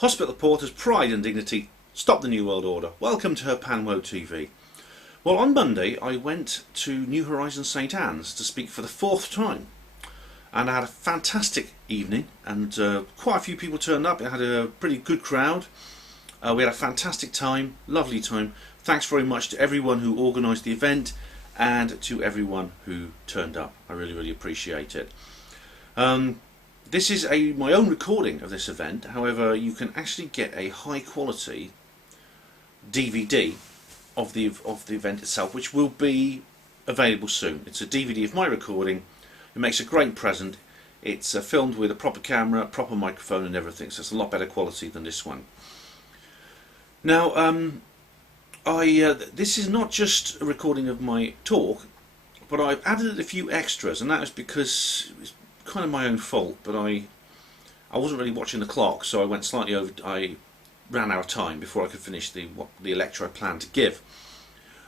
Hospital Porters, Pride and Dignity, Stop the New World Order. Welcome to Her Panwo TV. Well, on Monday I went to New Horizons St Anne's to speak for the 4th time. And I had a fantastic evening, and quite a few people turned up. I had a pretty good crowd. We had a fantastic time, lovely time. Thanks very much to everyone who organised the event and to everyone who turned up. I really, really appreciate it. This is my own recording of this event. However, you can actually get a high quality DVD of the event itself, which will be available soon. It's a DVD of my recording. It makes a great present. It's filmed with a proper camera, proper microphone and everything, so it's a lot better quality than this one. Now, this is not just a recording of my talk, but I've added a few extras, and that was because it was kind of my own fault, but I wasn't really watching the clock, so I went slightly over. I ran out of time before I could finish the lecture I planned to give.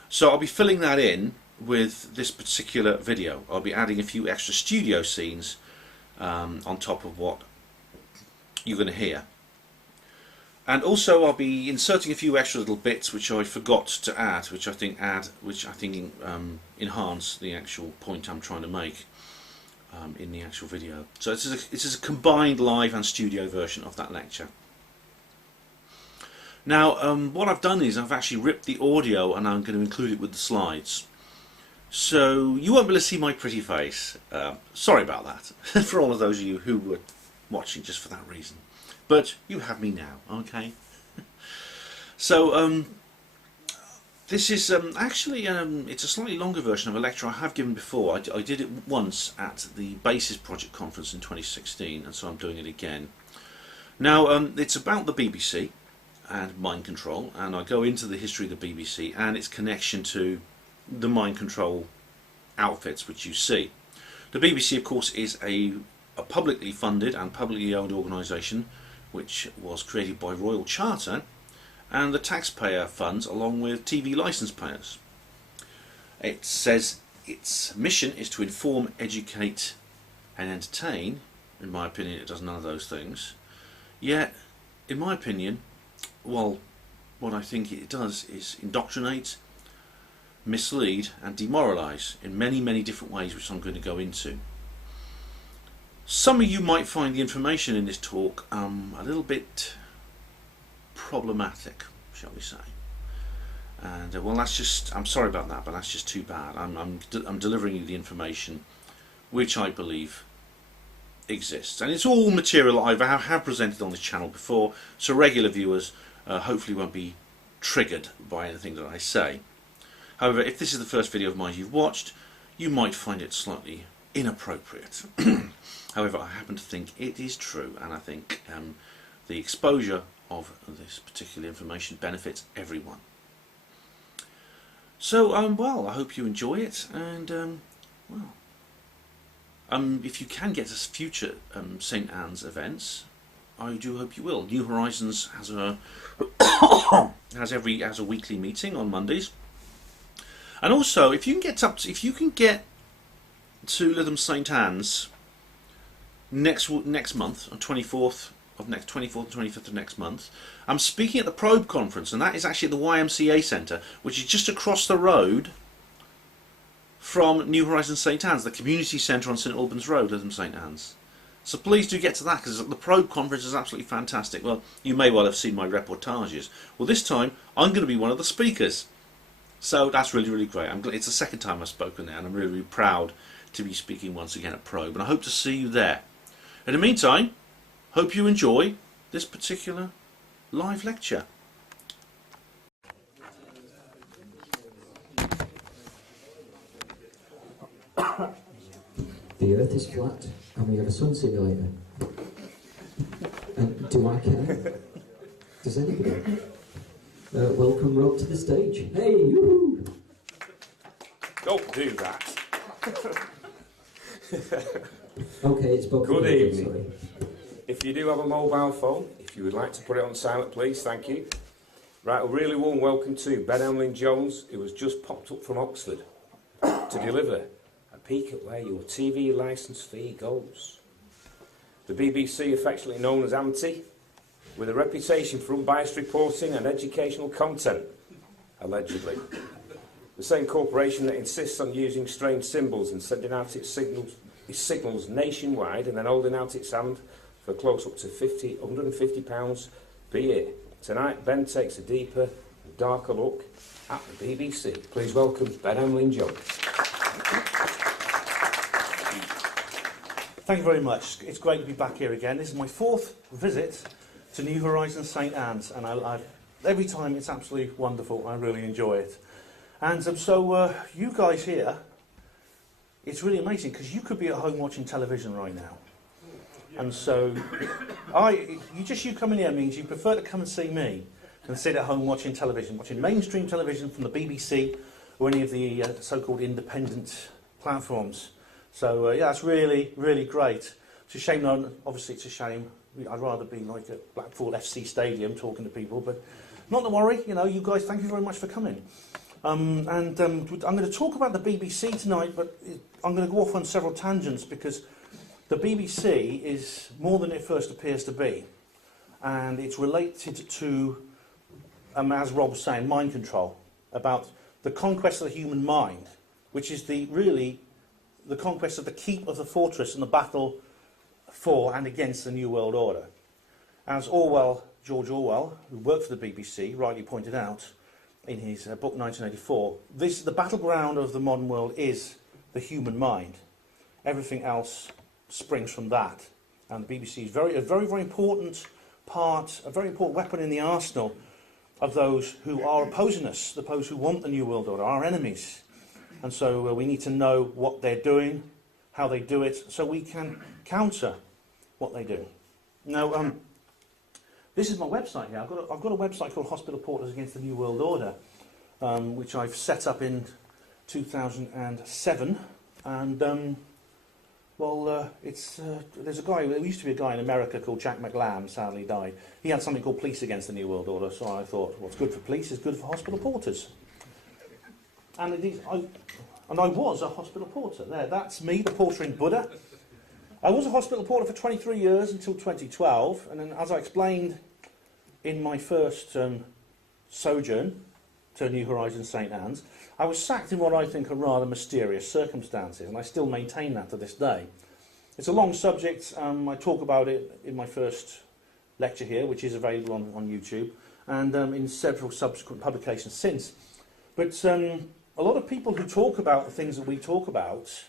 So I'll be filling that in with this particular video. I'll be adding a few extra studio scenes on top of what you're going to hear. And also I'll be inserting a few extra little bits which I forgot to add, which I think enhance the actual point I'm trying to make in the actual video. So this is a combined live and studio version of that lecture. Now, what I've done is I've actually ripped the audio and I'm going to include it with the slides. So you won't be able to see my pretty face. Sorry about that for all of those of you who were watching just for that reason. But you have me now, okay? So this is actually it's a slightly longer version of a lecture I have given before. I did it once at the BASIS Project Conference in 2016, and so I'm doing it again. Now, it's about the BBC and mind control, and I go into the history of the BBC and its connection to the mind control outfits which you see. The BBC, of course, is a publicly funded and publicly owned organisation which was created by Royal Charter and the taxpayer funds along with TV licence payers. It says its mission is to inform, educate and entertain. In my opinion, it does none of those things. Yet, in my opinion, well, what I think it does is indoctrinate, mislead and demoralise in many, many different ways, which I'm going to go into. Some of you might find the information in this talk a little bit problematic, shall we say. And well, that's just, I'm sorry about that, but that's just too bad. I'm delivering you the information which I believe exists. And it's all material I have presented on this channel before, so regular viewers hopefully won't be triggered by anything that I say. However, if this is the first video of mine you've watched, you might find it slightly inappropriate. However, I happen to think it is true, and I think the exposure of this particular information benefits everyone. So, well, I hope you enjoy it, and well, if you can get to future St Anne's events, I do hope you will. New Horizons has a has a weekly meeting on Mondays, and also if you can get to Lytham St Anne's next month on 24th and 25th of next month, I'm speaking at the Probe conference, and that is actually at the YMCA Centre, which is just across the road from New Horizons St Anne's, the community centre on St Albans Road, Lytham St Anne's. So please do get to that, because the Probe conference is absolutely fantastic. Well, you may well have seen my reportages. Well, this time I'm going to be one of the speakers, so that's really, really great. It's the second time I've spoken there, and I'm really, really proud to be speaking once again at Probe, and I hope to see you there. In the meantime, hope you enjoy this particular live lecture. The Earth is flat, and we have a sun simulator. And do I care? Does anybody? Welcome Rob to the stage. Hey, yoo-hoo! Don't do that. Okay, it's both. Good evening. Sorry. If you do have a mobile phone, if you would like to put it on silent, please, thank you. Right, a really warm welcome to Ben Emlyn-Jones, who has just popped up from Oxford to deliver a peek at where your TV licence fee goes. The BBC, affectionately known as Auntie, with a reputation for unbiased reporting and educational content, allegedly. The same corporation that insists on using strange symbols and sending out its signals nationwide and then holding out its hand for close up to £150 per year. Tonight, Ben takes a deeper and darker look at the BBC. Please welcome Ben Emlyn-Jones. Thank you very much. It's great to be back here again. This is my 4th visit to New Horizons St Anne's, and every time it's absolutely wonderful. I really enjoy it. And so you guys here, it's really amazing because you could be at home watching television right now. And so you coming here means you prefer to come and see me than sit at home watching television, watching mainstream television from the BBC or any of the so-called independent platforms. So yeah, it's really, really great. It's a shame, obviously it's a shame. I'd rather be like at Blackpool FC Stadium talking to people, but not to worry, you know, you guys, thank you very much for coming. I'm going to talk about the BBC tonight, but I'm going to go off on several tangents because the BBC is more than it first appears to be. And it's related to, as Rob was saying, mind control, about the conquest of the human mind, which is really the conquest of the keep of the fortress and the battle for and against the New World Order. As George Orwell, who worked for the BBC, rightly pointed out in his book 1984, the battleground of the modern world is the human mind. Everything else springs from that. And the BBC is a very, very important part, a very important weapon in the arsenal of those who are opposing us, those who want the New World Order, our enemies. And so we need to know what they're doing, how they do it, so we can counter what they do. Now, this is my website here. I've got a website called Hospital Porters Against the New World Order, which I've set up in 2007. And, there's a guy, there used to be a guy in America called Jack McLam, sadly died. He had something called Police Against the New World Order, so I thought, what's good for police is good for hospital porters. And I was a hospital porter. There, that's me, the porter in Buddha. I was a hospital porter for 23 years until 2012, and then, as I explained in my first sojourn to New Horizons St Anne's, I was sacked in what I think are rather mysterious circumstances, and I still maintain that to this day. It's a long subject. I talk about it in my first lecture here, which is available on YouTube, and in several subsequent publications since. But a lot of people who talk about the things that we talk about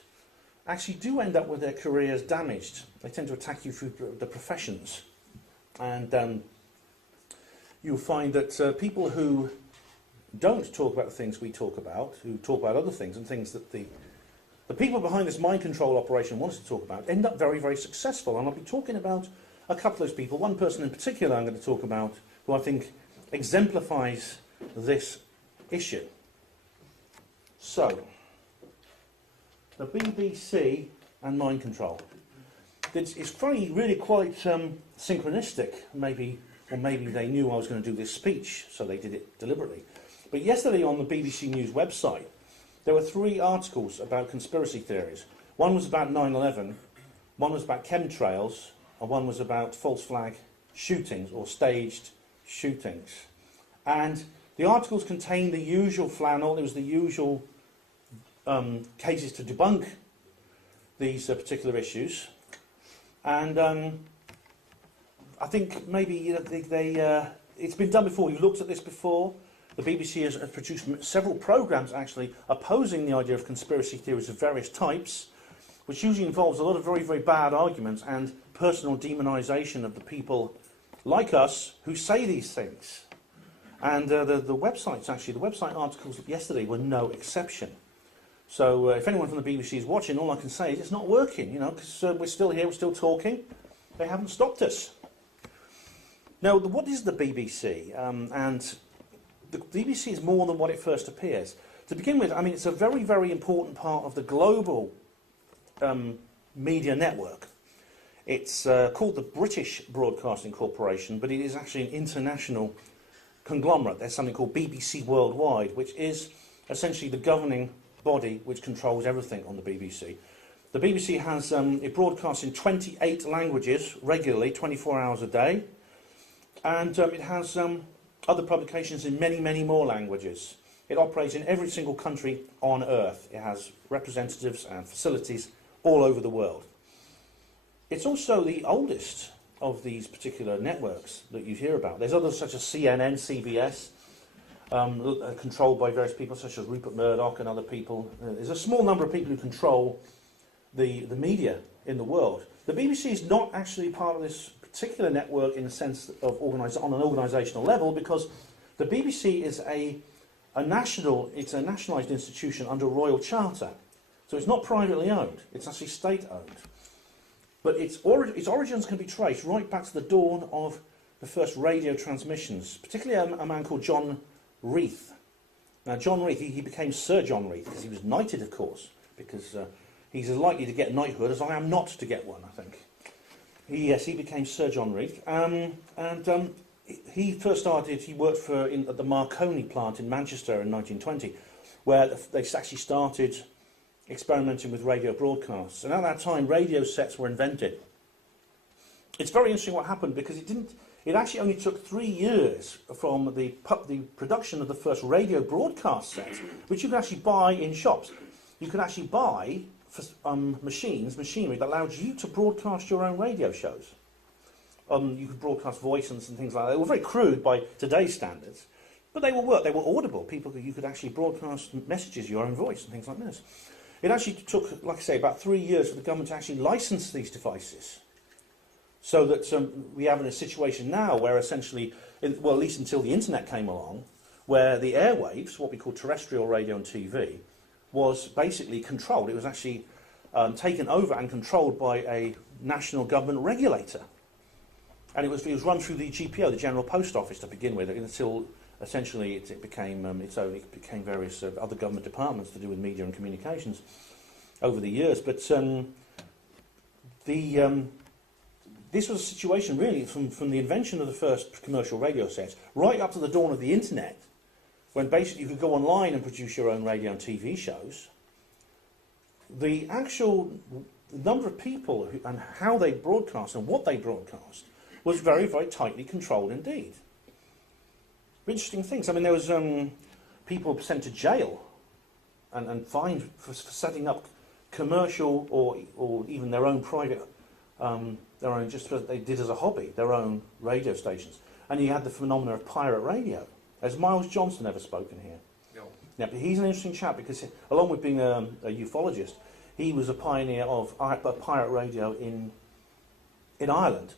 actually do end up with their careers damaged. They tend to attack you through the professions. And you'll find that people who don't talk about the things we talk about, who talk about other things and things that the people behind this mind control operation want us to talk about, end up very, very successful. And I'll be talking about a couple of those people. One person in particular I'm going to talk about who I think exemplifies this issue. So, the BBC and mind control. It's really quite synchronistic, maybe they knew I was going to do this speech, so they did it deliberately. But yesterday on the BBC News website, there were 3 articles about conspiracy theories. One was about 9/11, one was about chemtrails, and one was about false flag shootings or staged shootings. And the articles contained the usual flannel. It was the usual cases to debunk these particular issues. And I think maybe it's been done before. You've looked at this before. The BBC has produced several programmes actually opposing the idea of conspiracy theories of various types, which usually involves a lot of very, very bad arguments and personal demonisation of the people like us who say these things. And the website articles yesterday were no exception. So if anyone from the BBC is watching, all I can say is it's not working, because we're still here, we're still talking. They haven't stopped us. Now, what is the BBC? And the BBC is more than what it first appears. To begin with, I mean, it's a very, very important part of the global media network. It's called the British Broadcasting Corporation, but it is actually an international conglomerate. There's something called BBC Worldwide, which is essentially the governing body which controls everything on the BBC. The BBC has, it broadcasts in 28 languages regularly, 24 hours a day. And it has other publications in many, many more languages. It operates in every single country on Earth. It has representatives and facilities all over the world. It's also the oldest of these particular networks that you hear about. There's others such as CNN, CBS, controlled by various people such as Rupert Murdoch and other people. There's a small number of people who control the media in the world. The BBC is not actually part of this particular network in the sense of on an organisational level, because the BBC is a nationalised institution under a royal charter. So it's not privately owned, it's actually state-owned. But its origins can be traced right back to the dawn of the first radio transmissions, particularly a man called John Reith. Now, John Reith, he became Sir John Reith because he was knighted, of course, because he's as likely to get knighthood as I am not to get one, I think. He became Sir John Reith, he first started, he worked at the Marconi plant in Manchester in 1920, where they actually started experimenting with radio broadcasts. And at that time, radio sets were invented. It's very interesting what happened, because it actually only took 3 years from the production of the first radio broadcast set, which you could actually buy in shops. You could actually buy machinery that allowed you to broadcast your own radio shows. You could broadcast voices and things like that. They were very crude by today's standards, but they were audible. You could actually broadcast messages, your own voice, and things like this. It actually took, like I say, about 3 years for the government to actually license these devices, so that we have a situation now where essentially, at least until the internet came along, where the airwaves, what we call terrestrial radio and TV, was basically controlled. It was actually taken over and controlled by a national government regulator. And it was run through the GPO, the General Post Office, to begin with, until essentially it became various other government departments to do with media and communications over the years. But this was a situation really from the invention of the first commercial radio sets right up to the dawn of the internet, when basically you could go online and produce your own radio and TV shows. The actual number of people and how they broadcast and what they broadcast was very, very tightly controlled indeed. Interesting things. I mean, there was people sent to jail and fined for setting up commercial or even their own private, just what they did as a hobby, their own radio stations. And you had the phenomena of pirate radio. Has Miles Johnson ever spoken here? No. Yeah, but he's an interesting chap because, along with being a ufologist, he was a pioneer of pirate radio in Ireland.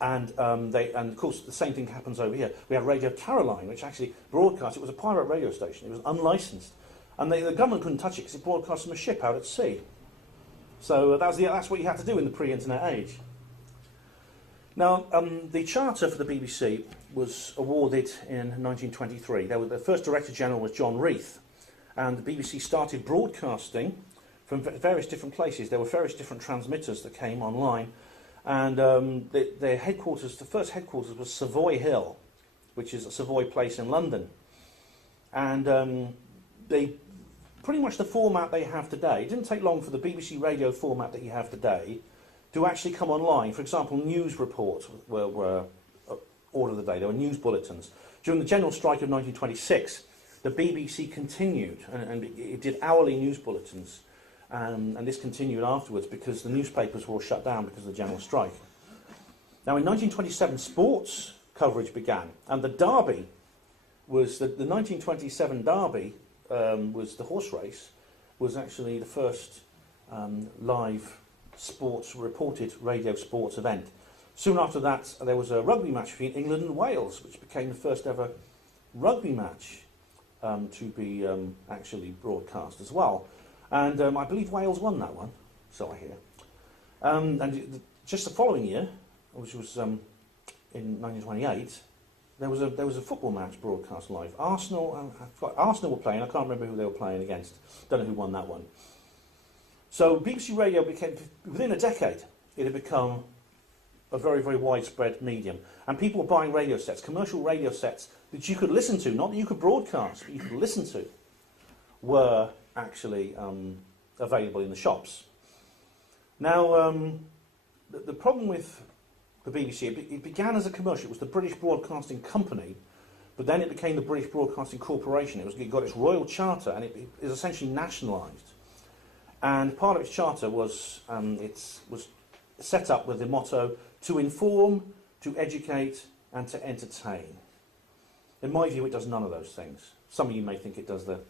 And of course, the same thing happens over here. We have Radio Caroline, which actually broadcast. It was a pirate radio station. It was unlicensed, and the government couldn't touch it because it broadcast from a ship out at sea. So that's what you had to do in the pre-internet age. Now, the charter for the BBC was awarded in 1923. The first Director General was John Reith, and the BBC started broadcasting from various different places. There were various different transmitters that came online. And their headquarters, the first headquarters was Savoy Hill, which is a Savoy place in London. And they pretty much the format they have today. It didn't take long for the BBC radio format that you have today to actually come online. For example, news reports were order of the day. There were news bulletins. During the general strike of 1926, the BBC continued, and it did hourly news bulletins. And this continued afterwards because the newspapers were all shut down because of the general strike. Now, in 1927, sports coverage began, and the Derby was the 1927 Derby was the horse race, was actually the first live sports reported radio sports event. Soon after that, there was a rugby match between England and Wales, which became the first ever rugby match to be actually broadcast as well. And I believe Wales won that one, so I hear. And just the following year, which was in 1928, there was a football match broadcast live. Arsenal were playing. I can't remember who they were playing against. Don't know who won that one. So BBC Radio became, within a decade, it had become a very, very widespread medium. And people were buying radio sets, commercial radio sets that you could listen to, not that you could broadcast, but you could listen to, were actually available in the shops. Now, the problem with the BBC. It began as a commercial. It was the British Broadcasting Company, but then it became the British Broadcasting Corporation. It got its royal charter, and it is essentially nationalised. And part of its charter was set up with the motto to inform, to educate, and to entertain. In my view, it does none of those things. Some of you may think it does the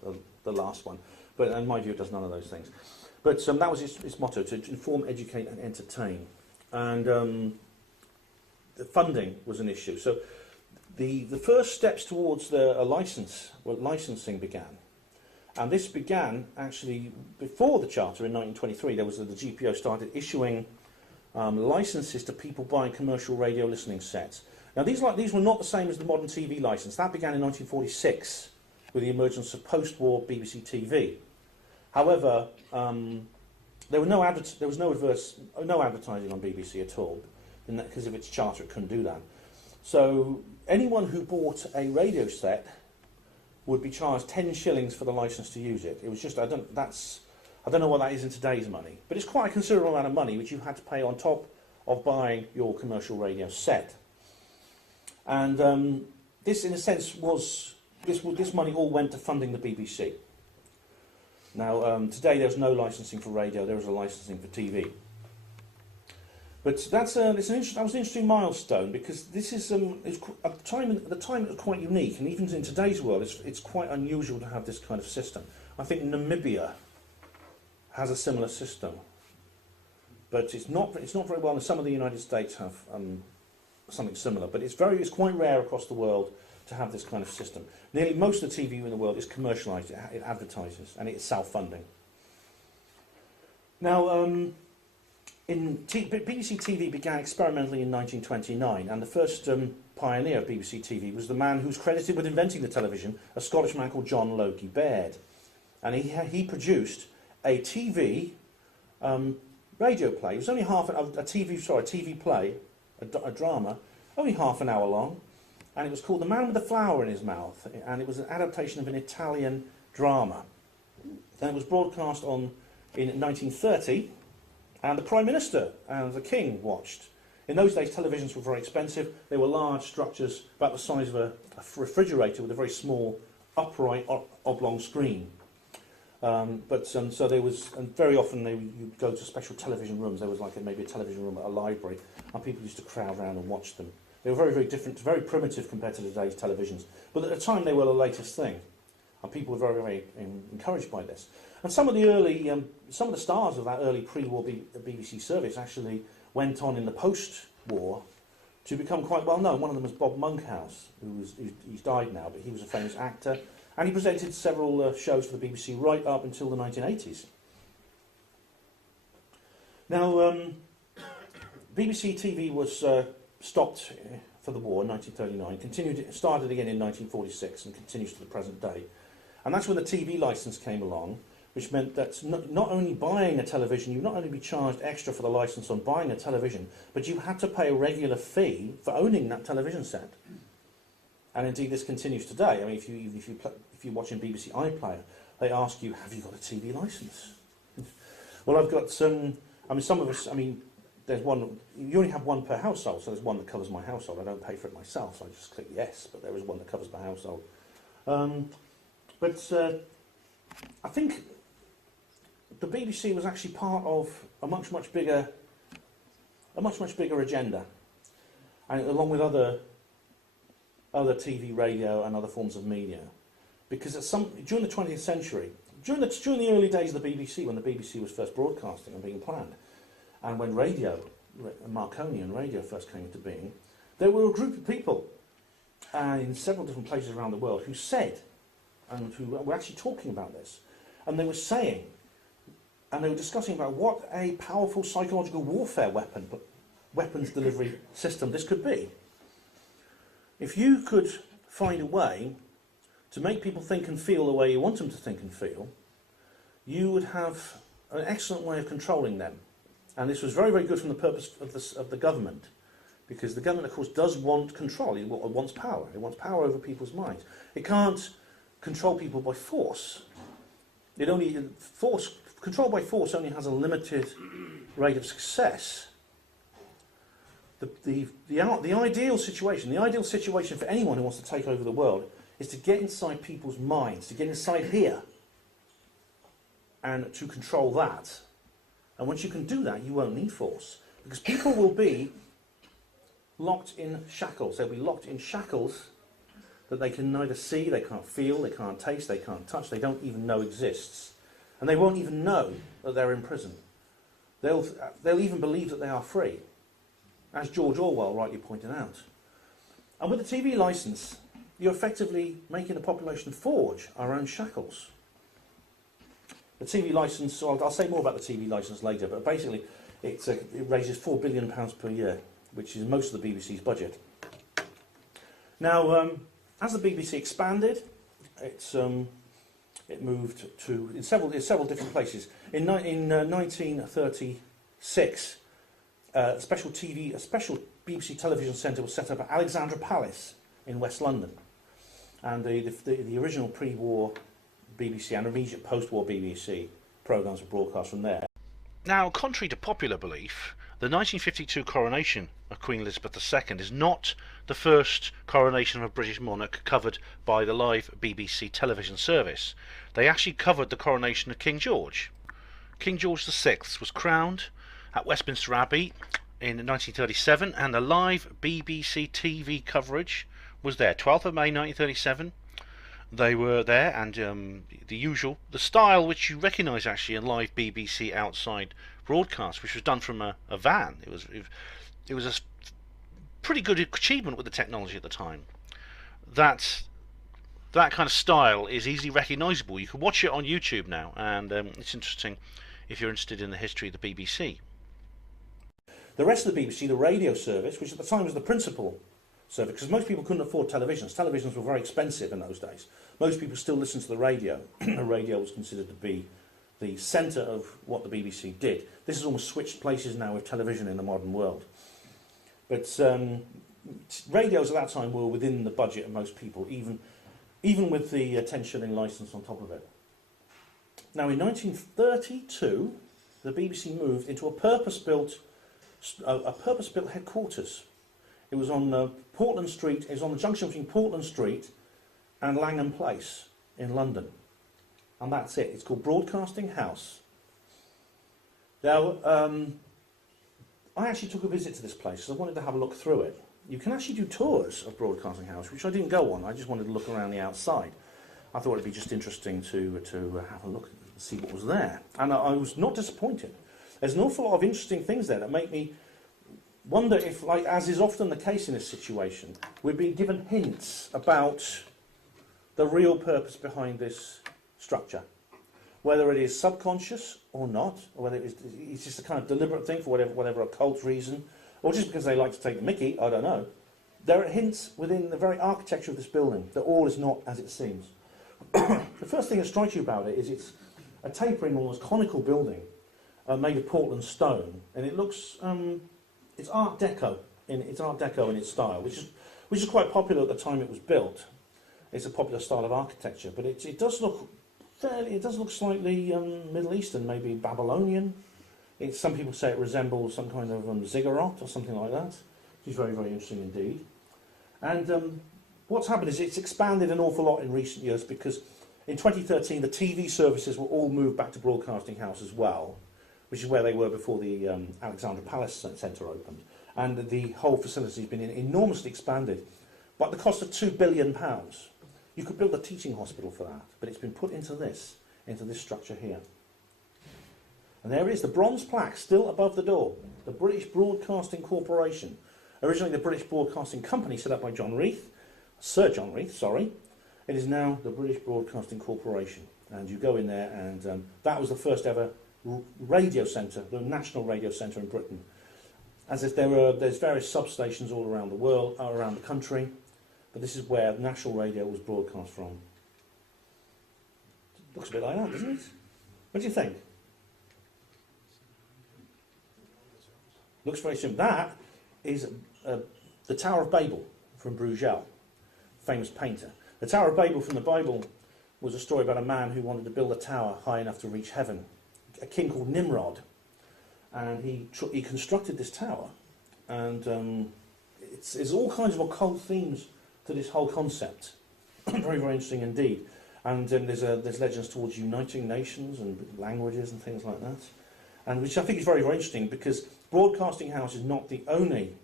last one, but in my view, it does none of those things. But that was its motto, to inform, educate, and entertain. And the funding was an issue. So the first steps towards licensing began. And this began actually before the Charter in 1923. There was the GPO started issuing licenses to people buying commercial radio listening sets. Now these were not the same as the modern TV license. That began in 1946 with the emergence of post-war BBC TV. However, there was no advertising on BBC at all, because of its charter it couldn't do that. So anyone who bought a radio set would be charged 10 shillings for the license to use it. It was just, I don't know what that is in today's money, but it's quite a considerable amount of money which you had to pay on top of buying your commercial radio set. And this, in a sense, this money all went to funding the BBC. Now, today there's no licensing for radio, there is a licensing for TV. But that was an interesting milestone, because this is at the time it was quite unique, and even in today's world, it's quite unusual to have this kind of system. I think Namibia has a similar system, but it's not very well. And some of the United States have something similar, but it's quite rare across the world to have this kind of system. Nearly most of the TV in the world is commercialised. It advertises, and it's self-funding. Now. BBC TV began experimentally in 1929, and the first pioneer of BBC TV was the man who's credited with inventing the television, a Scottish man called John Logie Baird. And he produced a TV radio play. It was only a TV play, a drama, only half an hour long, and it was called The Man with the Flower in His Mouth, and it was an adaptation of an Italian drama. Then it was broadcast in 1930. And the Prime Minister and the King watched. In those days, televisions were very expensive. They were large structures, about the size of a refrigerator with a very small, upright, oblong screen. So there was, and very often you'd go to special television rooms. There was maybe a television room at a library, and people used to crowd around and watch them. They were very, very different, very primitive compared to today's televisions. But at the time, they were the latest thing, and people were very, very encouraged by this. And some of the stars of that early pre-war BBC service actually went on in the post-war to become quite well known. One of them was Bob Monkhouse, he's died now, but he was a famous actor, and he presented several shows for the BBC right up until the 1980s. Now, BBC TV was stopped for the war in 1939, started again in 1946, and continues to the present day. And that's when the TV licence came along, which meant that not only buying a television, you'd not only be charged extra for the licence on buying a television, but you had to pay a regular fee for owning that television set. And indeed, this continues today. I mean, if you're watching BBC iPlayer, they ask you, "Have you got a TV licence?" Well, I've got some. I mean, some of us. I mean, there's one. You only have one per household, so there's one that covers my household. I don't pay for it myself, so I just click yes. But there is one that covers my household. I think the BBC was actually part of a much bigger agenda, and along with other TV, radio, and other forms of media, because during the 20th century, during the early days of the BBC, when the BBC was first broadcasting and being planned, and when Marconi and radio first came into being, there were a group of people in several different places around the world who said, and who were actually talking about this, and they were saying. And they were discussing about what a powerful psychological warfare weapons delivery system this could be. If you could find a way to make people think and feel the way you want them to think and feel, you would have an excellent way of controlling them. And this was very, very good from the purpose of the government, because the government, of course, does want control. It wants power. It wants power over people's minds. It can't control people by force. Control by force only has a limited rate of success. the ideal situation for anyone who wants to take over the world is to get inside people's minds, to get inside here, and to control that. And once you can do that, you won't need force. Because people will be locked in shackles. They'll be locked in shackles that they can neither see, they can't feel, they can't taste, they can't touch, they don't even know exists. And they won't even know that they're in prison. They'll even believe that they are free, as George Orwell rightly pointed out. And with the TV licence, you're effectively making the population forge our own shackles. The TV licence, so I'll say more about the TV licence later, but basically it raises £4 billion per year, which is most of the BBC's budget. Now, as the BBC expanded, it moved to in several different places. In 1936, a special BBC television centre was set up at Alexandra Palace in West London, and the original pre-war BBC and immediate post-war BBC programmes were broadcast from there. Now, contrary to popular belief, the 1952 coronation of Queen Elizabeth II is not the first coronation of a British monarch covered by the live BBC television service. They actually covered the coronation of King George. King George VI was crowned at Westminster Abbey in 1937, and the live BBC TV coverage was there. 12th of May 1937. They were there, and the style which you recognise actually in live BBC outside broadcast, which was done from a van. It was a pretty good achievement with the technology at the time. That kind of style is easily recognisable. You can watch it on YouTube now, and it's interesting if you're interested in the history of the BBC. The rest of the BBC, the radio service, which at the time was the principal service, because most people couldn't afford televisions. Televisions were very expensive in those days. Most people still listened to the radio. The radio was considered to be the centre of what the BBC did. This has almost switched places now with television in the modern world. But radios at that time were within the budget of most people, even with the 10-shilling licence on top of it. Now, in 1932, the BBC moved into a purpose-built headquarters. It was on Portland Street. It was on the junction between Portland Street and Langham Place in London. And that's it. It's called Broadcasting House. Now, I actually took a visit to this place because I wanted to have a look through it. You can actually do tours of Broadcasting House, which I didn't go on. I just wanted to look around the outside. I thought it'd be just interesting to have a look and see what was there. And I was not disappointed. There's an awful lot of interesting things there that make me wonder if, like as is often the case in this situation, we're being given hints about the real purpose behind this structure. Whether it is subconscious or not, or whether it's just a kind of deliberate thing for whatever occult reason, or just because they like to take the mickey, I don't know. There are hints within the very architecture of this building that all is not as it seems. The first thing that strikes you about it is it's a tapering, almost conical building made of Portland stone, and it looks it's Art Deco in its style, which is quite popular at the time it was built. It's a popular style of architecture, but it does look slightly Middle Eastern, maybe Babylonian. Some people say it resembles some kind of ziggurat or something like that, which is very, very interesting indeed. And what's happened is it's expanded an awful lot in recent years, because in 2013 the TV services were all moved back to Broadcasting House as well, which is where they were before the Alexandra Palace Centre opened. And the whole facility has been enormously expanded, but at the cost of £2 billion. You could build a teaching hospital for that, but it's been put into this structure here. And there is the bronze plaque still above the door, the British Broadcasting Corporation. Originally the British Broadcasting Company, set up by Sir John Reith, sorry. It is now the British Broadcasting Corporation. And you go in there, and that was the first ever radio centre, the national radio centre in Britain. As if there's various substations all around the world, around the country, but this is where national radio was broadcast from. Looks a bit like that, doesn't it? What do you think? Looks very similar. That is the Tower of Babel from Bruegel, famous painter. The Tower of Babel from the Bible was a story about a man who wanted to build a tower high enough to reach heaven. A king called Nimrod, and he constructed this tower, and it's all kinds of occult themes to this whole concept. Very, very interesting indeed. And there's legends towards uniting nations and languages and things like that, and which I think is very, very interesting, because Broadcasting House is not the only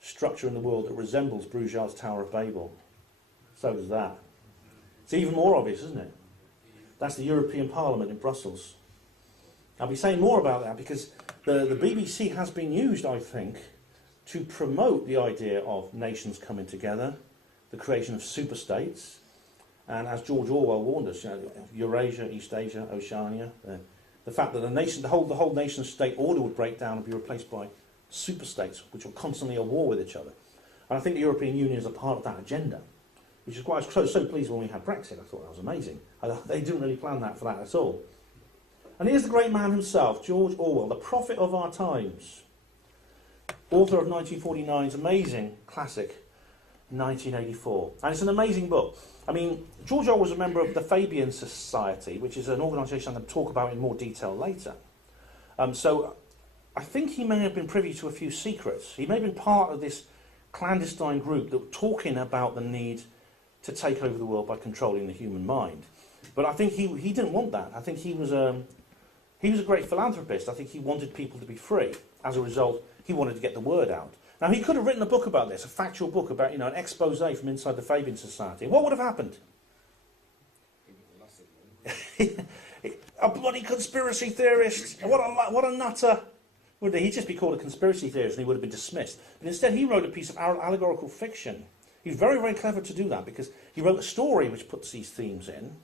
structure in the world that resembles Bruegel's Tower of Babel. So does that. It's even more obvious, isn't it? That's the European Parliament in Brussels. I'll be saying more about that because the BBC has been used, I think, to promote the idea of nations coming together, the creation of super-states, and as George Orwell warned us, Eurasia, East Asia, Oceania, the fact that the whole nation-state order would break down and be replaced by super-states, which are constantly at war with each other. And I think the European Union is a part of that agenda, which is why I was so pleased when we had Brexit. I thought that was amazing. They didn't really plan that for that at all. And here's the great man himself, George Orwell, the prophet of our times, author of 1949's amazing classic, 1984. And it's an amazing book. I mean, George Orwell was a member of the Fabian Society, which is an organisation I'm going to talk about in more detail later. So I think he may have been privy to a few secrets. He may have been part of this clandestine group that were talking about the need to take over the world by controlling the human mind. But I think he didn't want that. I think he was a great philanthropist. I think he wanted people to be free. As a result, he wanted to get the word out. Now, he could have written a book about this, a factual book about, an expose from inside the Fabian Society. What would have happened? A bloody conspiracy theorist. What a nutter. He'd just be called a conspiracy theorist and he would have been dismissed. But instead, he wrote a piece of allegorical fiction. He was very, very clever to do that because he wrote a story which puts these themes in.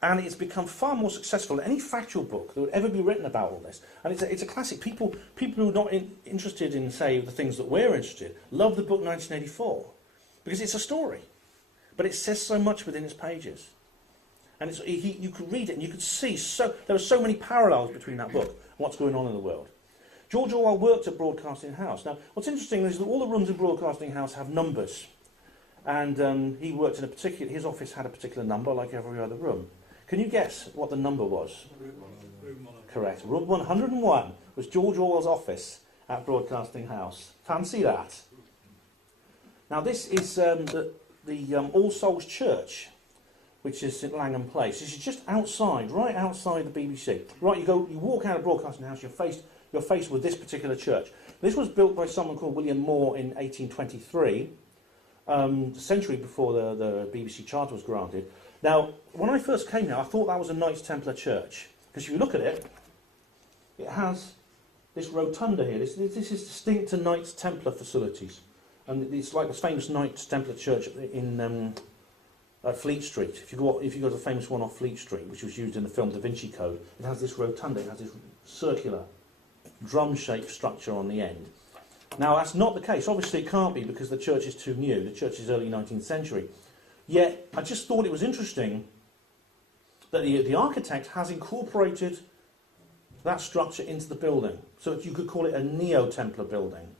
And it's become far more successful than any factual book that would ever be written about all this. And it's a classic. People who are not interested in, say, the things that we're interested in, love the book 1984. Because it's a story. But it says so much within its pages. And you could read it and you could see, there are so many parallels between that book and what's going on in the world. George Orwell worked at Broadcasting House. Now, what's interesting is that all the rooms in Broadcasting House have numbers. And he worked in his office had a particular number, like every other room. Can you guess what the number was? Room 1. Correct. Room 101 was George Orwell's office at Broadcasting House. Fancy that. Now this is the All Souls Church, which is St Langham Place. This is just outside, right outside the BBC. Right, you walk out of Broadcasting House, you're faced with this particular church. This was built by someone called William Moore in 1823, a century before the BBC Charter was granted. Now, when I first came here, I thought that was a Knights Templar church. Because if you look at it, it has this rotunda here. This is distinct to Knights Templar facilities. And it's like the famous Knights Templar church in Fleet Street. If you go to the famous one off Fleet Street, which was used in the film Da Vinci Code, it has this rotunda, it has this circular, drum-shaped structure on the end. Now, that's not the case. Obviously, it can't be because the church is too new. The church is early 19th century. Yet, I just thought it was interesting that the architect has incorporated that structure into the building. So that you could call it a Neo-Templar building.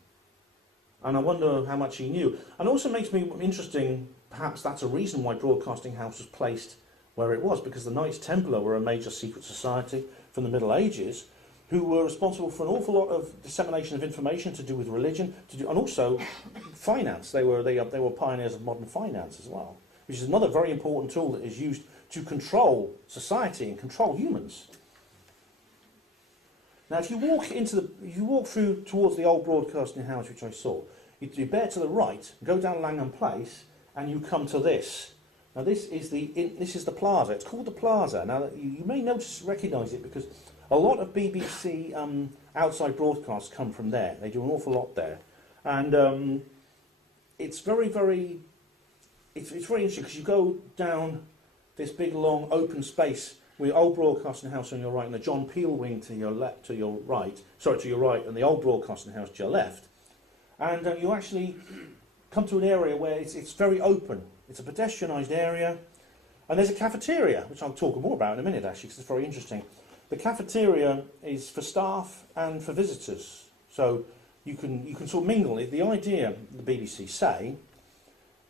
And I wonder how much he knew. And it also makes me interesting, perhaps that's a reason why Broadcasting House was placed where it was, because the Knights Templar were a major secret society from the Middle Ages who were responsible for an awful lot of dissemination of information to do with religion, and also finance. They were pioneers of modern finance as well, which is another very important tool that is used to control society and control humans. Now, if you walk through towards the old Broadcasting House, which I saw, you bear to the right, go down Langham Place, and you come to this. Now, this is the plaza. It's called the Plaza. Now, you may recognise it because a lot of BBC outside broadcasts come from there. They do an awful lot there, and it's very, very. It's very interesting because you go down this big, long, open space with old Broadcasting House on your right and the John Peel wing to your right, and the old Broadcasting House to your left. And you actually come to an area where it's very open. It's a pedestrianised area. And there's a cafeteria, which I'll talk more about in a minute, actually, because it's very interesting. The cafeteria is for staff and for visitors. So you can sort of mingle. The idea, the BBC say,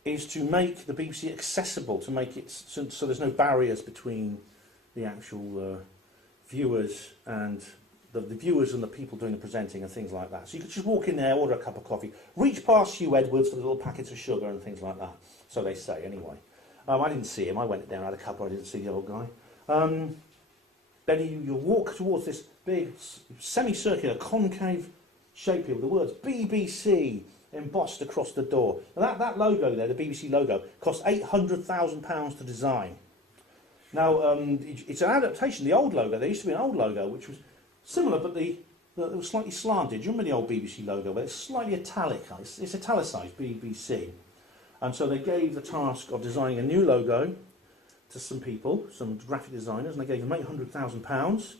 is to make the BBC accessible, to make it so there's no barriers between the actual viewers and the viewers and the people doing the presenting and things like that. So you could just walk in there, order a cup of coffee, reach past Hugh Edwards for the little packets of sugar and things like that. So they say, anyway. I didn't see him. I went there, had a cup, I didn't see the old guy. Then you walk towards this big semicircular concave shape here with the words BBC embossed across the door. Now that logo there, the BBC logo, cost £800,000 to design. Now, it's an adaptation. The old logo, there used to be an old logo which was similar, but it was slightly slanted. Do you remember the old BBC logo? But it's slightly italicised. It's italicized, BBC. And so they gave the task of designing a new logo to some people, some graphic designers, and they gave them £800,000.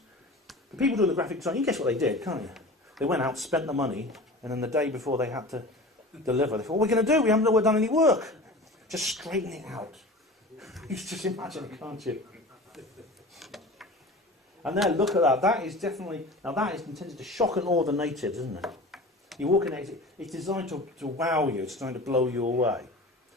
The people doing the graphic design, you can guess what they did, can't you? They went out, spent the money, and then the day before they had to deliver, they thought, what are we going to do? We haven't done any work. Just straighten it out. You just imagine it, can't you? And there, look at that. That is definitely, now that is intended to shock and awe the natives, isn't it? You walk in there, it's designed to wow you, it's designed to blow you away.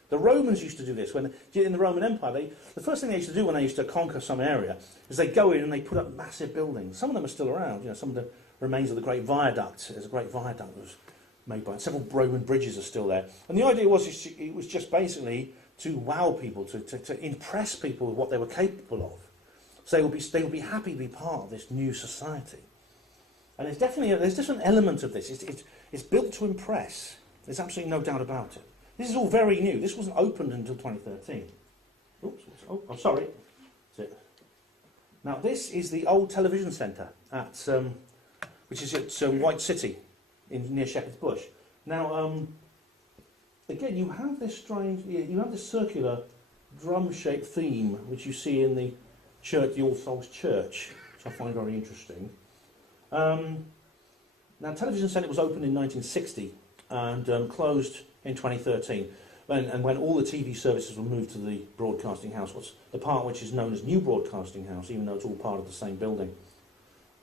The Romans used to do this. When in the Roman Empire, the first thing they used to do when they used to conquer some area is they go in and they put up massive buildings. Some of them are still around. You know, some of the remains of the Great Viaduct. There's a Great Viaduct that was made by several Roman bridges are still there. And the idea was it was just basically to wow people, to impress people with what they were capable of. So they will be happy to be part of this new society. And there's just an element of this. It's built to impress. There's absolutely no doubt about it. This is all very new. This wasn't opened until 2013. Oops. Oh, I'm sorry. That's it. Now, this is the old television centre which is at White City, near Shepherd's Bush. Now, again, you have this circular drum-shaped theme which you see in the church, the All Souls Church, which I find very interesting. Now, Television Centre was opened in 1960 and closed in 2013, and when all the TV services were moved to the Broadcasting House, the part which is known as New Broadcasting House, even though it's all part of the same building.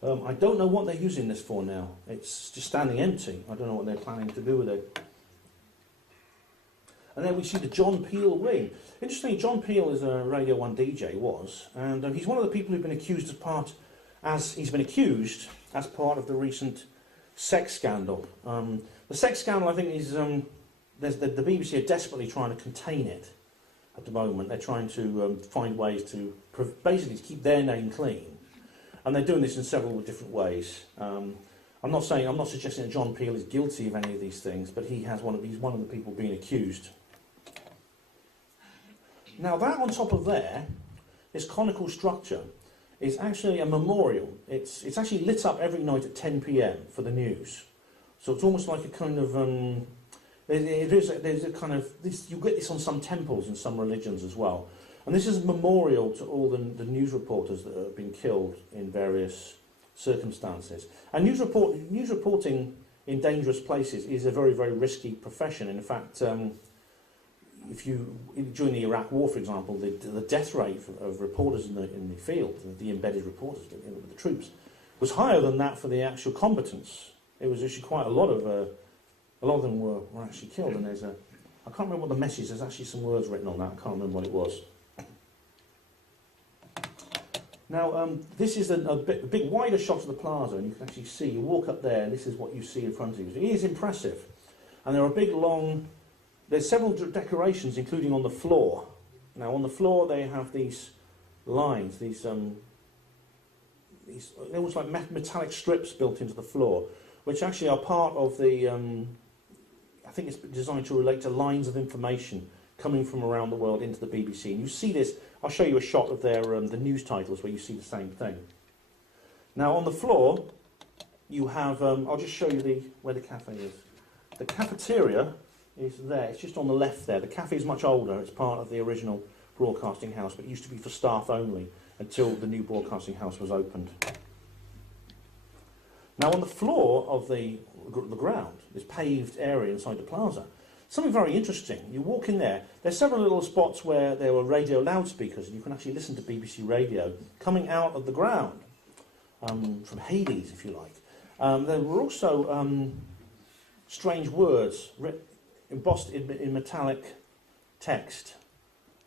I don't know what they're using this for now. It's just standing empty. I don't know what they're planning to do with it. And then we see the John Peel wing. Interestingly, John Peel is a Radio 1 DJ, and he's one of the people who've been accused as part of the recent sex scandal. The sex scandal, I think, is the BBC are desperately trying to contain it at the moment. They're trying to find ways to basically keep their name clean, and they're doing this in several different ways. I'm not suggesting that John Peel is guilty of any of these things, but he's one of the people being accused. Now that on top of there, this conical structure is actually a memorial. It's actually lit up every night at 10 p.m. for the news. So it's almost like a kind of there's a kind of this. You get this on some temples in some religions as well. And this is a memorial to all the news reporters that have been killed in various circumstances. And news reporting in dangerous places is a very, very risky profession. In fact, during the Iraq War, for example, the death rate of reporters in the field, the embedded reporters with the troops, was higher than that for the actual combatants. It was actually quite a lot of them were actually killed. And I can't remember what the message. There's actually some words written on that. I can't remember what it was. Now, this is a big wider shot of the plaza, and you can actually see. You walk up there, and this is what you see in front of you. It is impressive, and there are there's several decorations, including on the floor. Now, on the floor, they have these lines, these almost like metallic strips built into the floor, which actually are part of the. I think it's designed to relate to lines of information coming from around the world into the BBC. And you see this. I'll show you a shot of their the news titles where you see the same thing. Now, on the floor, you have. I'll just show you where the cafe is. The cafeteria is there. It's just on the left there. The cafe is much older. It's part of the original Broadcasting House, but it used to be for staff only until the new Broadcasting House was opened. Now, on the floor of the ground, this paved area inside the plaza, something very interesting. You walk in there. There's several little spots where there were radio loudspeakers, and you can actually listen to BBC Radio coming out of the ground, from Hades, if you like. There were also strange words embossed in metallic text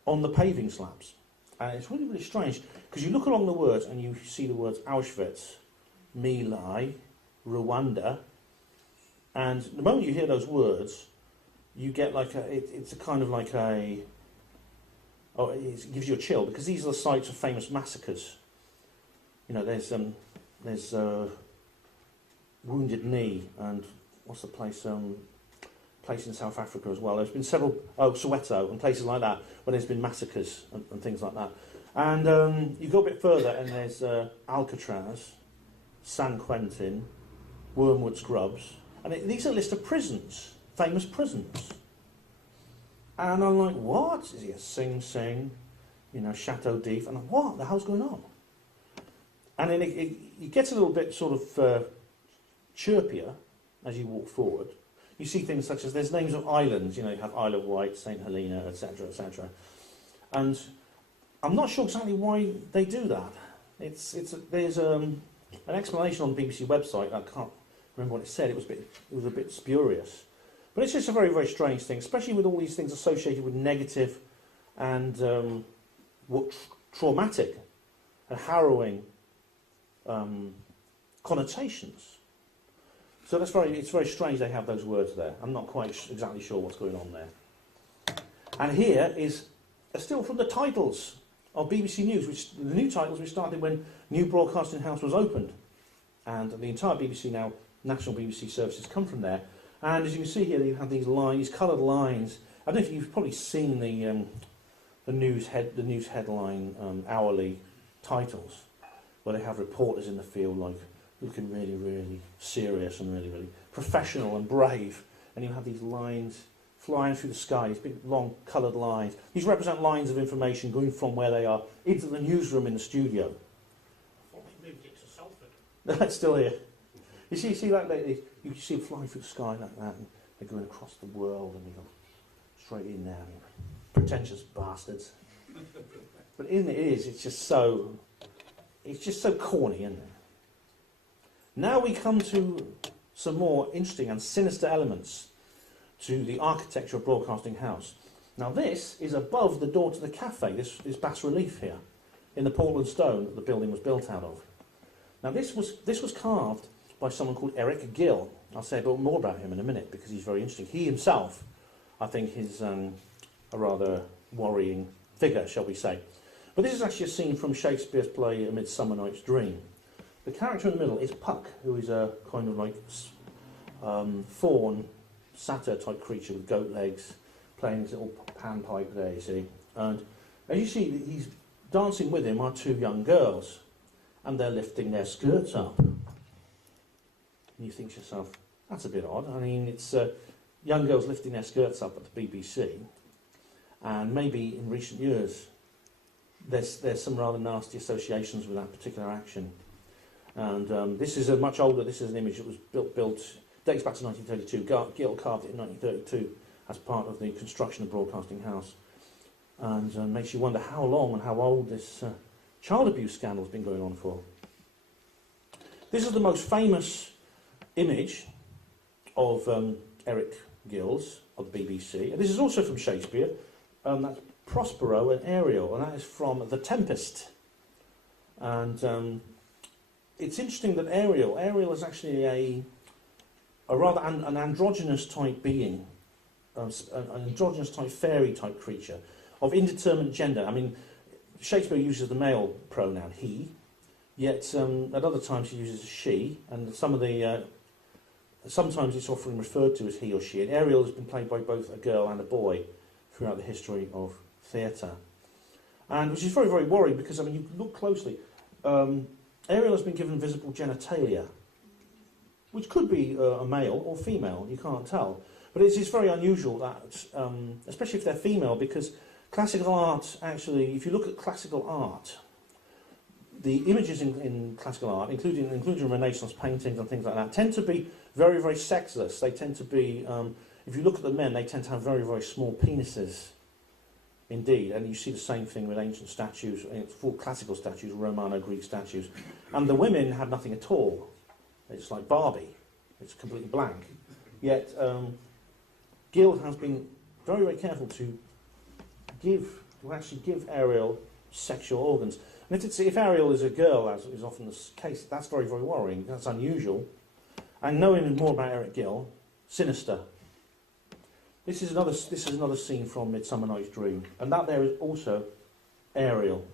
on the paving slabs. And it's really, really strange, because you look along the words and you see the words Auschwitz, My Lai, Rwanda, and the moment you hear those words, you get like it's a kind of like a, oh, it gives you a chill, because these are the sites of famous massacres. You know, there's Wounded Knee, and what's the place? Place in South Africa as well. There's been several, Soweto and places like that, where there's been massacres and things like that. And you go a bit further, and there's Alcatraz, San Quentin, Wormwood Scrubs, and these are a list of prisons, famous prisons. And I'm like, what? Is it Sing Sing, you know, Chateau d'If? And I'm like, what the hell's going on? And then it gets a little bit sort of chirpier as you walk forward. You see things such as, there's names of islands, you know, you have Isle of Wight, St Helena, etc., etc. And I'm not sure exactly why they do that. There's an explanation on the BBC website. I can't remember what it said. It was a bit spurious, but it's just a very, very strange thing, especially with all these things associated with negative and traumatic and harrowing connotations. So it's very strange they have those words there. I'm not quite exactly sure what's going on there. And here is a still from the titles of BBC News, the new titles which started when New Broadcasting House was opened. And the entire BBC now, national BBC services come from there. And as you can see here, you have these lines, coloured lines. I don't know if you've probably seen the news headline hourly titles, where they have reporters in the field like looking really, really serious and really, really professional and brave. And you have these lines flying through the sky, these big, long, coloured lines. These represent lines of information going from where they are into the newsroom in the studio. I thought they moved it to Salford. That's still here. You see like you see them flying through the sky like that, and they're going across the world, and they go straight in there. Pretentious bastards. But in it is, it's just so corny, isn't it? Now we come to some more interesting and sinister elements to the architecture of Broadcasting House. Now this is above the door to the cafe, this bas relief here, in the Portland stone that the building was built out of. Now this was carved by someone called Eric Gill. I'll say a bit more about him in a minute, because he's very interesting. He himself, I think, is a rather worrying figure, shall we say. But this is actually a scene from Shakespeare's play A Midsummer Night's Dream. The character in the middle is Puck, who is a kind of like faun, satyr-type creature with goat legs, playing his little panpipe there, you see. And as you see, he's dancing with him are two young girls, and they're lifting their skirts up. And you think to yourself, that's a bit odd. I mean, it's young girls lifting their skirts up at the BBC, and maybe in recent years there's some rather nasty associations with that particular action. And this is a much older, this is an image that was built dates back to 1932. Gill carved it in 1932 as part of the construction of Broadcasting House. And makes you wonder how long and how old this child abuse scandal has been going on for. This is the most famous image of Eric Gill's, of the BBC. And this is also from Shakespeare. That's Prospero and Ariel, and that is from The Tempest. And it's interesting that Ariel is actually a rather an androgynous type being, an androgynous type fairy type creature of indeterminate gender. I mean, Shakespeare uses the male pronoun he, yet at other times he uses she, and some of the sometimes it's often referred to as he or she. And Ariel has been played by both a girl and a boy throughout the history of theatre, and which is very, very worrying, because I mean, you look closely. Ariel has been given visible genitalia, which could be a male or female, you can't tell. But it's very unusual that, especially if they're female, because classical art, actually, if you look at classical art, the images in classical art, including Renaissance paintings and things like that, tend to be very, very sexless. They tend to be, if you look at the men, they tend to have very, very small penises. Indeed, and you see the same thing with ancient statues, full classical statues, Romano-Greek statues. And the women have nothing at all. It's like Barbie. It's completely blank. Yet, Gill has been very, very careful to actually give Ariel sexual organs. And if Ariel is a girl, as is often the case, that's very, very worrying. That's unusual. And knowing more about Eric Gill, sinister. This is another scene from Midsummer Night's Dream, and that there is also Ariel.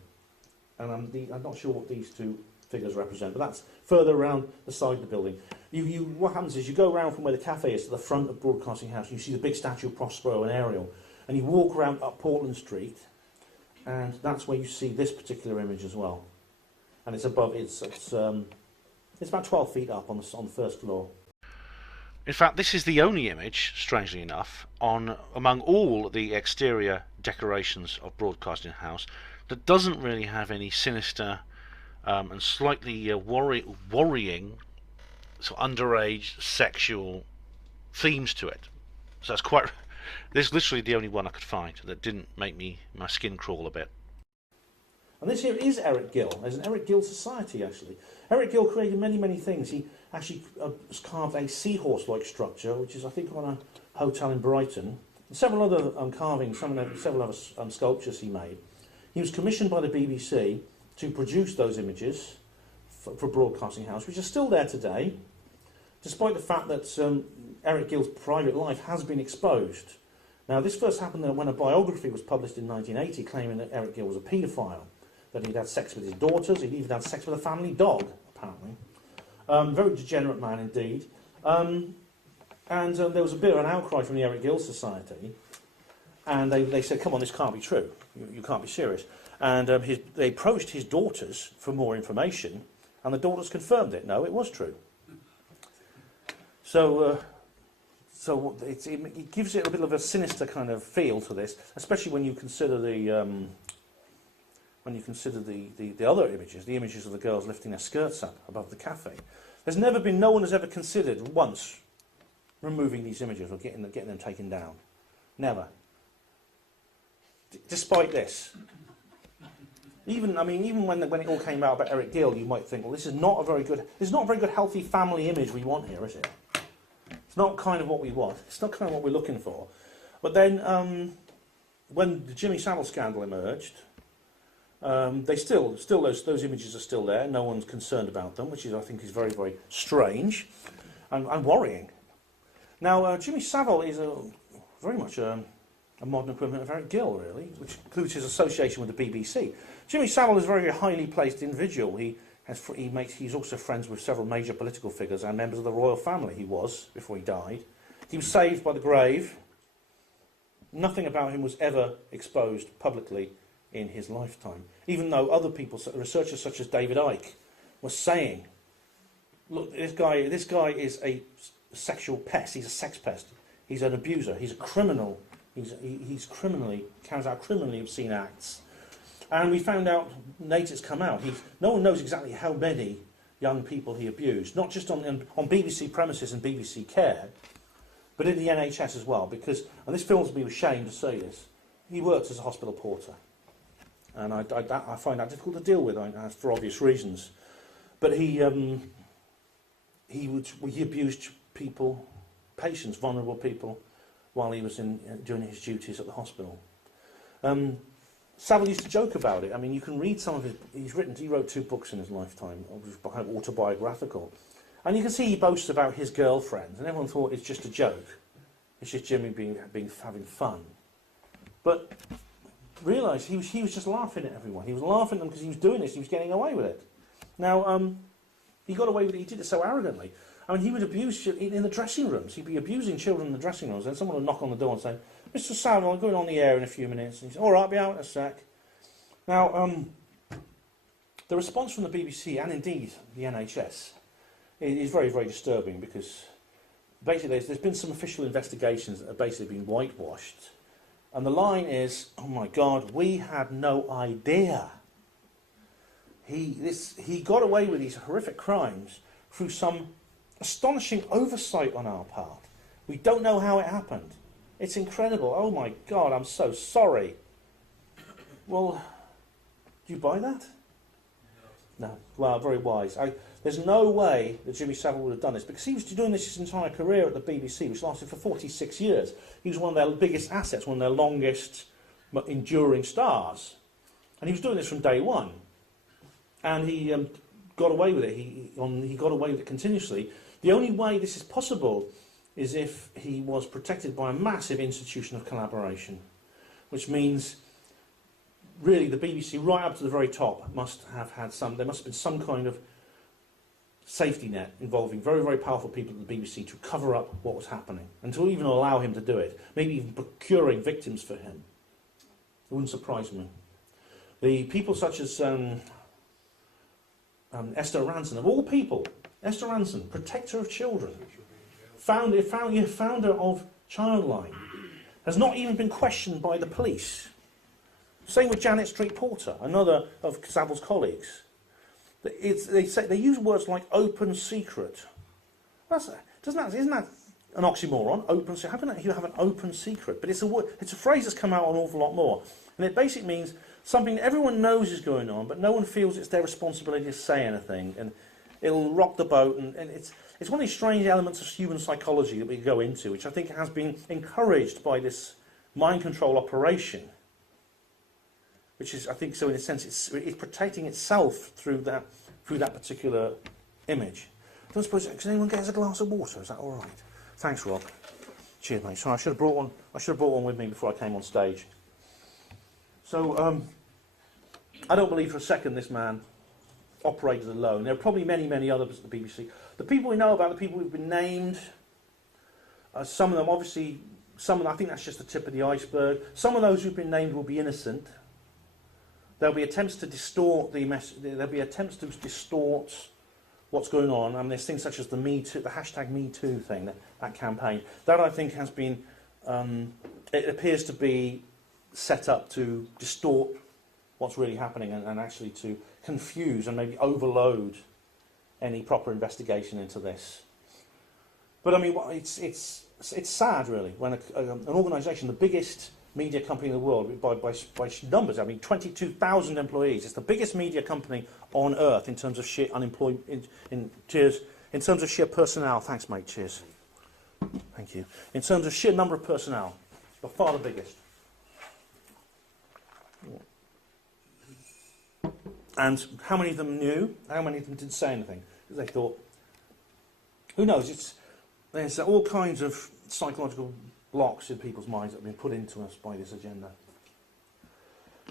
And I'm not sure what these two figures represent, but that's further around the side of the building. What happens is you go around from where the cafe is to the front of Broadcasting House, and you see the big statue of Prospero and Ariel, and you walk around up Portland Street, and that's where you see this particular image as well. And it's above, it's about 12 feet up on the first floor. In fact, this is the only image, strangely enough, among all the exterior decorations of Broadcasting House that doesn't really have any sinister and slightly worrying sort of underage sexual themes to it. So that's quite. This is literally the only one I could find that didn't make my skin crawl a bit. And this here is Eric Gill. There's an Eric Gill Society, actually. Eric Gill created many, many things. He actually carved a seahorse-like structure, which is, I think, on a hotel in Brighton. And several other carvings, several other sculptures he made. He was commissioned by the BBC to produce those images for Broadcasting House, which are still there today, despite the fact that Eric Gill's private life has been exposed. Now, this first happened when a biography was published in 1980 claiming that Eric Gill was a paedophile, that he'd had sex with his daughters, he'd even had sex with a family dog, apparently. Very degenerate man indeed. And there was a bit of an outcry from the Eric Gill Society, and they said, come on, this can't be true, you can't be serious. And they approached his daughters for more information, and the daughters confirmed it. No, it was true. So it gives it a bit of a sinister kind of feel to this, especially when you consider the other images, the images of the girls lifting their skirts up above the cafe. No one has ever considered once removing these images or getting them taken down. Never. Despite this. Even when it all came out about Eric Gill, you might think, well, this is not a very good healthy family image we want here, is it? It's not kind of what we want. It's not kind of what we're looking for. But then, when the Jimmy Savile scandal emerged, those images are still there. No one's concerned about them, which I think is very, very strange and worrying. Now, Jimmy Savile is very much a modern equivalent of Eric Gill, really, which includes his association with the BBC. Jimmy Savile is a very, very highly placed individual. He's also friends with several major political figures and members of the royal family. He was before he died. He was saved by the grave. Nothing about him was ever exposed publicly in his lifetime, even though other people, researchers such as David Icke, were saying, look, this guy is a sexual pest. He's a sex pest. He's an abuser. He's a criminal. He's criminally carries out criminally obscene acts. And we found out, later it's come out, no one knows exactly how many young people he abused, not just on BBC premises and BBC Care, but in the NHS as well, because, and this films me ashamed to say this, he worked as a hospital porter. And I find that difficult to deal with for obvious reasons. But he abused people, patients, vulnerable people, while he was doing his duties at the hospital. Savile used to joke about it. I mean, you can read some of his. He wrote 2 books in his lifetime, autobiographical, and you can see he boasts about his girlfriends, and everyone thought it's just a joke. It's just Jimmy having fun, but realise he was just laughing at everyone. He was laughing at them because he was doing this. He was getting away with it. Now he got away with it. He did it so arrogantly. I mean, he would abuse in the dressing rooms. He'd be abusing children in the dressing rooms, and someone would knock on the door and say, "Mr. Savile, I'm going on the air in a few minutes." And he said, "All right, I'll be out in a sec." Now, the response from the BBC and indeed the NHS is very, very disturbing, because basically there's been some official investigations that have basically been whitewashed, and the line is, "Oh my God, we had no idea." He got away with these horrific crimes through some astonishing oversight on our part. We don't know how it happened. It's incredible. Oh my God, I'm so sorry. Well, do you buy that? No. Well, very wise. There's no way that Jimmy Savile would have done this, because he was doing this his entire career at the BBC, which lasted for 46 years. He was one of their biggest assets, one of their longest enduring stars. And he was doing this from day one. and he got away with it. He got away with it continuously. The only way this is possible is if he was protected by a massive institution of collaboration, which means really the BBC right up to the very top must have had there must have been some kind of safety net involving very, very powerful people at the BBC to cover up what was happening and to even allow him to do it, maybe even procuring victims for him. It wouldn't surprise me. The people such as Esther Ranson, of all people, Esther Ranson, protector of children, founder of Childline, has not even been questioned by the police. Same with Janet Street Porter, another of Savile's colleagues. They use words like open secret. Isn't that an oxymoron? Open secret. How can you have an open secret? But it's a phrase that's come out an awful lot more, and it basically means something that everyone knows is going on, but no one feels it's their responsibility to say anything, and it'll rock the boat. And it's one of these strange elements of human psychology that we go into, which I think has been encouraged by this mind control operation. Which is, I think, so in a sense, it's protecting itself through that particular image. I don't suppose, can anyone get us a glass of water? Is that all right? Thanks, Rob. Cheers, mate. Sorry, I should have brought one with me before I came on stage. So, I don't believe for a second this man operated alone. There are probably many, many others at the BBC. The people we know about, the people who've been named, some of them, obviously, I think that's just the tip of the iceberg. Some of those who've been named will be innocent. There'll be attempts to distort there'll be attempts to distort what's going on, and there's things such as the hashtag Me Too thing, that campaign. That, I think, has been, it appears to be set up to distort what's really happening and actually to confuse and maybe overload any proper investigation into this. But I mean, it's sad, really, when an organisation, the biggest media company in the world, by numbers, I mean 22,000 employees. It's the biggest media company on earth in terms of sheer unemployment, in terms of sheer personnel. Thanks, mate. Cheers. Thank you. In terms of sheer number of personnel, by far the biggest. And how many of them knew? How many of them didn't say anything? Because they thought, who knows? There's all kinds of psychological blocks in people's minds that have been put into us by this agenda.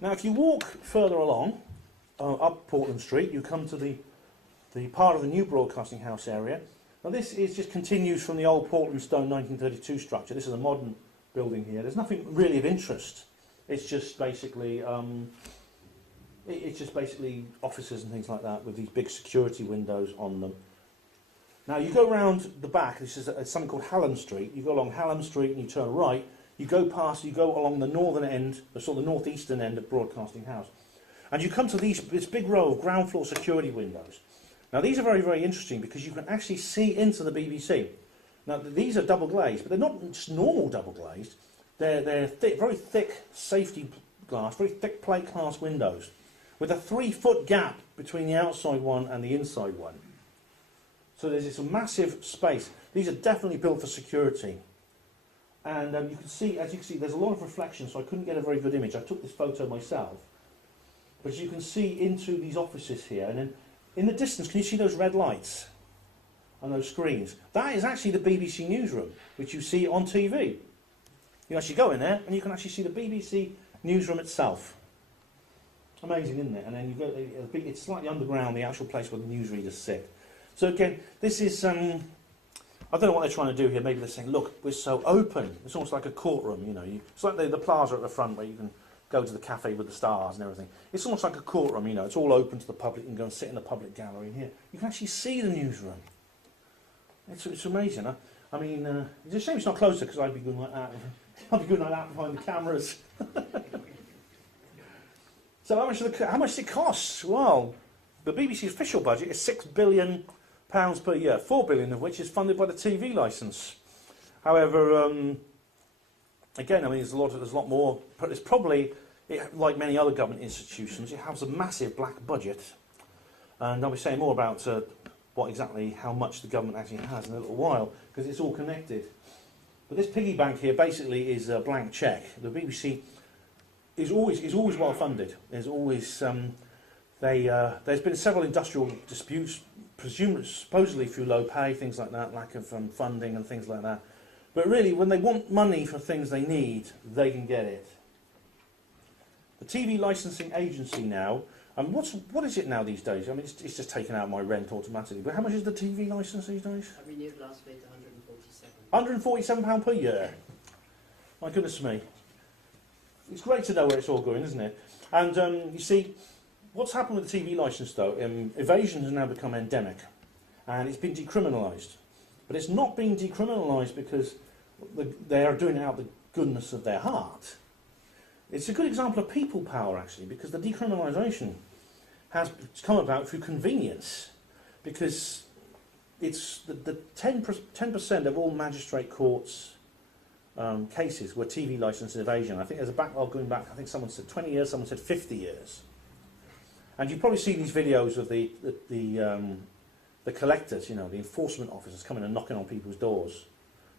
Now, if you walk further along, up Portland Street, you come to the part of the new Broadcasting House area. Now, this just continues from the old Portland Stone 1932 structure. This is a modern building here. There's nothing really of interest. It's just basically offices and things like that with these big security windows on them. Now, you go round the back, this is something called Hallam Street. You go along Hallam Street and you turn right. You go along the northern end, the sort of the northeastern end of Broadcasting House. And you come to this big row of ground floor security windows. Now, these are very, very interesting because you can actually see into the BBC. Now, these are double glazed, but they're not just normal double glazed. They're thick, very thick safety glass, very thick plate glass windows with a 3-foot gap between the outside one and the inside one. So there's this massive space. These are definitely built for security. And as you can see, there's a lot of reflection, so I couldn't get a very good image. I took this photo myself. But you can see into these offices here. And then in the distance, can you see those red lights on those screens? That is actually the BBC newsroom, which you see on TV. You actually go in there, and you can actually see the BBC newsroom itself. Amazing, isn't it? And then you go, it's slightly underground, the actual place where the newsreaders sit. So again, this is, I don't know what they're trying to do here. Maybe they're saying, look, we're so open. It's almost like a courtroom, you know. It's like the plaza at the front where you can go to the cafe with the stars and everything. It's almost like a courtroom, you know. It's all open to the public. You can go and sit in the public gallery. And here, you can actually see the newsroom. It's amazing. I mean, it's a shame it's not closer because I'd be good like that. I'd be good like that behind the cameras. So how much does it cost? Well, the BBC's official budget is £6 billion per year, 4 billion of which is funded by the TV licence. However, again, I mean, there's a lot more. It's probably, like many other government institutions, it has a massive black budget, and I'll be saying more about how much the government actually has in a little while, because it's all connected. But this piggy bank here basically is a blank cheque. The BBC is always well funded. There's always There's been several industrial disputes, supposedly through low pay, things like that, lack of funding and things like that. But really, when they want money for things they need, they can get it. The TV licensing agency now, and what is it now these days? I mean, it's just taken out my rent automatically. But how much is the TV license these days? I renewed last week, 147. £147 per year. My goodness me. It's great to know where it's all going, isn't it? And you see, what's happened with the TV licence though, evasion has now become endemic. And it's been decriminalised. But it's not being decriminalised because they are doing it out of the goodness of their heart. It's a good example of people power, actually, because the decriminalisation has come about through convenience. Because it's the 10% of all magistrate courts cases were TV licence evasion. I think there's a backlog going back, I think someone said 20 years, someone said 50 years. And you've probably seen these videos of the collectors, you know, the enforcement officers coming and knocking on people's doors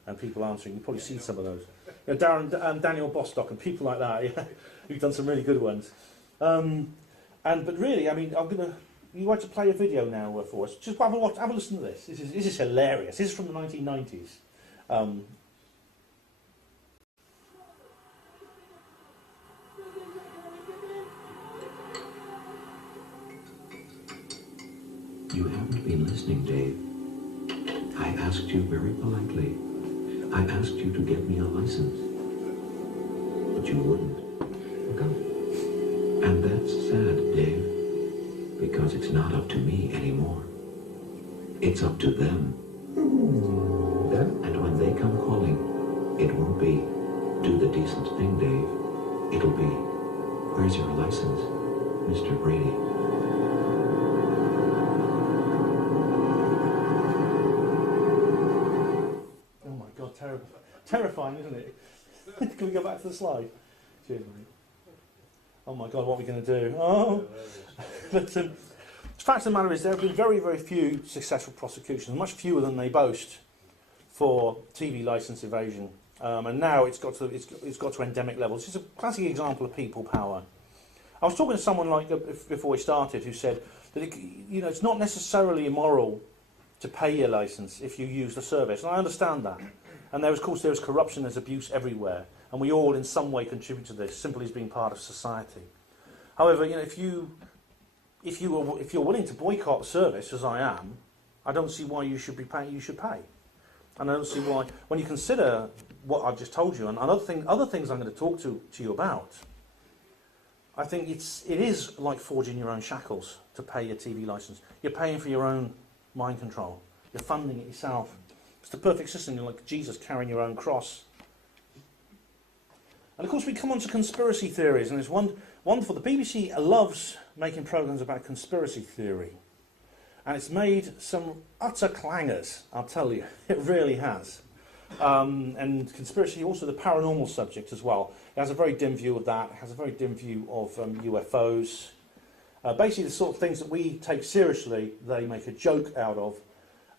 and people answering. You've probably seen some of those. You know, Daniel Bostock and people like that, yeah, who've done some really good ones. But really, I mean, you'd like to play a video now for us. Just have a listen to this. This is hilarious. This is from the 1990s. You haven't been listening, Dave. I asked you very politely. I asked you to get me a license. But you wouldn't. And that's sad, Dave. Because it's not up to me anymore. It's up to them. And when they come calling, it won't be, do the decent thing, Dave. It'll be, where's your license, Mr. Brady? Terrifying, isn't it? Can we go back to the slide? Cheers, mate. Oh my God, what are we going to do? Oh! But the fact of the matter is there have been very, very few successful prosecutions, much fewer than they boast, for TV licence evasion. And now it's got to endemic levels. It's a classic example of people power. I was talking to someone like before we started who said that it's not necessarily immoral to pay your licence if you use the service, and I understand that. And of course, there is corruption, there's abuse everywhere, and we all in some way contribute to this, simply as being part of society. However, you know, if you're willing to boycott service, as I am, I don't see why you should be paying. You should pay, and I don't see why, when you consider what I've just told you and other things I'm going to talk to you about. I think it is like forging your own shackles to pay your TV licence. You're paying for your own mind control. You're funding it yourself. It's the perfect system. You're like Jesus carrying your own cross. And of course we come on to conspiracy theories, and it's wonderful. The BBC loves making programmes about conspiracy theory. And it's made some utter clangers, I'll tell you. It really has. And conspiracy, also the paranormal subject as well. It has a very dim view of that. It has a very dim view of UFOs. Basically the sort of things that we take seriously, they make a joke out of.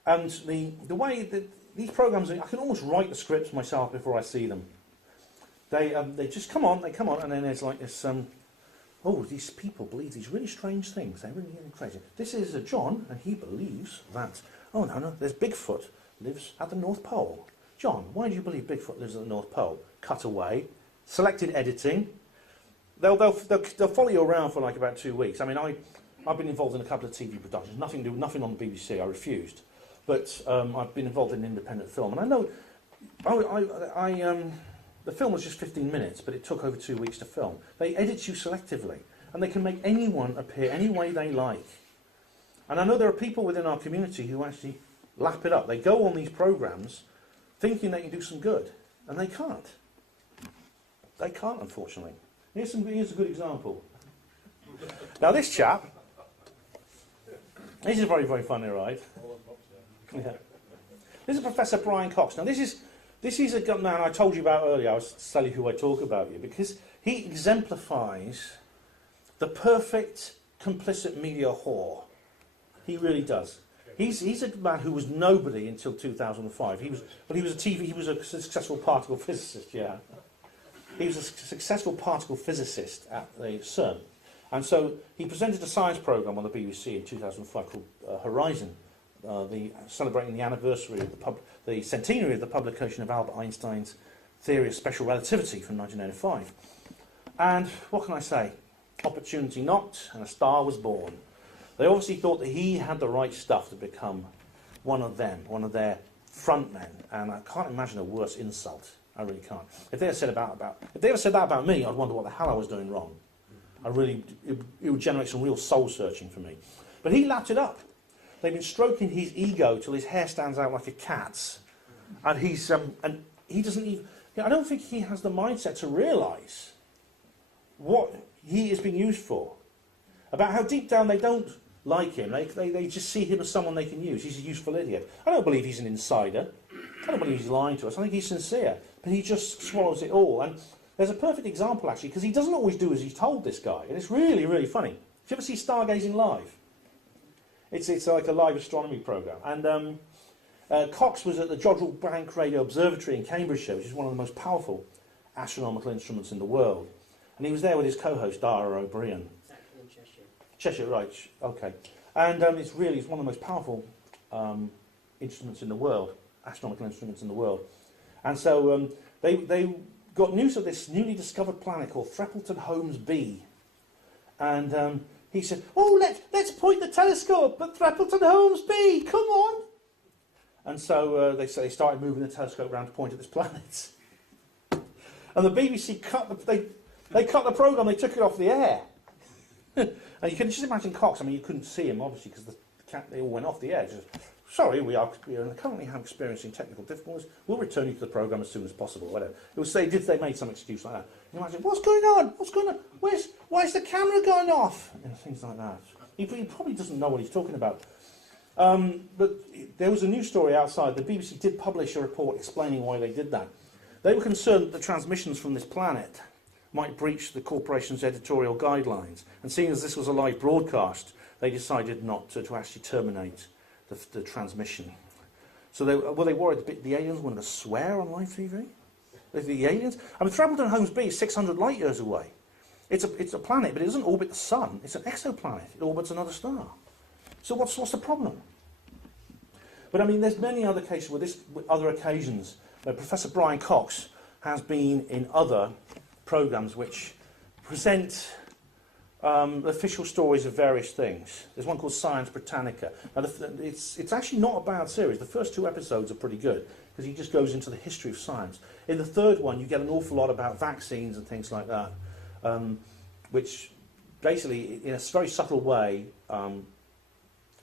And the way that these programmes, I can almost write the scripts myself before I see them. They just come on, and then there's like this, oh, these people believe these really strange things. They're really crazy. This is John, and he believes that, oh no, there's Bigfoot, lives at the North Pole. John, why do you believe Bigfoot lives at the North Pole? Cut away. Selected editing. They'll follow you around for like about 2 weeks. I mean, I've been involved in a couple of TV productions. Nothing on the BBC. I refused. But I've been involved in independent film, and I know the film was just 15 minutes, but it took over 2 weeks to film. They edit you selectively, and they can make anyone appear any way they like. And I know there are people within our community who actually lap it up. They go on these programmes thinking they can do some good, and they can't. They can't, unfortunately. Here's a good example. Now this chap, this is very, very funny, right? Yeah. This is Professor Brian Cox. Now this is a man I told you about earlier. I was telling you who I talk about you, because he exemplifies the perfect complicit media whore. He really does. He's a man who was nobody until 2005. He was a successful particle physicist. Yeah, he was a successful particle physicist at the CERN, And so he presented a science programme on the BBC in 2005 called Horizon, celebrating the anniversary of the centenary of the publication of Albert Einstein's theory of special relativity from 1905. And what can I say? Opportunity knocked and a star was born. They obviously thought that he had the right stuff to become one of them, one of their front men. And I can't imagine a worse insult. I really can't. If they had said if they ever said that about me, I'd wonder what the hell I was doing wrong. It would generate some real soul searching for me. But he lapped it up. They've been stroking his ego till his hair stands out like a cat's, and he doesn't even. I don't think he has the mindset to realise what he is being used for. About how deep down they don't like him. They just see him as someone they can use. He's a useful idiot. I don't believe he's an insider. I don't believe he's lying to us. I think he's sincere. But he just swallows it all. And there's a perfect example, actually, because he doesn't always do as he's told, this guy. And it's really, really funny. Did you ever see Stargazing Live? It's like a live astronomy programme. And Cox was at the Jodrell Bank Radio Observatory in Cambridgeshire, which is one of the most powerful astronomical instruments in the world. And he was there with his co-host, Dara O'Brien. Exactly in Cheshire. Cheshire, right, okay. And it's one of the most powerful instruments in the world, astronomical instruments in the world. And so they got news of this newly discovered planet called Threppleton Holmes B. And he said, "Oh, let's point the telescope at Threppleton Holmes B, come on!" And so they started moving the telescope around to point at this planet. And the BBC they cut the programme, they took it off the air. And you can just imagine Cox. I mean, you couldn't see him, obviously, because they all went off the air. Just, "Sorry, we are currently experiencing technical difficulties. We'll return you to the programme as soon as possible." Whatever. They made some excuse like that. You imagine, what's going on? What's going on? Why is the camera going off? And things like that. He probably doesn't know what he's talking about. But there was a news story outside. The BBC did publish a report explaining why they did that. They were concerned that the transmissions from this planet might breach the corporation's editorial guidelines. And seeing as this was a live broadcast, they decided not to actually terminate the transmission. So they worried the aliens were going to swear on live TV? The aliens? I mean, Threppleton Holmes B is 600 light years away. It's a planet, but it doesn't orbit the sun. It's an exoplanet. It orbits another star. So what's the problem? But I mean, there's many other cases with other occasions where Professor Brian Cox has been in other programmes which present official stories of various things. There's one called Science Britannica. Now, it's actually not a bad series. The first 2 episodes are pretty good because he just goes into the history of science. In the third one, you get an awful lot about vaccines and things like that, which basically, in a very subtle way,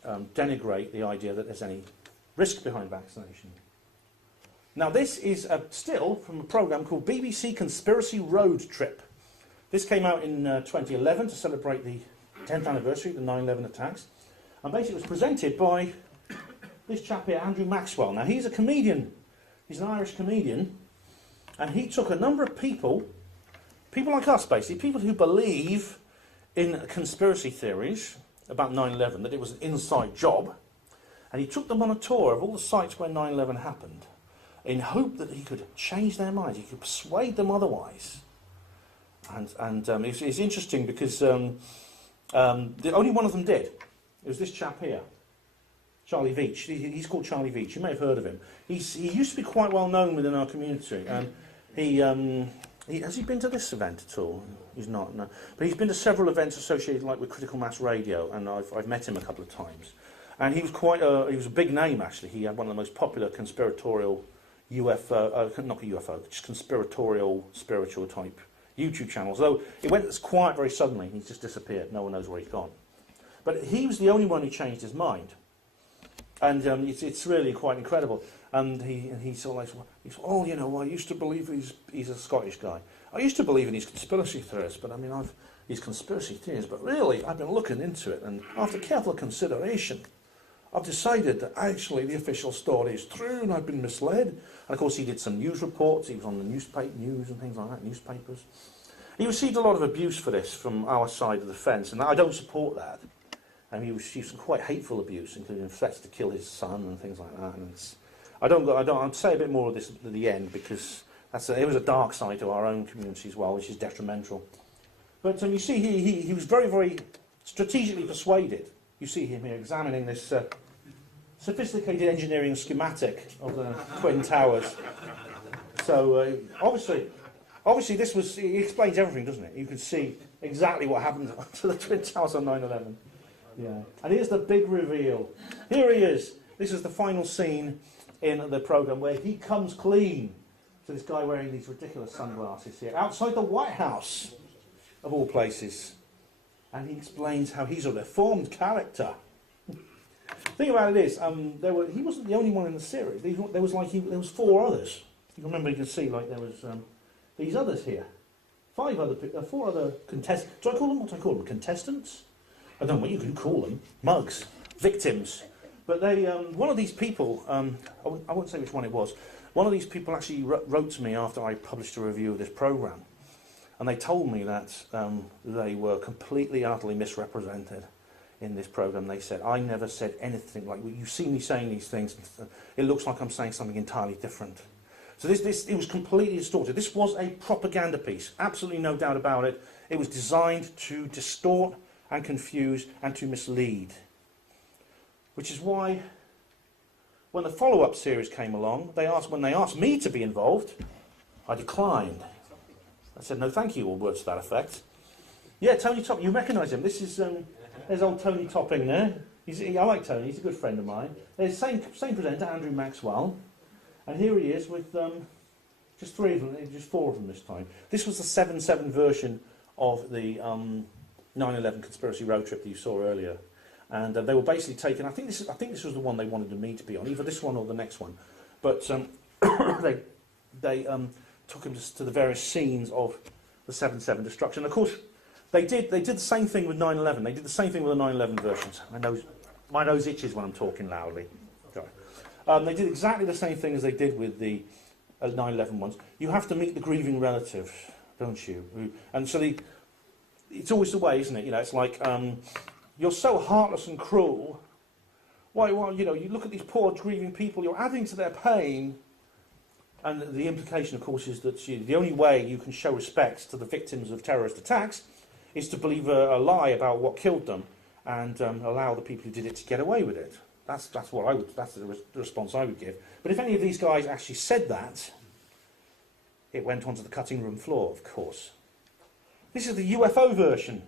denigrate the idea that there's any risk behind vaccination. Now, this is still from a programme called BBC Conspiracy Road Trip. This came out in 2011 to celebrate the 10th anniversary of the 9/11 attacks. And basically it was presented by this chap here, Andrew Maxwell. Now, he's a comedian. He's an Irish comedian. And he took a number of people like us, basically, people who believe in conspiracy theories about 9/11, that it was an inside job. And he took them on a tour of all the sites where 9/11 happened, in hope that he could change their minds, he could persuade them otherwise. And it's interesting because only one of them did. It was this chap here, Charlie Veitch. He's called Charlie Veitch. You may have heard of him. He used to be quite well known within our community. And has he been to this event at all? He's not, no. But he's been to several events associated with Critical Mass Radio, and I've met him a couple of times. And he was he was a big name, actually. He had one of the most popular conspiratorial just conspiratorial, spiritual type YouTube channels. Though it went quiet very suddenly, he's just disappeared. No one knows where he's gone. But he was the only one who changed his mind. And it's really quite incredible. And he sort of I used to believe he's a Scottish guy. I used to believe in these conspiracy theories, but I mean, these conspiracy theories, but really, I've been looking into it, and after careful consideration, I've decided that actually the official story is true, and I've been misled. And of course, he did some news reports. He was on the news and things like that, newspapers. He received a lot of abuse for this from our side of the fence, and I don't support that. And he received some quite hateful abuse, including threats to kill his son and things like that. And I'll say a bit more of this at the end, because it was a dark side to our own community as well, which is detrimental. But you see here, he was very, very strategically persuaded. You see him here examining this sophisticated engineering schematic of the Twin Towers. So obviously this was, it explains everything, doesn't it? You can see exactly what happened to the Twin Towers on 9/11. Yeah. And here's the big reveal. Here he is. This is the final scene in the programme where he comes clean to this guy wearing these ridiculous sunglasses here, outside the White House, of all places. And he explains how he's a reformed character. The thing about it is, he wasn't the only one in the series. There was 4 others. You remember, you can see, like, there was these others here. 4 other contestants. Do I call them, what do I call them? Contestants? I don't know what you can call them. Mugs. Victims. But they, one of these people, I won't say which one it was, one of these people actually wrote to me after I published a review of this programme. And they told me that they were completely and utterly misrepresented in this programme. They said, I never said anything like, you see me saying these things, it looks like I'm saying something entirely different. So it was completely distorted. This was a propaganda piece, absolutely no doubt about it. It was designed to distort and confuse and to mislead. Which is why, when the follow-up series came along, when they asked me to be involved, I declined. I said, no thank you, or words to that effect. Yeah, Tony Topping, you recognise him. This is, there's old Tony Topping there. I like Tony, he's a good friend of mine. There's same presenter, Andrew Maxwell. And here he is with just 3 of them, just 4 of them this time. This was the 7/7 version of the 9/11 conspiracy road trip that you saw earlier. And they were basically taken, I think this was the one they wanted me to be on, either this one or the next one. But they took him to the various scenes of the 7/7 destruction. Of course, they did the same thing with 9/11. They did the same thing with the 9/11 versions. My nose itches when I'm talking loudly. Sorry. They did exactly the same thing as they did with the 9/11 ones. You have to meet the grieving relative, don't you? And so it's always the way, isn't it? You know, it's like you're so heartless and cruel. Why? You know, you look at these poor grieving people. You're adding to their pain. And the implication, of course, is that the only way you can show respect to the victims of terrorist attacks is to believe a lie about what killed them and allow the people who did it to get away with it. That's the response I would give. But if any of these guys actually said that, it went onto the cutting room floor, of course. This is the UFO version.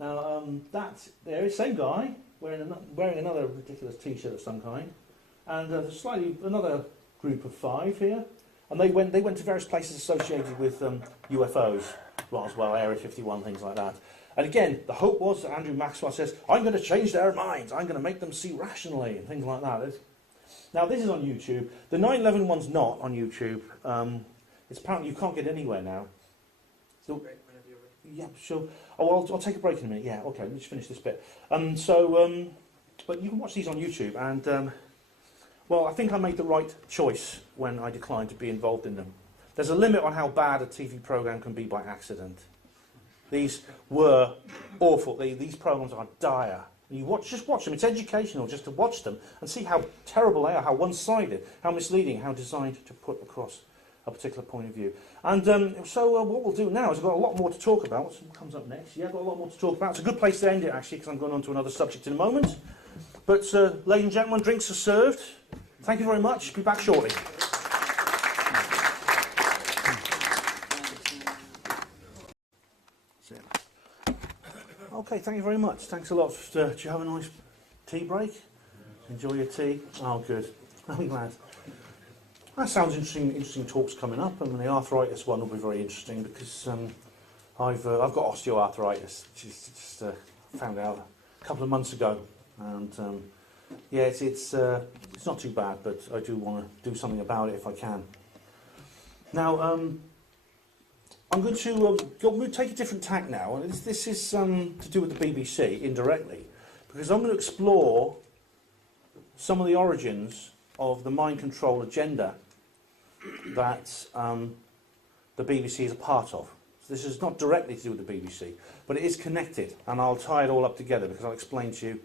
Now, there is same guy wearing another ridiculous T-shirt of some kind, and another group of 5 here, and they went to various places associated with UFOs, Roswell, Area 51, things like that. And again, the hope was that Andrew Maxwell says, I'm going to change their minds, I'm going to make them see rationally, and things like that. Now, this is on YouTube. The 9/11 one's not on YouTube. It's apparently you can't get anywhere now. So, yeah, sure. Oh, I'll take a break in a minute. Yeah, okay, let's finish this bit. But you can watch these on YouTube, and well, I think I made the right choice when I declined to be involved in them. There's a limit on how bad a TV programme can be by accident. These were awful. These programmes are dire. Just watch them. It's educational just to watch them and see how terrible they are, how one-sided, how misleading, how designed to put across a particular point of view. And so what we'll do now is I've got a lot more to talk about. What comes up next? Yeah, I've got a lot more to talk about. It's a good place to end it, actually, because I'm going on to another subject in a moment. But, ladies and gentlemen, drinks are served. Thank you very much. Be back shortly. Okay, thank you very much. Thanks a lot. Did you have a nice tea break? Enjoy your tea? Oh, good. I'm glad. That sounds interesting. Interesting talks coming up. I mean, the arthritis one will be very interesting because I've got osteoarthritis. Just found out a couple of months ago, and yeah, it's not too bad, but I do want to do something about it if I can. Now, I'm going to take a different tack now, and this is to do with the BBC indirectly, because I'm going to explore some of the origins of the mind control agenda that the BBC is a part of. So this is not directly to do with the BBC, but it is connected, and I'll tie it all up together because I'll explain to you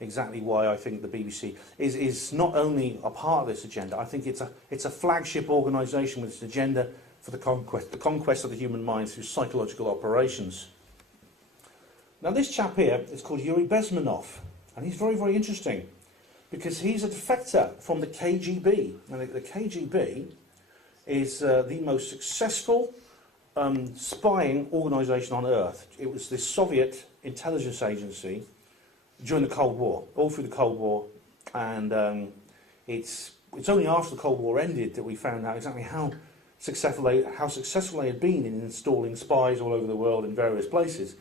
exactly why I think the BBC is not only a part of this agenda. I think it's a flagship organisation with its agenda for the conquest of the human mind through psychological operations. Now this chap here is called Yuri Bezmenov, and he's very, very interesting because he's a defector from the KGB. And the KGB is the most successful spying organisation on Earth. It was the Soviet intelligence agency during the Cold War, all through the Cold War, and it's only after the Cold War ended that we found out exactly how successful they had been in installing spies all over the world in various places.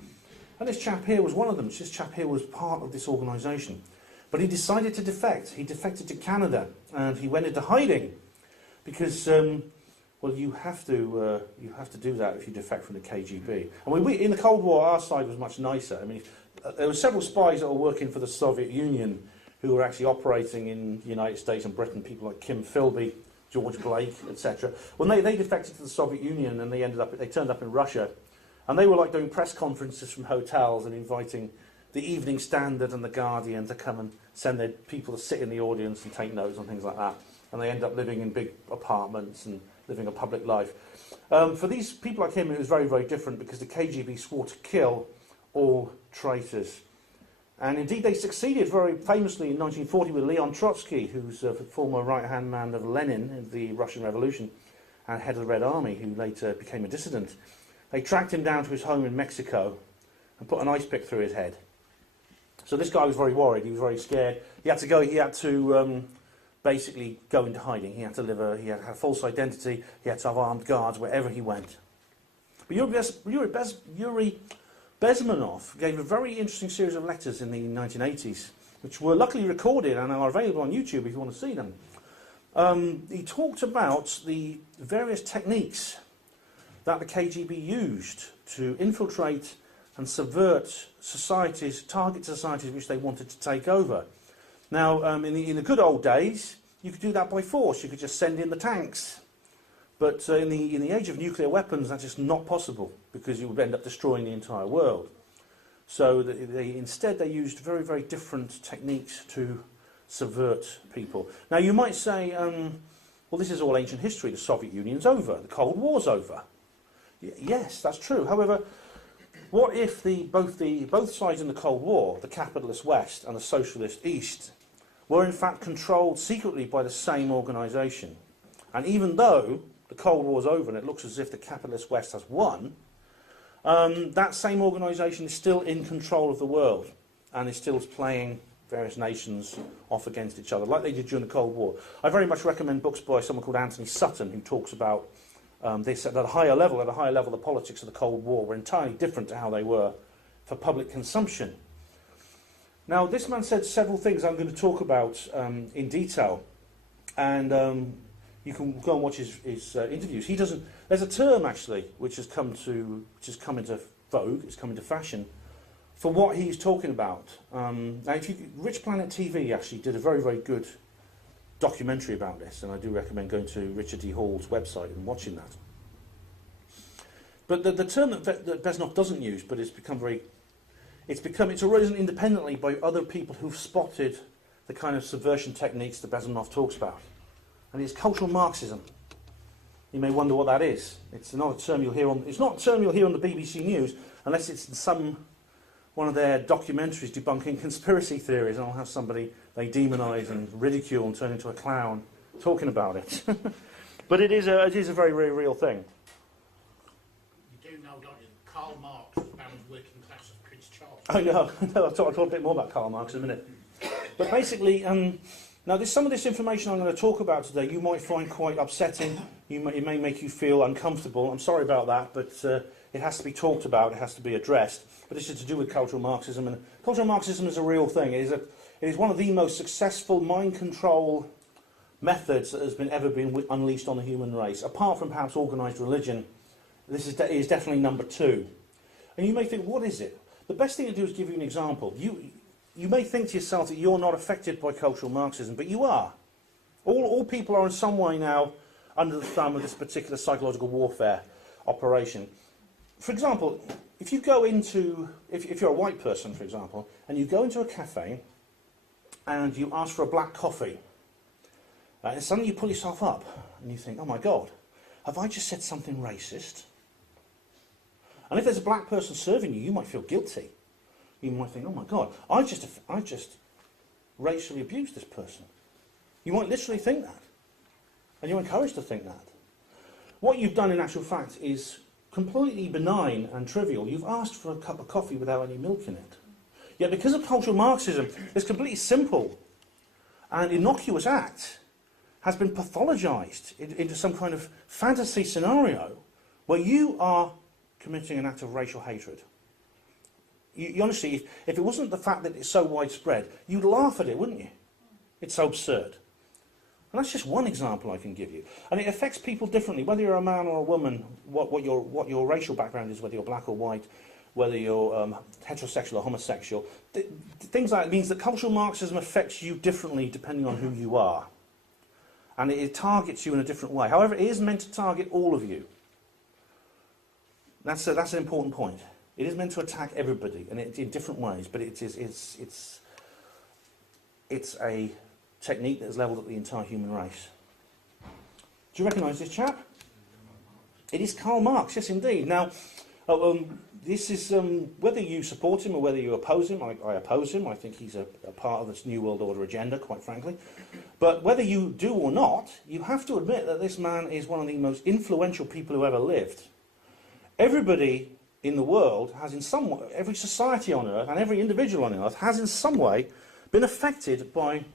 And this chap here was one of them. This chap here was part of this organisation. But he decided to defect. He defected to Canada, and he went into hiding because, well, you have to do that if you defect from the KGB. And in the Cold War, our side was much nicer. I mean, there were several spies that were working for the Soviet Union who were actually operating in the United States and Britain, people like Kim Philby, George Blake, etc. Well, they defected to the Soviet Union, and they turned up in Russia, and they were like doing press conferences from hotels and inviting the Evening Standard and the Guardian to come and send their people to sit in the audience and take notes and things like that. And they end up living in big apartments and living a public life. For these people like him, it was very, very different because the KGB swore to kill all traitors. And indeed, they succeeded very famously in 1940 with Leon Trotsky, who's a former right-hand man of Lenin in the Russian Revolution and head of the Red Army, who later became a dissident. They tracked him down to his home in Mexico and put an ice pick through his head. So this guy was very worried. He was very scared. He had to basically go into hiding. He had to he had a false identity. He had to have armed guards wherever he went. But Yuri Bezmenov gave a very interesting series of letters in the 1980s, which were luckily recorded and are available on YouTube if you want to see them. He talked about the various techniques that the KGB used to infiltrate and subvert societies, target societies which they wanted to take over. Now, in the good old days, you could do that by force. You could just send in the tanks. But in the age of nuclear weapons, that's just not possible because you would end up destroying the entire world. So instead they used very, very different techniques to subvert people. Now you might say, well, this is all ancient history. The Soviet Union's over. The Cold War's over. Yes, that's true. However, what if both sides in the Cold War, the capitalist West and the socialist East, were in fact controlled secretly by the same organisation? And even though the Cold War's over and it looks as if the capitalist West has won, that same organisation is still in control of the world and is still playing various nations off against each other, like they did during the Cold War. I very much recommend books by someone called Anthony Sutton, who talks about this at a higher level. At a higher level, the politics of the Cold War were entirely different to how they were for public consumption. Now, this man said several things I'm going to talk about in detail, and you can go and watch his interviews. He doesn't. There's a term actually which has come into vogue. It's come into fashion for what he's talking about. Now, Rich Planet TV actually did a very, very good documentary about this, and I do recommend going to Richard D. Hall's website and watching that. But the term that Bezmenov doesn't use, but it's arisen independently by other people who've spotted the kind of subversion techniques that Bezmenov talks about. And it's cultural Marxism. You may wonder what that is. It's not a term you'll hear on the BBC News unless it's in one of their documentaries debunking conspiracy theories, and I'll have somebody they demonise and ridicule and turn into a clown talking about it. But it is a very, very real thing. You do know, don't you, Karl Marx was bound working class of Prince Charles. I know. I'll talk a bit more about Karl Marx in a minute. But basically, now some of this information I'm going to talk about today you might find quite upsetting. It may make you feel uncomfortable. I'm sorry about that, but it has to be talked about. It has to be addressed. But this is to do with cultural Marxism, and cultural Marxism is a real thing. It is one of the most successful mind control methods that has ever been unleashed on the human race, apart from perhaps organised religion. This is definitely number two. And you may think, what is it? The best thing to do is give you an example. You may think to yourself that you're not affected by cultural Marxism, but you are. All people are in some way now under the thumb of this particular psychological warfare operation. For example, if you're a white person, for example, and you go into a cafe and you ask for a black coffee, and suddenly you pull yourself up and you think, oh my God, have I just said something racist? And if there's a black person serving you, you might feel guilty. You might think, oh my God, I just racially abused this person. You might literally think that. And you're encouraged to think that. What you've done in actual fact is completely benign and trivial. You've asked for a cup of coffee without any milk in it. Yet because of cultural Marxism, this completely simple and innocuous act has been pathologized into some kind of fantasy scenario where you are committing an act of racial hatred. You honestly, if it wasn't the fact that it's so widespread, you'd laugh at it, wouldn't you? It's so absurd. And that's just one example I can give you. And it affects people differently, whether you're a man or a woman, what your racial background is, whether you're black or white, whether you're heterosexual or homosexual. Things like that means that cultural Marxism affects you differently depending on who you are. And it targets you in a different way. However, it is meant to target all of you. That's an important point. It is meant to attack everybody, and in different ways, but it's a technique that is levelled at the entire human race. Do you recognise this chap? It is Karl Marx, yes indeed. Now, this is, whether you support him or whether you oppose him, I oppose him. I think he's a part of this New World Order agenda, quite frankly. But whether you do or not, you have to admit that this man is one of the most influential people who ever lived. Everybody in the world has in some way, every society on earth and every individual on earth has in some way been affected by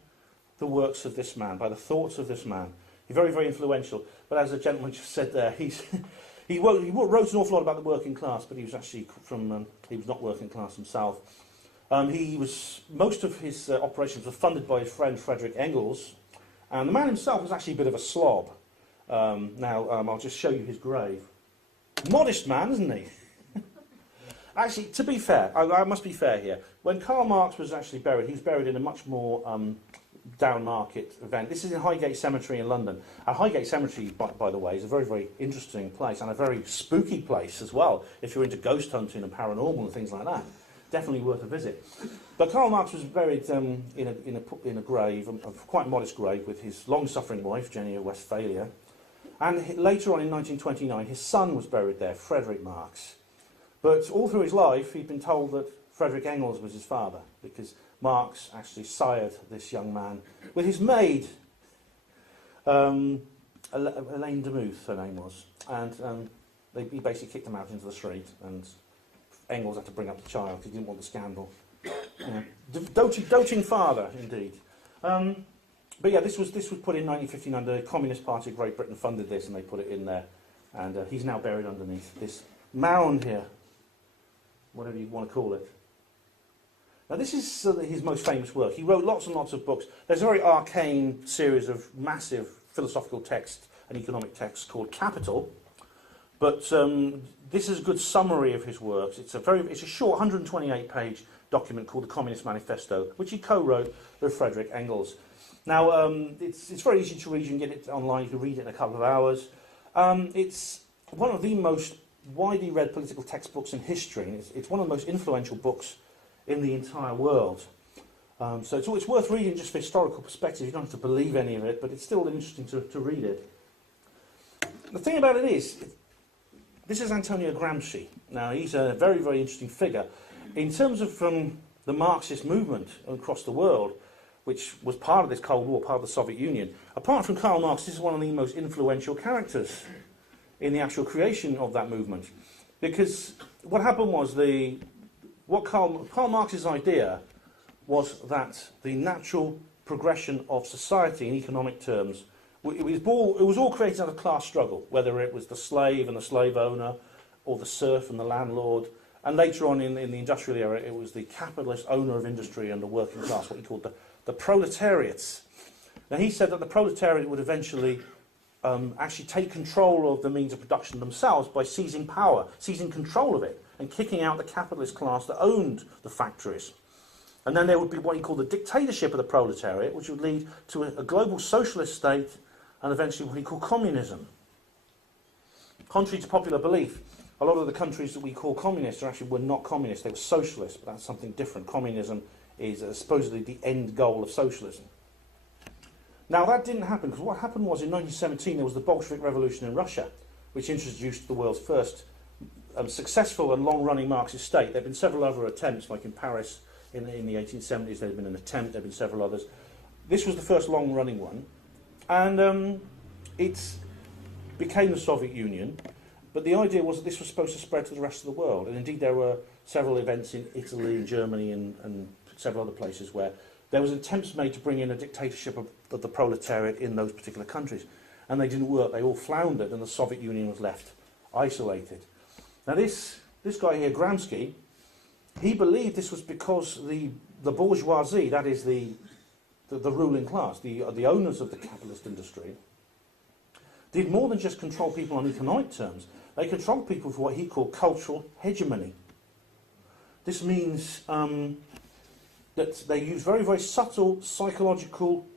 the works of this man, by the thoughts of this man. He's very, very influential. But as the gentleman just said there, he wrote an awful lot about the working class, but he was actually he was not working class himself. Most of his operations were funded by his friend Frederick Engels, and the man himself was actually a bit of a slob. I'll just show you his grave. Modest man, isn't he? Actually, to be fair, I must be fair here. When Karl Marx was actually buried, he was buried in a much more down-market event. This is in Highgate Cemetery in London. And Highgate Cemetery, by the way, is a very, very interesting place and a very spooky place as well, if you're into ghost hunting and paranormal and things like that. Definitely worth a visit. But Karl Marx was buried in a grave, a quite modest grave, with his long-suffering wife, Jenny of Westphalia. And later on in 1929, his son was buried there, Frederick Marx. But all through his life, he'd been told that Frederick Engels was his father, because Marx actually sired this young man with his maid, Elaine Demuth, her name was. And he basically kicked him out into the street, and Engels had to bring up the child because he didn't want the scandal. Doting father, indeed. But yeah, this was put in 1959. The Communist Party of Great Britain funded this, and they put it in there. And he's now buried underneath this mound here, whatever you want to call it. Now this is his most famous work. He wrote lots and lots of books. There's a very arcane series of massive philosophical texts and economic texts called Capital. But this is a good summary of his works. It's a short 128-page document called the Communist Manifesto, which he co-wrote with Frederick Engels. Now, it's very easy to read. You can get it online. You can read it in a couple of hours. It's one of the most widely read political textbooks in history. It's one of the most influential books in the entire world. So it's worth reading just for historical perspective. You don't have to believe any of it, but it's still interesting to read it. The thing about it is, this is Antonio Gramsci. Now, he's a very, very interesting figure. In terms of the Marxist movement across the world, which was part of this Cold War, part of the Soviet Union, apart from Karl Marx, this is one of the most influential characters in the actual creation of that movement. Because what happened was Karl Marx's idea was that the natural progression of society in economic terms, it was all created out of class struggle, whether it was the slave and the slave owner, or the serf and the landlord, and later on in the industrial era, it was the capitalist owner of industry and the working class, what he called the proletariats. Now he said that the proletariat would eventually actually take control of the means of production themselves by seizing power, seizing control of it, and kicking out the capitalist class that owned the factories. And then there would be what he called the dictatorship of the proletariat, which would lead to a global socialist state and eventually what he called communism. Contrary to popular belief, a lot of the countries that we call communist were not communist, they were socialist, but that's something different. Communism is supposedly the end goal of socialism. Now that didn't happen, because what happened was in 1917 there was the Bolshevik Revolution in Russia, which introduced the world's first successful and long-running Marxist state. There have been several other attempts, like in Paris in the 1870s there had been an attempt, there have been several others. This was the first long-running one, and it became the Soviet Union, but the idea was that this was supposed to spread to the rest of the world, and indeed there were several events in Italy and Germany and several other places where there was attempts made to bring in a dictatorship of the proletariat in those particular countries, and they didn't work. They all floundered, and the Soviet Union was left isolated. Now this guy here, Gramsci, he believed this was because the bourgeoisie, that is the ruling class, the owners of the capitalist industry, did more than just control people on economic terms. They controlled people for what he called cultural hegemony. This means that they use very, very subtle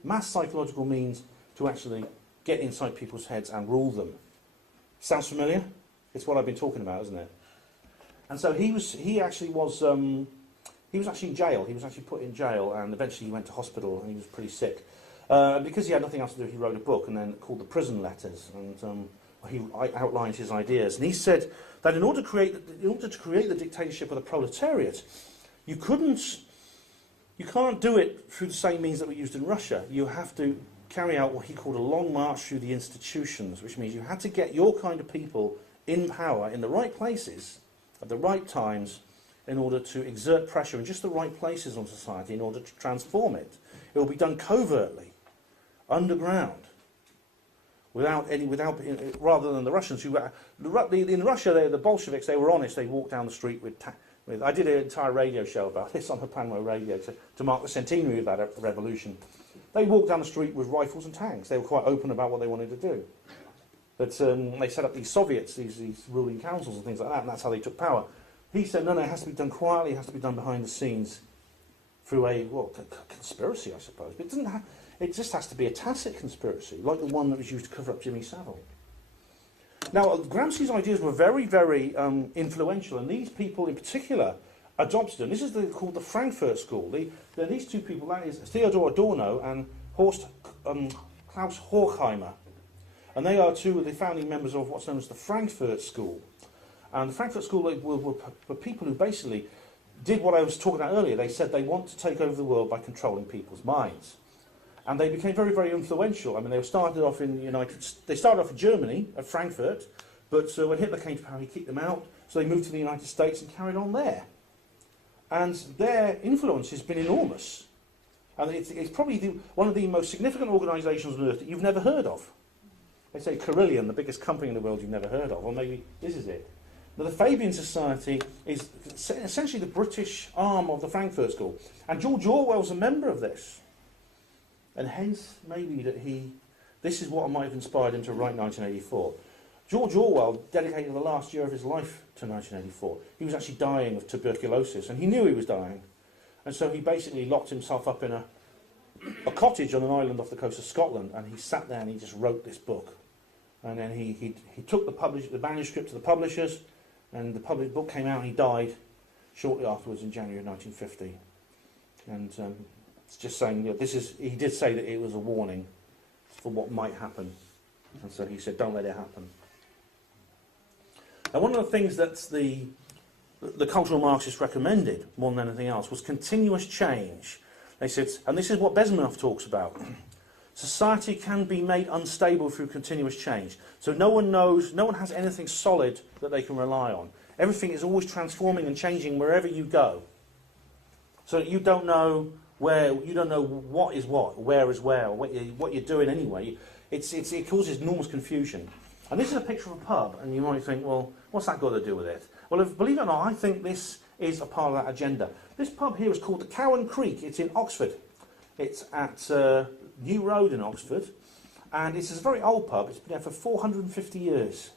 mass psychological means to actually get inside people's heads and rule them. Sounds familiar? It's what I've been talking about, isn't it? And so he actually was in jail. He was actually put in jail, and eventually he went to hospital, and he was pretty sick. Because he had nothing else to do, he wrote a book, and then called The Prison Letters, and he outlined his ideas. And he said that in order to create the dictatorship of the proletariat, you can't do it through the same means that were used in Russia. You have to carry out what he called a long march through the institutions, which means you had to get your kind of people in power in the right places at the right times in order to exert pressure in just the right places on society in order to transform it. It will be done covertly, underground, rather than the Russians who in Russia, the Bolsheviks, they were honest. They walked down the street with I did an entire radio show about this on the Panama radio to mark the centenary of that revolution. They walked down the street with rifles and tanks. They were quite open about what they wanted to do. But they set up these Soviets, these ruling councils and things like that, and that's how they took power. He said, no, it has to be done quietly, it has to be done behind the scenes through a conspiracy, I suppose. But it just has to be a tacit conspiracy, like the one that was used to cover up Jimmy Savile. Now, Gramsci's ideas were very, very influential, and these people in particular adopted them. This is called the Frankfurt School. These two people, that is Theodor Adorno and Klaus Horkheimer. And they are two of the founding members of what's known as the Frankfurt School. And the Frankfurt School were people who basically did what I was talking about earlier. They said they want to take over the world by controlling people's minds. And they became very, very influential. I mean, they started off in Germany, at Frankfurt, but when Hitler came to power, he kicked them out, so they moved to the United States and carried on there. And their influence has been enormous. And it's probably one of the most significant organisations on earth that you've never heard of. They say Carillion, the biggest company in the world you've never heard of, or maybe this is it. But the Fabian Society is essentially the British arm of the Frankfurt School. And George Orwell's a member of this. And hence, maybe this is what might have inspired him to write 1984. George Orwell dedicated the last year of his life to 1984. He was actually dying of tuberculosis, and he knew he was dying. And so he basically locked himself up in a cottage on an island off the coast of Scotland, and he sat there and he just wrote this book. And then he took the manuscript to the publishers, and the book came out, and he died shortly afterwards in January of 1950. And it's just saying, he did say that it was a warning for what might happen. And so he said, don't let it happen. Now, one of the things that the cultural Marxists recommended, more than anything else, was continuous change. They said, and this is what Bezmenov talks about, society can be made unstable through continuous change. So no one has anything solid that they can rely on. Everything is always transforming and changing wherever you go. So you don't know what is what, where is where, or what you're doing anyway. It causes enormous confusion. And this is a picture of a pub, and you might think, well, what's that got to do with it? Well, believe it or not, I think this is a part of that agenda. This pub here is called the Cow and Creek. It's in Oxford. It's at New Road in Oxford, and it's a very old pub. It's been there for 450 years.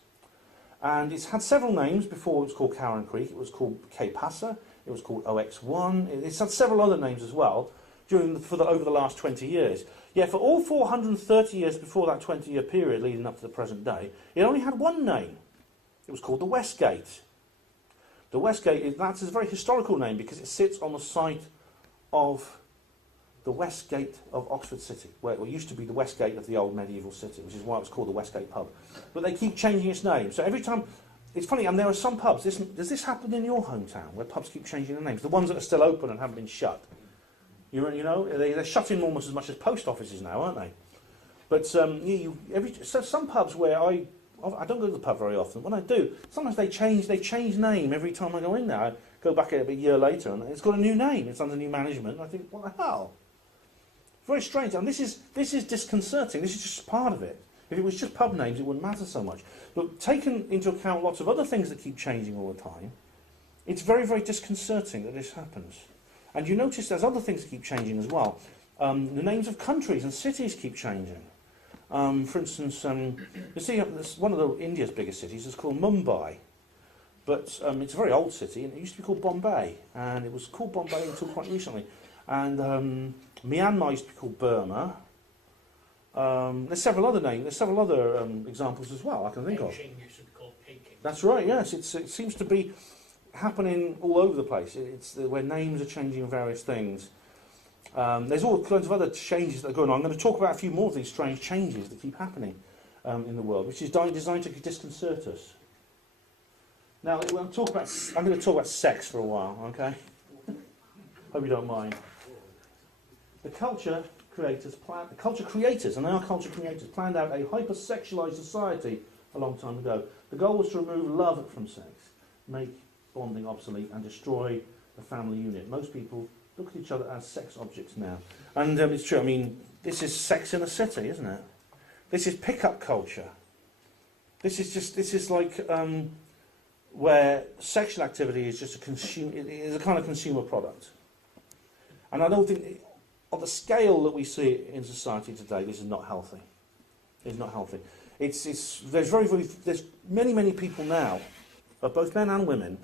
And it's had several names before it was called Cow and Creek. It was called K-Passa, it was called OX1, it's had several other names as well over the last 20 years. Yet for all 430 years before that 20-year period leading up to the present day, it only had one name. It was called the Westgate. The Westgate, that's a very historical name because it sits on the site of the west gate of Oxford City, where it used to be the west gate of the old medieval city, which is why it was called the Westgate Pub. But they keep changing its name. So every time, it's funny, and there are some pubs, does this happen in your hometown, where pubs keep changing their names? The ones that are still open and haven't been shut. You know, they're shutting almost as much as post offices now, aren't they? But so some pubs where I don't go to the pub very often. When I do, sometimes they change name every time I go in there. I go back a year later and it's got a new name. It's under new management. I think, what the hell? Very strange. And this is disconcerting. This is just part of it. If it was just pub names, it wouldn't matter so much. But taking into account lots of other things that keep changing all the time, it's very, very disconcerting that this happens. And you notice there's other things that keep changing as well. The names of countries and cities keep changing. For instance, you see, one of India's biggest cities is called Mumbai. But it's a very old city, and it used to be called Bombay. And it was called Bombay until quite recently. And Myanmar used to be called Burma. There's several other names. There's several other examples as well I can think of. Beijing used to be called Peking. That's right, yes. It seems to be happening all over the place. It's where names are changing various things. There's all kinds of other changes that are going on. I'm going to talk about a few more of these strange changes that keep happening in the world, which is designed to disconcert us. Now, I'm going to talk about sex for a while, okay? Hope you don't mind. The culture creators, and they are culture creators, planned out a hypersexualized society a long time ago. The goal was to remove love from sex, make bonding obsolete, and destroy the family unit. Most people look at each other as sex objects now. And it's true, I mean, this is Sex in a City, isn't it? This is pick-up culture. This is like where sexual activity is just a kind of consumer product. And I don't think, on the scale that we see it in society today, this is not healthy. It's not healthy. There's many people now, both men and women,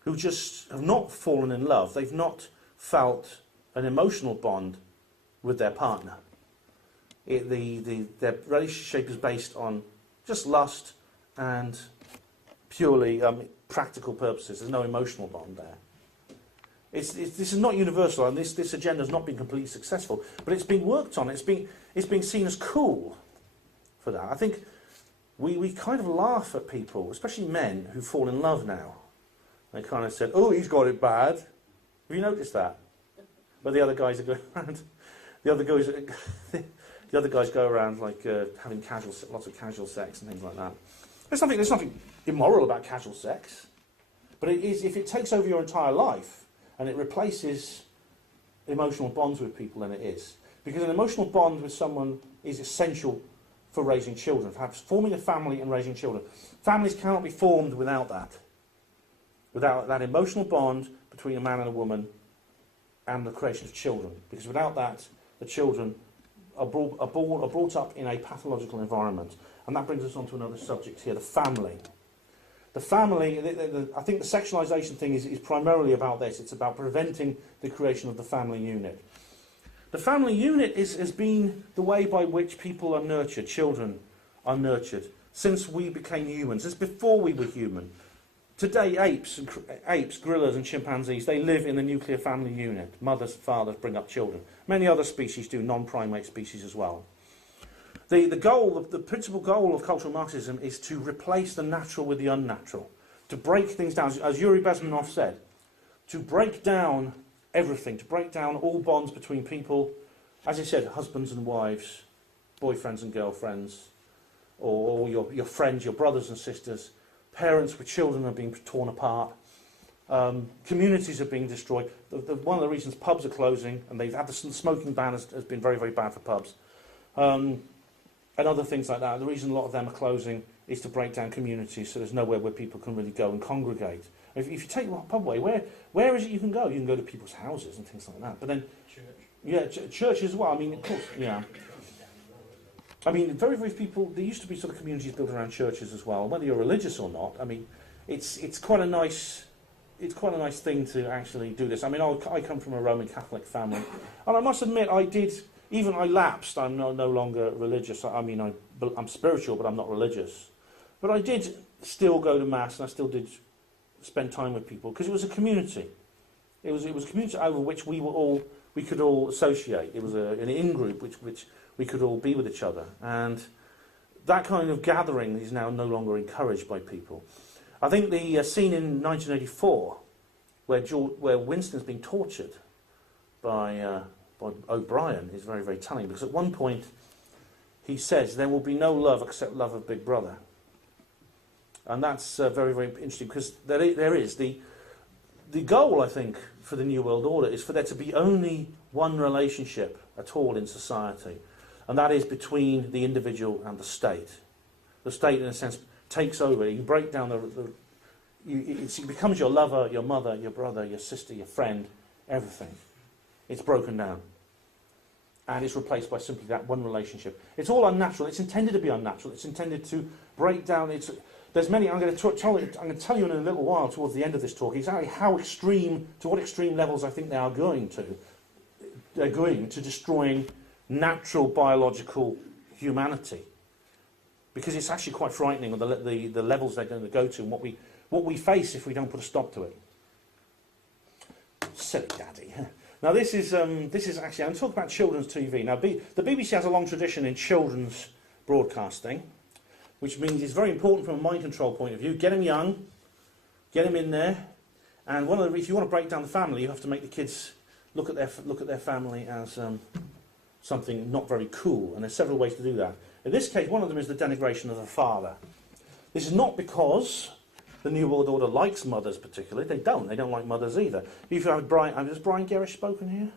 who just have not fallen in love. They've not felt an emotional bond with their partner. Their relationship is based on just lust and purely practical purposes. There's no emotional bond there. This is not universal, and this agenda has not been completely successful, but it's being worked on. It's being seen as cool for that. I think we kind of laugh at people, especially men, who fall in love now. They kind of said, "Oh, he's got it bad." Have you noticed that? But the other guys are going around. The other guys go around like having lots of casual sex and things like that. There's nothing immoral about casual sex, but it is, if it takes over your entire life and it replaces emotional bonds with people, then it is. Because an emotional bond with someone is essential for raising children, for forming a family and raising children. Families cannot be formed without that. Without that emotional bond between a man and a woman and the creation of children. Because without that, the children are brought up in a pathological environment. And that brings us on to another subject here, the family. The family, I think the sexualisation thing is primarily about this. It's about preventing the creation of the family unit. The family unit has been the way by which people are nurtured, children are nurtured, since we became humans, since before we were human. Today, apes, gorillas and chimpanzees, they live in the nuclear family unit. Mothers, fathers bring up children. Many other species do, non-primate species as well. The principal goal of cultural Marxism is to replace the natural with the unnatural, to break things down, as Yuri Bezmenov said, to break down everything, to break down all bonds between people, as he said, husbands and wives, boyfriends and girlfriends, or your friends, your brothers and sisters. Parents with children are being torn apart. Communities are being destroyed. One of the reasons pubs are closing, and they've had the smoking ban has been very, very bad for pubs, and other things like that. The reason a lot of them are closing is to break down communities, so there's nowhere where people can really go and congregate. If you take the pub away, where is it you can go? You can go to people's houses and things like that. But then, church as well. I mean, of course, yeah. I mean, very, very people. There used to be sort of communities built around churches as well. Whether you're religious or not, I mean, it's quite a nice thing to actually do this. I mean, I come from a Roman Catholic family, and I must admit, I lapsed. I'm no longer religious. I mean, I'm spiritual, but I'm not religious. But I did still go to mass, and I still did spend time with people because it was a community. It was a community over which we were all we could all associate. It was an in-group which we could all be with each other. And that kind of gathering is now no longer encouraged by people. I think the scene in 1984 where Winston's being tortured by O'Brien is very, very telling, because at one point he says there will be no love except love of Big Brother. And that's very, very interesting, because there is the goal, I think, for the New World Order is for there to be only one relationship at all in society, and that is between the individual and the state. The state, in a sense, takes over. You break down it becomes your lover, your mother, your brother, your sister, your friend, everything. It's broken down. And it's replaced by simply that one relationship. It's all unnatural. It's intended to be unnatural. It's intended to break down. There's many. I'm going to tell you in a little while, towards the end of this talk, exactly to what extreme levels I think they are going to. They're going to destroying natural biological humanity, because it's actually quite frightening the levels they're going to go to, and what we face if we don't put a stop to it. Silly daddy. Now this is actually, I'm talking about children's TV. Now the BBC has a long tradition in children's broadcasting, which means it's very important from a mind control point of view. Get them young, get them in there, and if you want to break down the family, you have to make the kids look at their family as something not very cool, and there's several ways to do that. In this case, one of them is the denigration of the father. This is not because the New World Order likes mothers particularly. They don't like mothers either. If you have has Brian Gerrish spoken here?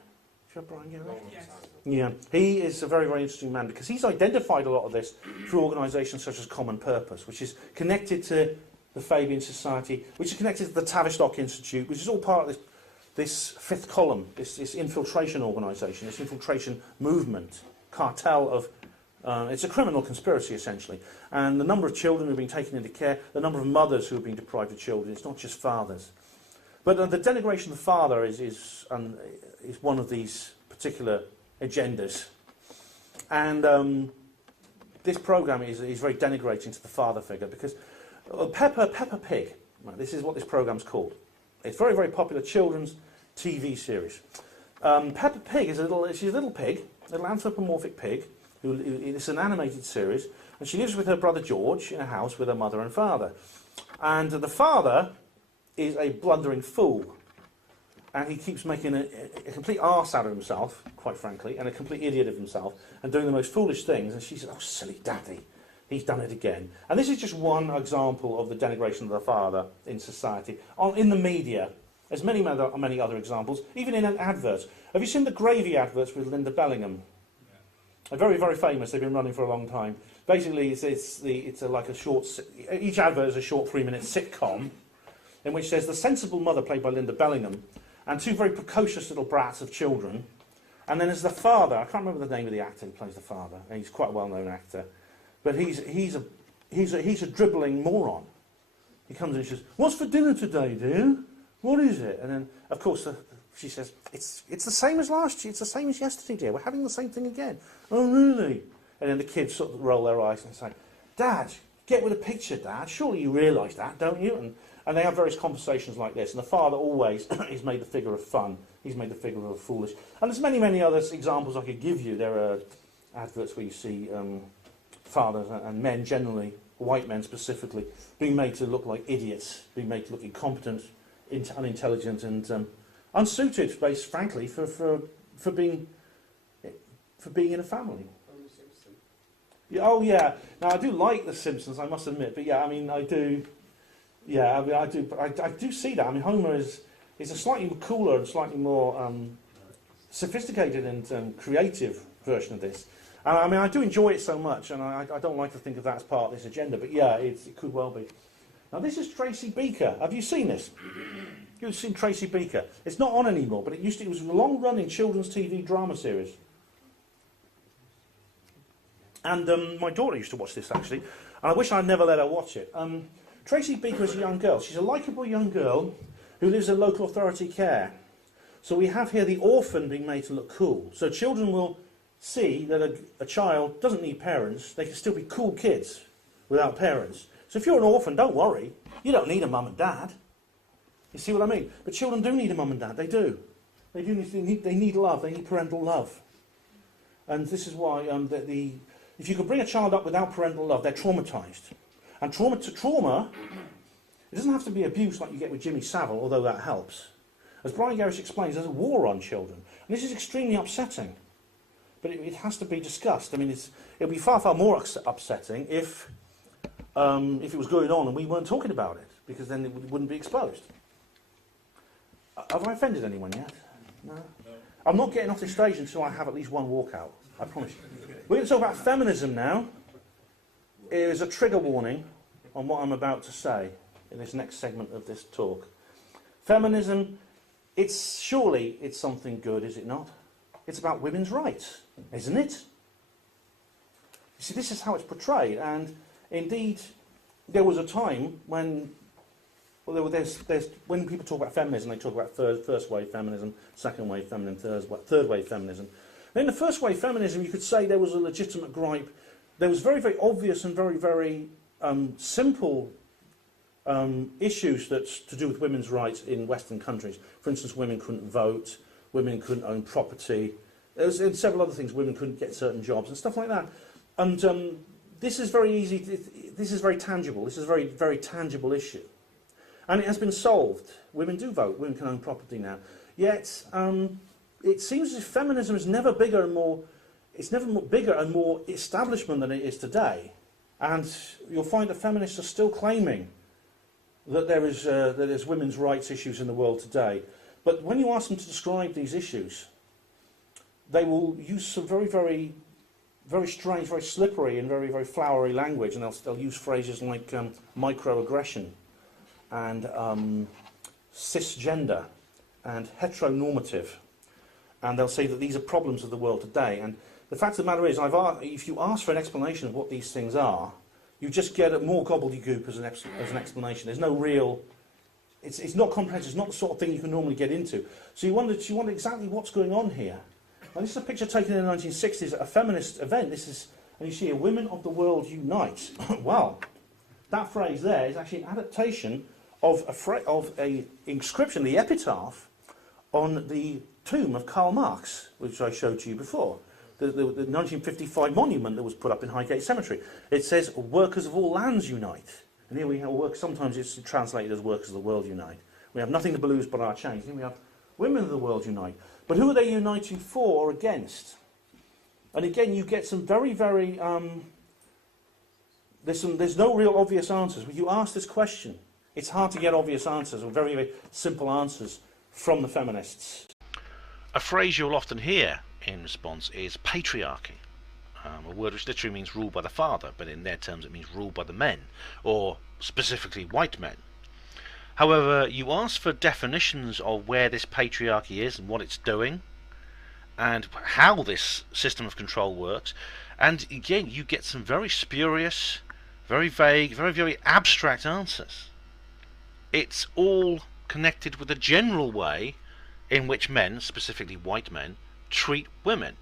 If you have Brian Gerrish? Yes. Yeah, he is a very, very interesting man, because he's identified a lot of this through organisations such as Common Purpose, which is connected to the Fabian Society, which is connected to the Tavistock Institute, which is all part of this fifth column, this infiltration organisation, this infiltration movement, cartel of... it's a criminal conspiracy, essentially. And the number of children who have been taken into care, the number of mothers who have been deprived of children, it's not just fathers. But the denigration of the father is one of these particular agendas. And this programme is very denigrating to the father figure, because Peppa Pig, right, this is what this programme's called. It's very, very popular children's TV series. Peppa Pig is she's a little pig, a little anthropomorphic pig. It's an animated series, and she lives with her brother George in a house with her mother and father. And the father is a blundering fool, and he keeps making a complete arse out of himself, quite frankly, and a complete idiot of himself, and doing the most foolish things. And she says, "Oh, silly daddy, he's done it again." And this is just one example of the denigration of the father in society. In the media, there's many other examples, even in adverts. Have you seen the gravy adverts with Linda Bellingham? They're very, very famous. They've been running for a long time. Basically, like a short... Each advert is a short 3-minute sitcom in which there's the sensible mother, played by Linda Bellingham, and two very precocious little brats of children. And then there's the father. I can't remember the name of the actor who plays the father. He's quite a well-known actor. But he's a dribbling moron. He comes in and says, "What's for dinner today, dear? What is it?" And then, of course, she says, it's the same as last year. It's the same as yesterday, dear. We're having the same thing again." "Oh, really?" And then the kids sort of roll their eyes and say, "Dad, get with the picture, Dad. Surely you realise that, don't you?" And they have various conversations like this. And the father always is made the figure of fun. He's made the figure of foolish. And there's many, many other examples I could give you. There are adverts where you see fathers and men generally, white men specifically, being made to look like idiots, being made to look incompetent, unintelligent, and unsuited, frankly, for being in a family. Yeah, oh yeah. Now I do like The Simpsons, I must admit, but yeah, I mean I do. Yeah, I do see that. I mean Homer is a slightly cooler and slightly more sophisticated and creative version of this. I mean I do enjoy it so much, and I don't like to think of that as part of this agenda. But yeah, it could well be. Now this is Tracy Beaker. Have you seen this? You've seen Tracy Beaker. It's not on anymore, but it was a long-running children's TV drama series. And my daughter used to watch this, actually, and I wish I'd never let her watch it. Tracy Beaker is a young girl. She's a likeable young girl who lives in local authority care. So we have here the orphan being made to look cool. So children will see that a child doesn't need parents. They can still be cool kids without parents. So if you're an orphan, don't worry. You don't need a mum and dad. You see what I mean? But children do need a mum and dad. They do. They need love. They need parental love. And this is why if you can bring a child up without parental love, they're traumatised. And trauma, it doesn't have to be abuse like you get with Jimmy Savile, although that helps. As Brian Gerrish explains, there's a war on children. And this is extremely upsetting. But it has to be discussed. I mean, it'll be far, far more upsetting if it was going on and we weren't talking about it, because then it wouldn't be exposed. Have I offended anyone yet? No? I'm not getting off the stage until I have at least one walkout. I promise you. We're going to talk about feminism now. Here is a trigger warning on what I'm about to say in this next segment of this talk. Feminism, surely it's something good, is it not? It's about women's rights, isn't it? You see, this is how it's portrayed, and indeed, there was a time when, when people talk about feminism, they talk about first wave feminism, second wave feminism, third wave feminism. And in the first wave feminism, you could say there was a legitimate gripe. There was very, very obvious and very, very simple issues that's to do with women's rights in Western countries. For instance, women couldn't vote, women couldn't own property. And several other things, women couldn't get certain jobs and stuff like that. And this is very easy, this is very tangible, this is a very, very tangible issue. And it has been solved. Women do vote, women can own property now. Yet, it seems as if feminism is never bigger and more, it's never bigger and more establishment than it is today. And you'll find that feminists are still claiming that there's women's rights issues in the world today. But when you ask them to describe these issues, they will use some very, very, very strange, very slippery and very, very flowery language, and they'll use phrases like microaggression and cisgender and heteronormative, and they'll say that these are problems of the world today. And the fact of the matter is, if you ask for an explanation of what these things are, you just get more gobbledygook as an explanation. There's no real... It's not comprehensive. It's not the sort of thing you can normally get into. So you wonder exactly what's going on here. And this is a picture taken in the 1960s at a feminist event. And you see, "Women of the World Unite." Well, that phrase there is actually an adaptation of a inscription, the epitaph, on the tomb of Karl Marx, which I showed to you before. The 1955 monument that was put up in Highgate Cemetery. It says, "Workers of all lands unite." And here we have sometimes it's translated as "Workers of the world unite." We have nothing to lose but our chains. Here we have "Women of the world unite." But who are they uniting for or against? And again, you get some very, very... there's no real obvious answers. When you ask this question, it's hard to get obvious answers or very, very simple answers from the feminists. A phrase you'll often hear in response is patriarchy, a word which literally means rule by the father, but in their terms it means rule by the men, or specifically white men. However, you ask for definitions of where this patriarchy is and what it's doing, and how this system of control works, and again you get some very spurious, very vague, very, very abstract answers. It's all connected with the general way in which men, specifically white men, treat women.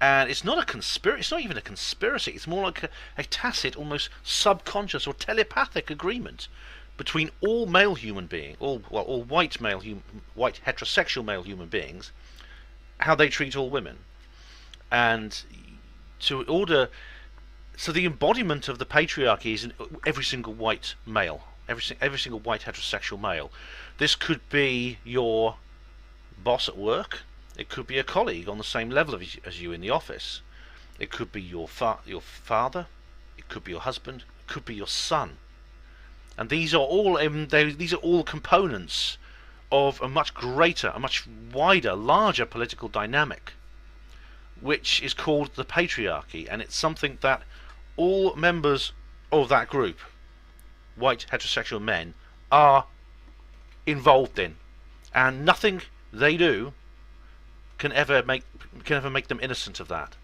And it's not a conspiracy, it's not even a conspiracy, it's more like a tacit, almost subconscious or telepathic agreement between all male human beings, all white heterosexual male human beings, how they treat all women. And so the embodiment of the patriarchy is in every single white male, every single white heterosexual male. This could be your boss at work. It could be a colleague on the same level as you in the office. It could be your father. It could be your husband. It could be your son. And these are all components of a much greater, a much wider, larger political dynamic, which is called the patriarchy. And it's something that all members of that group, white heterosexual men, are involved in, and nothing they do can ever make them innocent of that.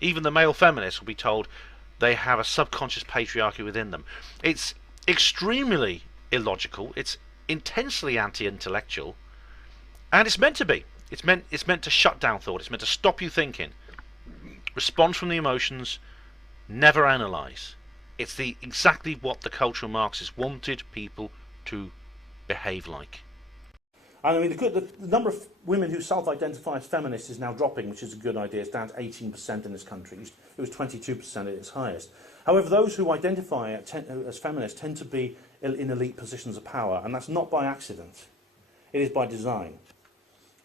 Even the male feminists will be told they have a subconscious patriarchy within them. It's extremely illogical, it's intensely anti-intellectual, and it's meant to be. It's meant to shut down thought, it's meant to stop you thinking. Respond from the emotions, never analyse. It's exactly what the cultural Marxists wanted people to behave like. And I mean, the number of women who self-identify as feminists is now dropping, which is a good idea. It's down to 18% in this country. It was 22% at its highest. However, those who identify as feminists tend to be in elite positions of power, and that's not by accident. It is by design.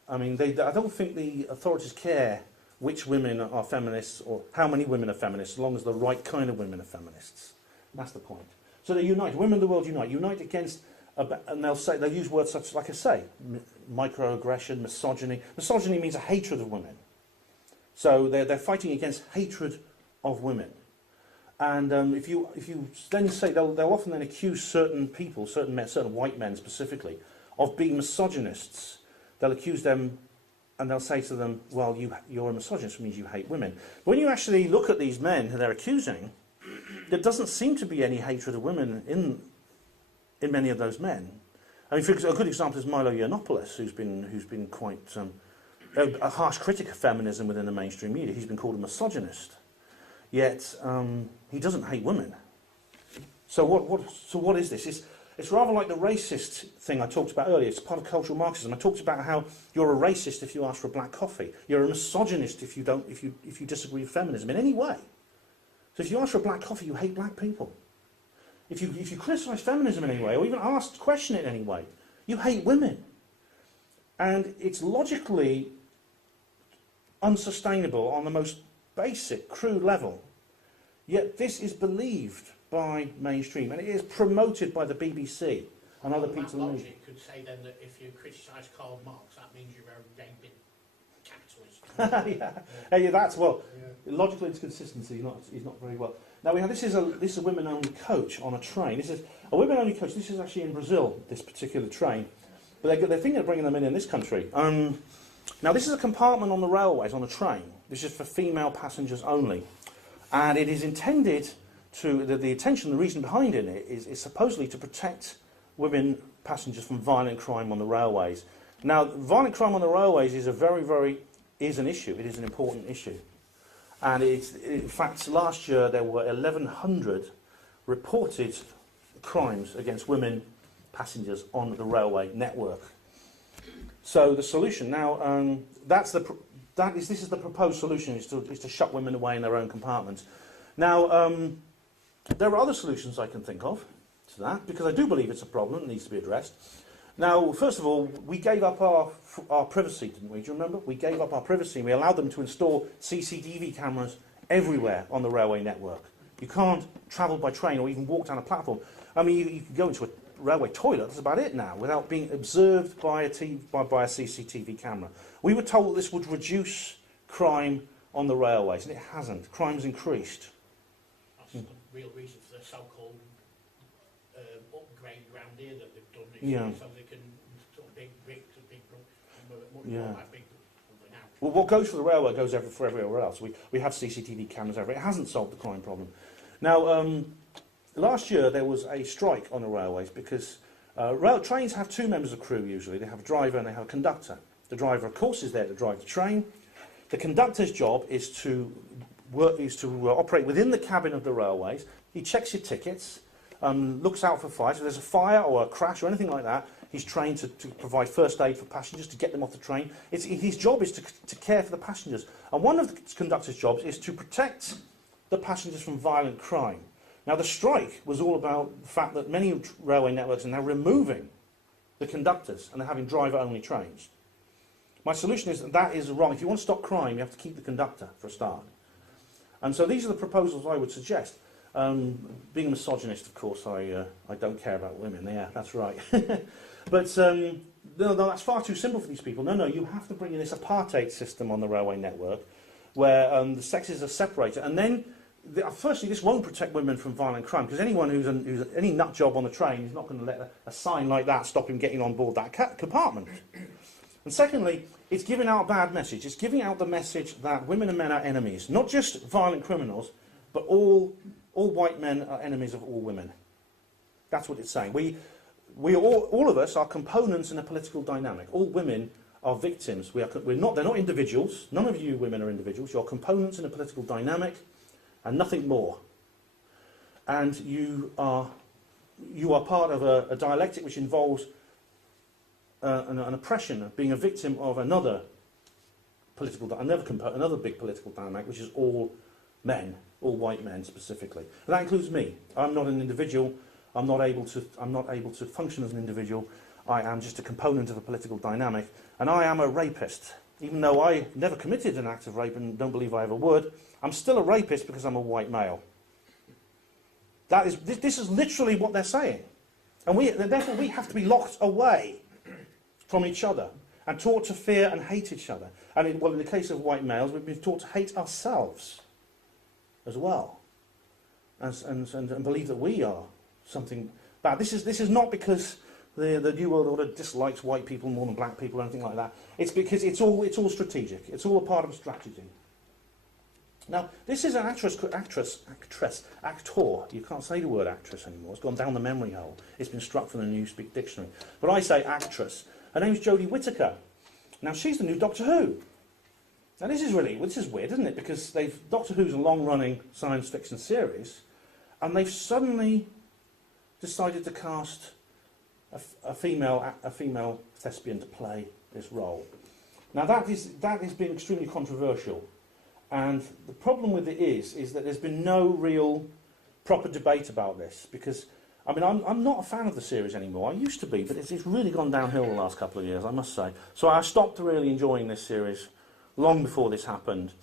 I mean, I don't think the authorities care which women are feminists or how many women are feminists, as long as the right kind of women are feminists. That's the point. So they unite. Women of the world unite. Unite against, and they'll use words such, like I say, microaggression, misogyny. Misogyny means a hatred of women. So they're fighting against hatred of women. And if you then say, they'll often then accuse certain people, certain men, certain white men specifically, of being misogynists. They'll accuse them, and they'll say to them, well, you're a misogynist, which means you hate women. But when you actually look at these men who they're accusing, there doesn't seem to be any hatred of women in many of those men. I mean, a good example is Milo Yiannopoulos, who's been quite a harsh critic of feminism within the mainstream media. He's been called a misogynist, yet he doesn't hate women. So what is this? It's rather like the racist thing I talked about earlier. It's part of cultural Marxism. I talked about how you're a racist if you ask for a black coffee. You're a misogynist if you disagree with feminism in any way. So if you ask for a black coffee, you hate black people. If you criticise feminism in any way, or even question it in any way, you hate women. And it's logically unsustainable on the most basic, crude level. Yet this is believed by mainstream, and it is promoted by the BBC and other people in the media. Logic could say then that if you criticise Karl Marx, that means you're a raping capitalist. Yeah, that's, well, logical inconsistency is not very well. Now this is a women-only coach on a train. This is a women-only coach. This is actually in Brazil, this particular train, but they're thinking of bringing them in this country. Now this is a compartment on the railways on a train. This is for female passengers only, and it is intended to the reason behind it is supposedly to protect women passengers from violent crime on the railways. Now, violent crime on the railways is an issue. It is an important issue. And in fact, last year there were 1,100 reported crimes against women passengers on the railway network. So the solution now, this is the proposed solution, is to shut women away in their own compartments. Now, there are other solutions I can think of to that, because I do believe it's a problem that needs to be addressed. Now, first of all, we gave up our privacy, didn't we? Do you remember? We gave up our privacy and we allowed them to install CCTV cameras everywhere on the railway network. You can't travel by train or even walk down a platform. I mean, you can go into a railway toilet, that's about it now, without being observed by a CCTV camera. We were told that this would reduce crime on the railways, and it hasn't. Crime's increased. That's the real reason for the so-called upgrade round here that they've done. Yeah. So they can sort of big bricks and big Yeah. like big now. Well, what goes for the railway goes for everywhere else. We have CCTV cameras everywhere. It hasn't solved the crime problem. Now, last year there was a strike on the railways because trains have two members of crew usually. They have a driver and they have a conductor. The driver, of course, is there to drive the train. The conductor's job is to operate within the cabin of the railways. He checks your tickets, looks out for fires. If there's a fire or a crash or anything like that, he's trained to provide first aid for passengers, to get them off the train. His job is to care for the passengers. And one of the conductor's jobs is to protect the passengers from violent crime. Now, the strike was all about the fact that many railway networks are now removing the conductors and they're having driver-only trains. My solution is that is wrong. If you want to stop crime, you have to keep the conductor for a start. And so these are the proposals I would suggest. Being a misogynist, of course, I don't care about women. Yeah, that's right. But no, that's far too simple for these people. No, you have to bring in this apartheid system on the railway network where the sexes are separated. And then, firstly, this won't protect women from violent crime, because anyone who's any nut job on the train is not going to let a sign like that stop him getting on board that compartment. And secondly, it's giving out a bad message. It's giving out the message that women and men are enemies, not just violent criminals, but all white men are enemies of all women. That's what it's saying. All of us are components in a political dynamic. All women are victims. They're not individuals. None of you women are individuals. You're components in a political dynamic and nothing more. And you are part of a dialectic which involves an oppression, of being a victim of another another big political dynamic, which is all men, all white men specifically. And that includes me. I'm not an individual. I'm not able to function as an individual. I am just a component of a political dynamic, and I am a rapist. Even though I never committed an act of rape and don't believe I ever would, I'm still a rapist because I'm a white male. This is literally what they're saying. And therefore we have to be locked away from each other and taught to fear and hate each other. And in the case of white males, we've been taught to hate ourselves as well, and believe that we are something bad. This is not because the New World Order dislikes white people more than black people or anything like that. It's because it's all strategic. It's all a part of a strategy. Now, this is an actor. You can't say the word actress anymore. It's gone down the memory hole. It's been struck from the Newspeak Dictionary. But I say actress. Her name's Jodie Whittaker. Now, she's the new Doctor Who. Now, this is weird, isn't it? Because Doctor Who's a long-running science fiction series, and they've suddenly decided to cast a female thespian to play this role. Now, that has been extremely controversial. And the problem with it is that there's been no real proper debate about this, because, I mean, I'm not a fan of the series anymore. I used to be, but it's really gone downhill the last couple of years, I must say. So I stopped really enjoying this series long before this happened.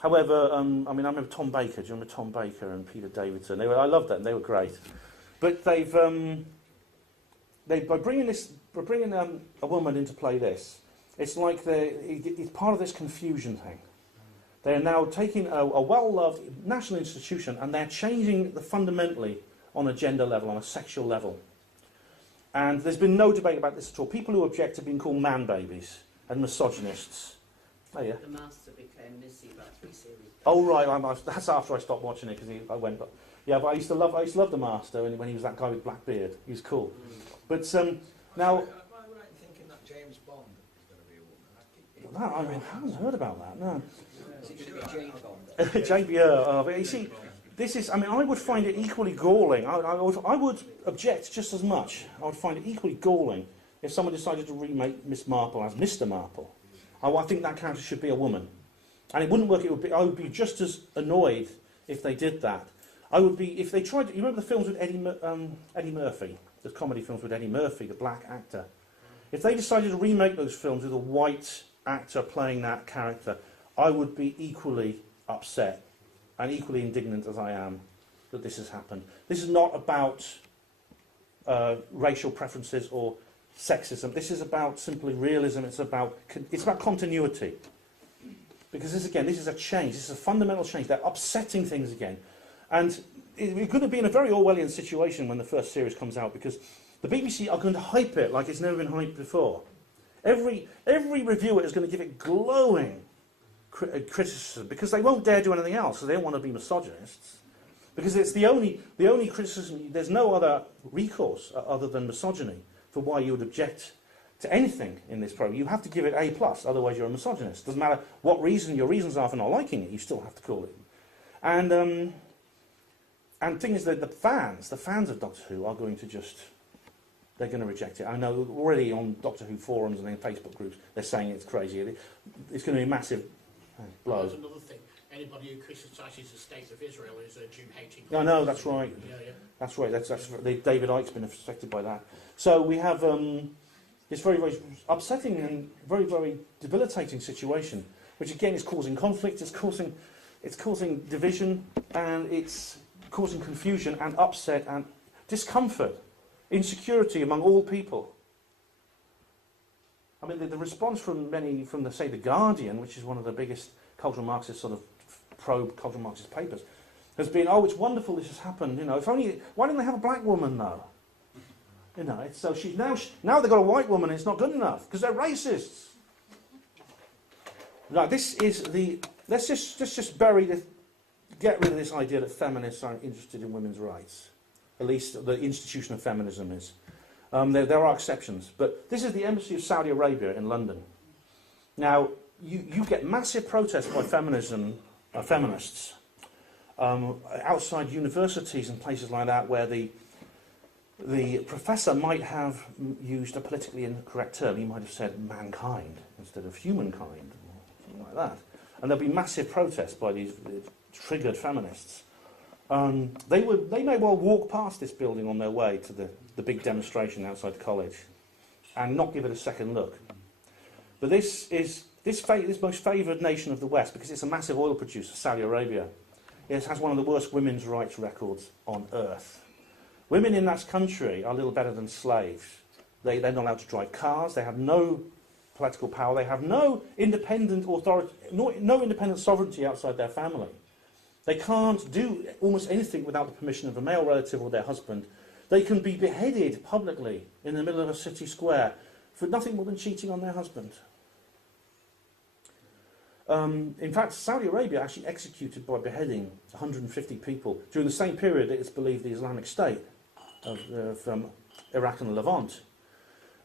However, I mean, I remember Tom Baker. Do you remember Tom Baker and Peter Davidson? I loved them. They were great. But by bringing a woman in to play this, it's like it's part of this confusion thing. They are now taking a well-loved national institution and they're changing it fundamentally on a gender level, on a sexual level. And there's been no debate about this at all. People who object to being called man-babies and misogynists. Oh, yeah. The Master became Missy about 3 series. Oh, right. That's after I stopped watching it, because I went. But yeah, but I used to love the Master when he was that guy with black beard. He was cool. But now. Am I right in thinking that James Bond is going to be a woman? I haven't heard about that. No. Is it going to be Jane Bond? JBR. But you see, this is. I mean, I would find it equally galling. I would object just as much. I would find it equally galling if someone decided to remake Miss Marple as Mr. Marple. I think that character should be a woman, and it wouldn't work. I would be just as annoyed if they did that. I would be if they tried. You remember the films with Eddie Murphy, the comedy films with Eddie Murphy, the black actor. If they decided to remake those films with a white actor playing that character, I would be equally upset and equally indignant as I am that this has happened. This is not about racial preferences or sexism. This is about simply realism. It's about continuity. Because this is a change. This is a fundamental change. They're upsetting things again. And we're going to be in a very Orwellian situation when the first series comes out, because the BBC are going to hype it like it's never been hyped before. Every reviewer is going to give it glowing criticism, because they won't dare do anything else, so they don't want to be misogynists. Because it's the only criticism. There's no other recourse other than misogyny for why you would object to anything in this program. You have to give it A+, otherwise you're a misogynist. Doesn't matter what your reasons are for not liking it, you still have to call it. And the thing is that the fans of Doctor Who are going to they're going to reject it. I know already on Doctor Who forums and in Facebook groups, they're saying it's crazy. It's going to be a massive blow. There's another thing. Anybody who criticises the state of Israel is a Jew-hating. No, no, that's right. Yeah. That's right. David Icke's been affected by that. So we have this very, very upsetting and very, very debilitating situation, which again is causing conflict. It's causing division, and it's causing confusion and upset and discomfort, insecurity among all people. I mean, the response from The Guardian, which is one of the biggest cultural Marxist sort of pro-cultural Marxist papers, has been, oh, it's wonderful this has happened. You know, why didn't they have a black woman though? You know, so now they've got a white woman, and it's not good enough because they're racists. Right, let's just get rid of this idea that feminists aren't interested in women's rights. At least the institution of feminism is. There are exceptions, but this is the Embassy of Saudi Arabia in London. Now, you get massive protests by feminists outside universities and places like that, where the the professor might have used a politically incorrect term. He might have said mankind instead of humankind, or something like that. And there'll be massive protests by these triggered feminists. They may well walk past this building on their way to the big demonstration outside the college and not give it a second look. But this most favoured nation of the West, because it's a massive oil producer, Saudi Arabia, it has one of the worst women's rights records on earth. Women in that country are little better than slaves. They're not allowed to drive cars, they have no political power, they have no independent authority, no independent sovereignty outside their family. They can't do almost anything without the permission of a male relative or their husband. They can be beheaded publicly in the middle of a city square for nothing more than cheating on their husband. In fact, Saudi Arabia actually executed by beheading 150 people during the same period that it's believed the Islamic State from Iraq and the Levant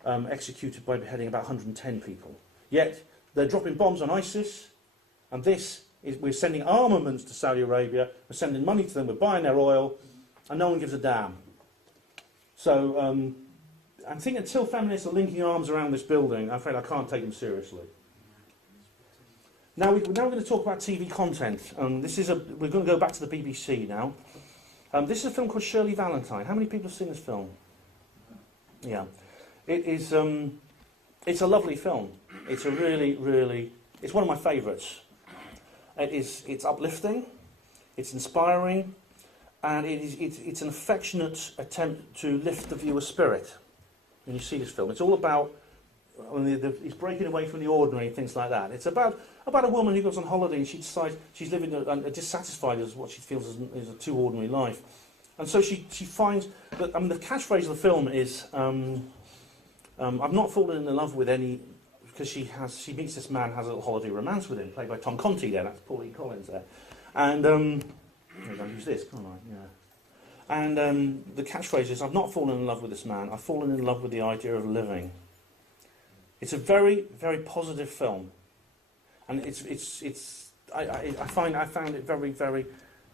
executed by beheading about 110 people. Yet they're dropping bombs on ISIS, and we're sending armaments to Saudi Arabia, we're sending money to them, we're buying their oil, and no one gives a damn. So I think until feminists are linking arms around this building, I'm afraid I can't take them seriously. Now we're going to talk about TV content. We're going to go back to the BBC now. This is a film called Shirley Valentine. How many people have seen this film? Yeah. It is. It's a lovely film. It's a really. It's one of my favourites. It's uplifting. It's inspiring, and it's an affectionate attempt to lift the viewer's spirit. When you see this film, it's all about. He's breaking away from the ordinary and things like that. It's about a woman who goes on holiday and she decides she's living dissatisfied with what she feels is a too ordinary life. And so she finds that, the catchphrase of the film is, I've not fallen in love with any, because she meets this man, has a little holiday romance with him, played by Tom Conti there, that's Pauline Collins there. And, I don't use this, can't I? Yeah. And the catchphrase is, I've not fallen in love with this man, I've fallen in love with the idea of living. It's a very, very positive film, and I found it very, very.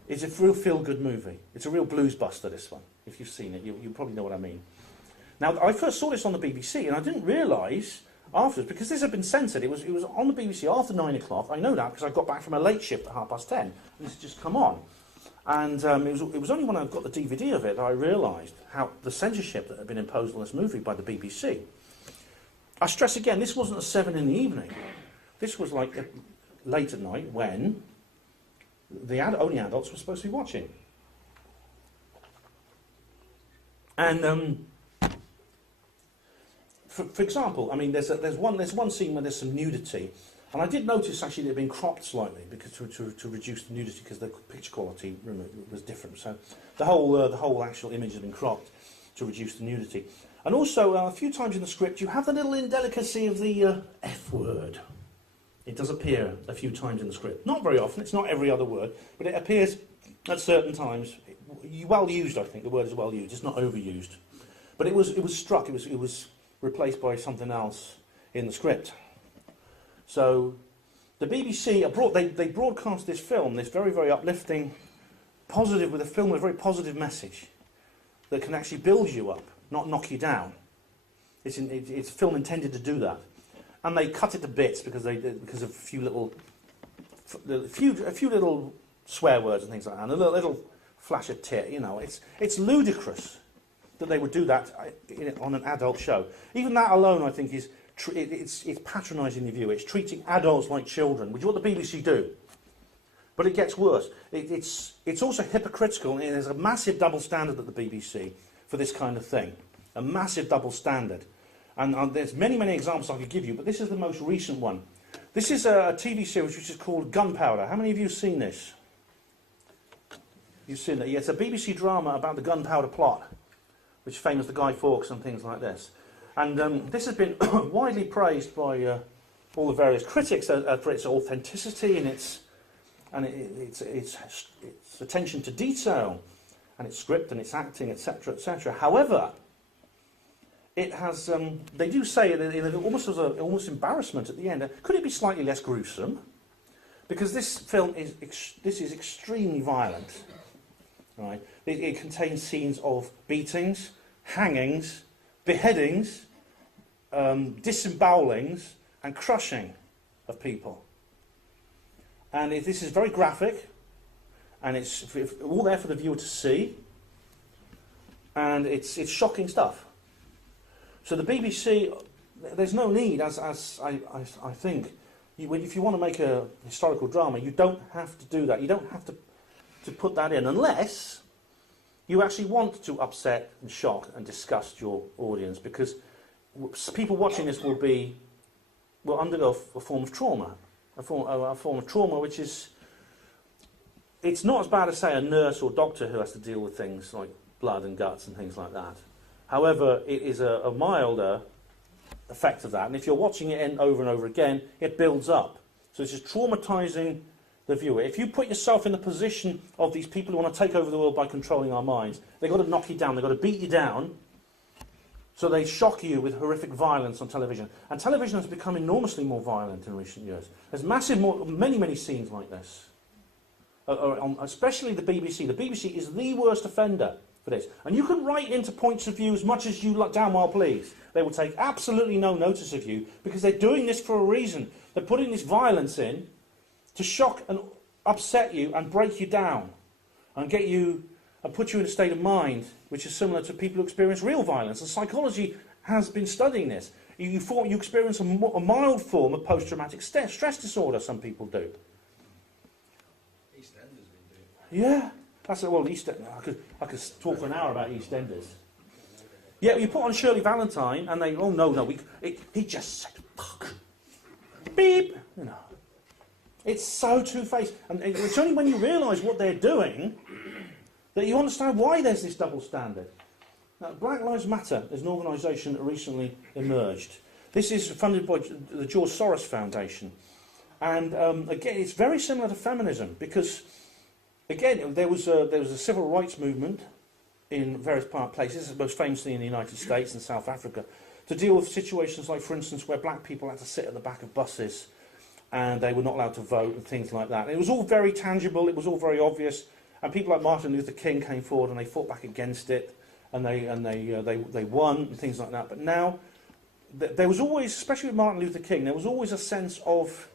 It's a real feel-good movie. It's a real blues buster. This one, if you've seen it, you probably know what I mean. Now, I first saw this on the BBC, and I didn't realise afterwards, because this had been censored. It was on the BBC after 9 o'clock. I know that because I got back from a late shift at 10:30, and this had just come on. And it was only when I got the DVD of it that I realised how the censorship that had been imposed on this movie by the BBC. I stress again, this wasn't at 7 in the evening. This was like late at night when the only adults were supposed to be watching. And for example, there's one scene where there's some nudity, and I did notice actually it had been cropped slightly because to reduce the nudity because the picture quality was different. So the whole actual image had been cropped to reduce the nudity. And also, a few times in the script, you have the little indelicacy of the F word. It does appear a few times in the script. Not very often, it's not every other word, but it appears at certain times. Well used, I think, the word is well used, it's not overused. But it was struck, it was replaced by something else in the script. So, the BBC, they broadcast this film, this very, very uplifting, positive, with a film with a very positive message that can actually build you up, not knock you down. It's a film intended to do that, and they cut it to bits because of a few little swear words and things like that, and a little flash of tit. It's ludicrous that they would do that on an adult show. Even that alone, I think, it's patronising the viewer. It's treating adults like children, which is what the BBC do. But it gets worse. It's also hypocritical, and there's a massive double standard at the BBC for this kind of thing. A massive double standard. And there's many, many examples I could give you, but this is the most recent one. This is a TV series which is called Gunpowder. How many of you have seen this? You've seen it? Yeah, it's a BBC drama about the gunpowder plot, which is famous to Guy Fawkes and things like this. And this has been widely praised by all the various critics for its authenticity and its attention to detail, and its script and its acting, etc., etc. However, it has. They do say it almost as almost embarrassment at the end. Could it be slightly less gruesome? Because this film is extremely violent. Right? It contains scenes of beatings, hangings, beheadings, disembowelings, and crushing of people. And this is very graphic, and it's all there for the viewer to see, and it's shocking stuff. So the BBC, there's no need, as I think, if you want to make a historical drama, you don't have to do that. You don't have to put that in, unless you actually want to upset and shock and disgust your audience, because people watching this will undergo a form of trauma, a form of trauma which is, it's not as bad as, say, a nurse or doctor who has to deal with things like blood and guts and things like that. However, it is a milder effect of that, and if you're watching it over and over again, it builds up. So it's just traumatising the viewer. If you put yourself in the position of these people who want to take over the world by controlling our minds, they've got to knock you down, they've got to beat you down, so they shock you with horrific violence on television. And television has become enormously more violent in recent years. There's many scenes like this, especially the BBC. The BBC is the worst offender for this. And you can write into points of view as much as you damn well please. They will take absolutely no notice of you, because they're doing this for a reason. They're putting this violence in to shock and upset you and break you down and get you and put you in a state of mind which is similar to people who experience real violence. And psychology has been studying this. You experience a mild form of post-traumatic stress disorder, some people do. EastEnders been doing that. Yeah. That's well, I could talk for an hour about EastEnders. Yeah, you put on Shirley Valentine and they, oh no, he just said, fuck. Beep. You know. It's so two-faced. And it's only when you realise what they're doing that you understand why there's this double standard. Now, Black Lives Matter is an organisation that recently emerged. This is funded by the George Soros Foundation. And again, it's very similar to feminism, because, again, there was a civil rights movement in various places, most famously in the United States and South Africa, to deal with situations like, for instance, where black people had to sit at the back of buses and they were not allowed to vote and things like that. And it was all very tangible, it was all very obvious, and people like Martin Luther King came forward and they fought back against it, and they won and things like that. But now, there was always, especially with Martin Luther King, there was always a sense of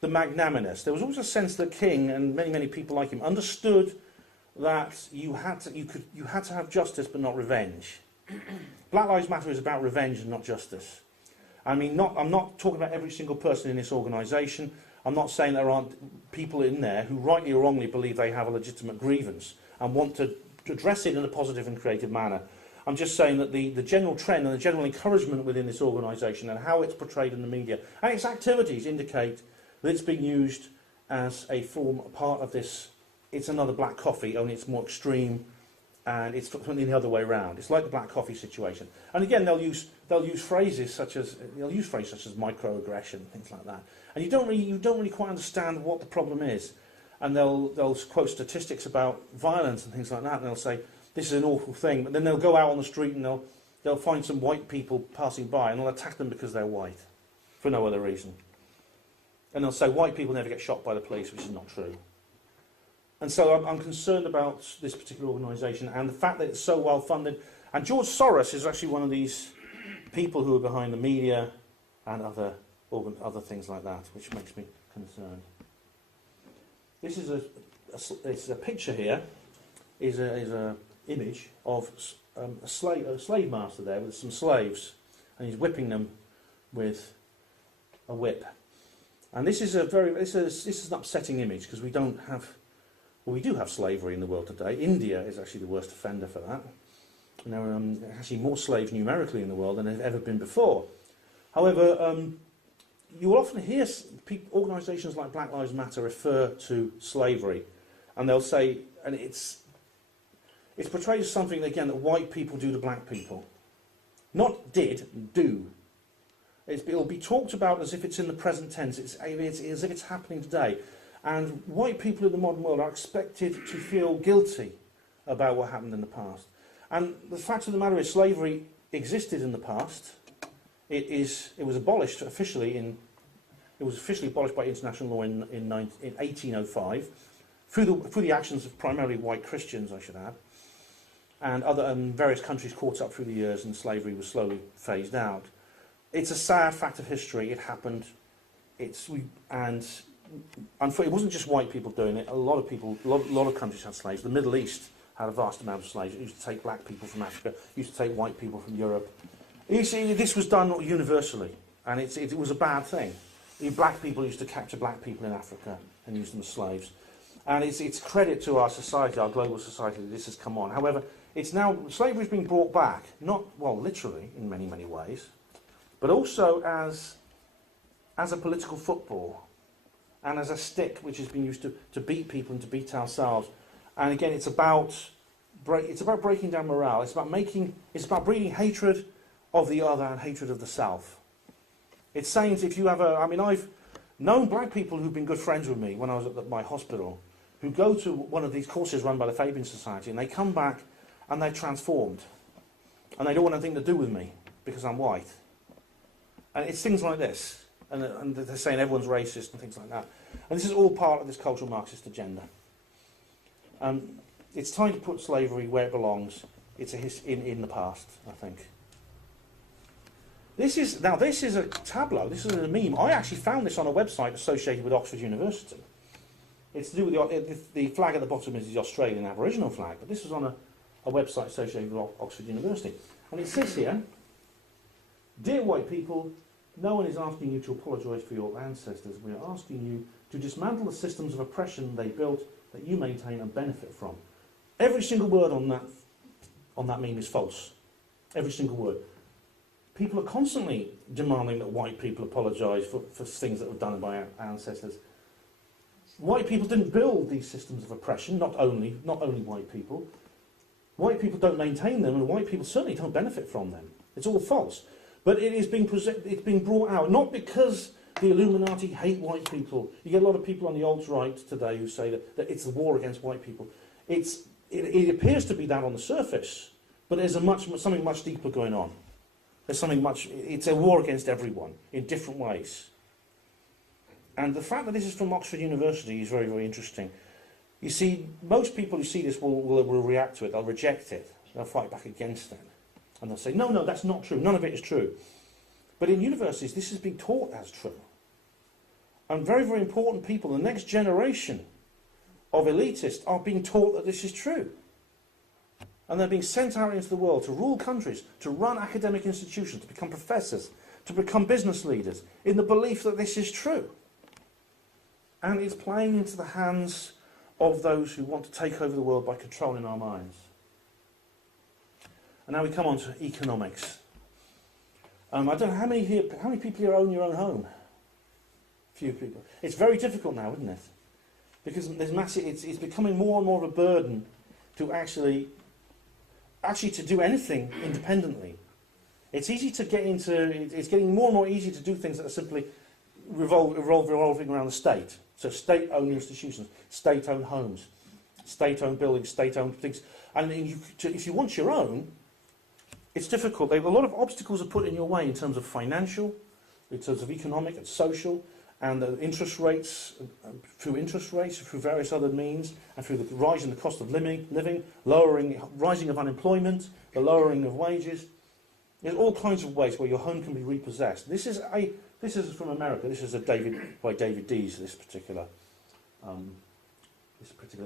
the magnanimous. There was always a sense that King and many people like him understood that you had to have justice but not revenge. Black Lives Matter is about revenge and not justice. I mean, I'm not talking about every single person in this organisation. I'm not saying there aren't people in there who rightly or wrongly believe they have a legitimate grievance and want to address it in a positive and creative manner. I'm just saying that the general trend and the general encouragement within this organisation and how it's portrayed in the media and its activities indicate that it's being used as a part of this. It's another black coffee, only it's more extreme, and it's something the other way around. It's like the black coffee situation. And again, they'll use phrases such as microaggression, things like that. And you don't really quite understand what the problem is. And they'll quote statistics about violence and things like that, and they'll say this is an awful thing. But then they'll go out on the street and they'll find some white people passing by and they'll attack them because they're white, for no other reason. And they'll say white people never get shot by the police, which is not true. And so I'm concerned about this particular organisation and the fact that it's so well funded. And George Soros is actually one of these people who are behind the media and other things like that, which makes me concerned. This is a picture here, is a image of a slave master there with some slaves, and he's whipping them with a whip. And this is an upsetting image, because we don't have. Well, we do have slavery in the world today. India is actually the worst offender for that. And there are actually more slaves numerically in the world than there have ever been before. However, you will often hear organisations like Black Lives Matter refer to slavery, and they'll say, and it's portrayed as something, again, that white people do to black people. Not did, do. It'll be talked about as if it's in the present tense, it's as if it's happening today. And white people in the modern world are expected to feel guilty about what happened in the past. And the fact of the matter is, slavery existed in the past. It was abolished officially it was officially abolished by international law in 1805 through the actions of primarily white Christians, I should add. and other various countries caught up through the years, and slavery was slowly phased out. It's a sad fact of history. It happened. It wasn't just white people doing it. A lot of people, a lot of countries had slaves. The Middle East had a vast amount of slaves. It used to take black people from Africa. It used to take white people from Europe. You see, this was done universally, and it was a bad thing. Black people used to capture black people in Africa and use them as slaves. And it's credit to our society, our global society, that this has come on. However, it's now, slavery's been brought back, not, well, literally, in many, many ways, but also as a political football, and as a stick which has been used to beat people and to beat ourselves. And again, it's about breaking down morale. It's about breeding hatred of the other and hatred of the self. It's saying if you have I've known black people who've been good friends with me when I was at my hospital, who go to one of these courses run by the Fabian Society, and they come back and they're transformed. And they don't want anything to do with me because I'm white. And it's things like this. And they're saying everyone's racist and things like that. And this is all part of this cultural Marxist agenda. It's time to put slavery where it belongs. It's in the past, I think. This is a tableau. This is a meme. I actually found this on a website associated with Oxford University. It's to do with the flag at the bottom is the Australian Aboriginal flag, but this was on a website associated with Oxford University. And it says here, "Dear white people, no one is asking you to apologise for your ancestors. We are asking you to dismantle the systems of oppression they built that you maintain and benefit from." Every single word on that meme is false. Every single word. People are constantly demanding that white people apologise for things that were done by our ancestors. White people didn't build these systems of oppression, not only white people. White people don't maintain them, and white people certainly don't benefit from them. It's all false. But it's being brought out, not because the Illuminati hate white people. You get a lot of people on the alt-right today who say that it's a war against white people. It appears to be that on the surface, but there's something much deeper going on. It's a war against everyone in different ways. And the fact that this is from Oxford University is very, very interesting. You see, most people who see this will react to it, they'll reject it, they'll fight back against it. And they'll say, no, that's not true, none of it is true. But in universities, this is being taught as true. And very, very important people, the next generation of elitists are being taught that this is true. And they're being sent out into the world to rule countries, to run academic institutions, to become professors, to become business leaders, in the belief that this is true. And it's playing into the hands of those who want to take over the world by controlling our minds. And now we come on to economics. I don't know how many people here own your own home. Few people. It's very difficult now, isn't it? Because there's massive. It's becoming more and more of a burden to actually to do anything independently. It's easy to get into. It's getting more and more easy to do things that are simply revolving around the state. So state-owned institutions, state-owned homes, state-owned buildings, state-owned things. And if you want your own, it's difficult. A lot of obstacles are put in your way in terms of financial, in terms of economic and social, and the interest rates, through various other means, and through the rise in the cost of living, rising of unemployment, the lowering of wages. There's all kinds of ways where your home can be repossessed. This is from America. This is by David Dees. This particular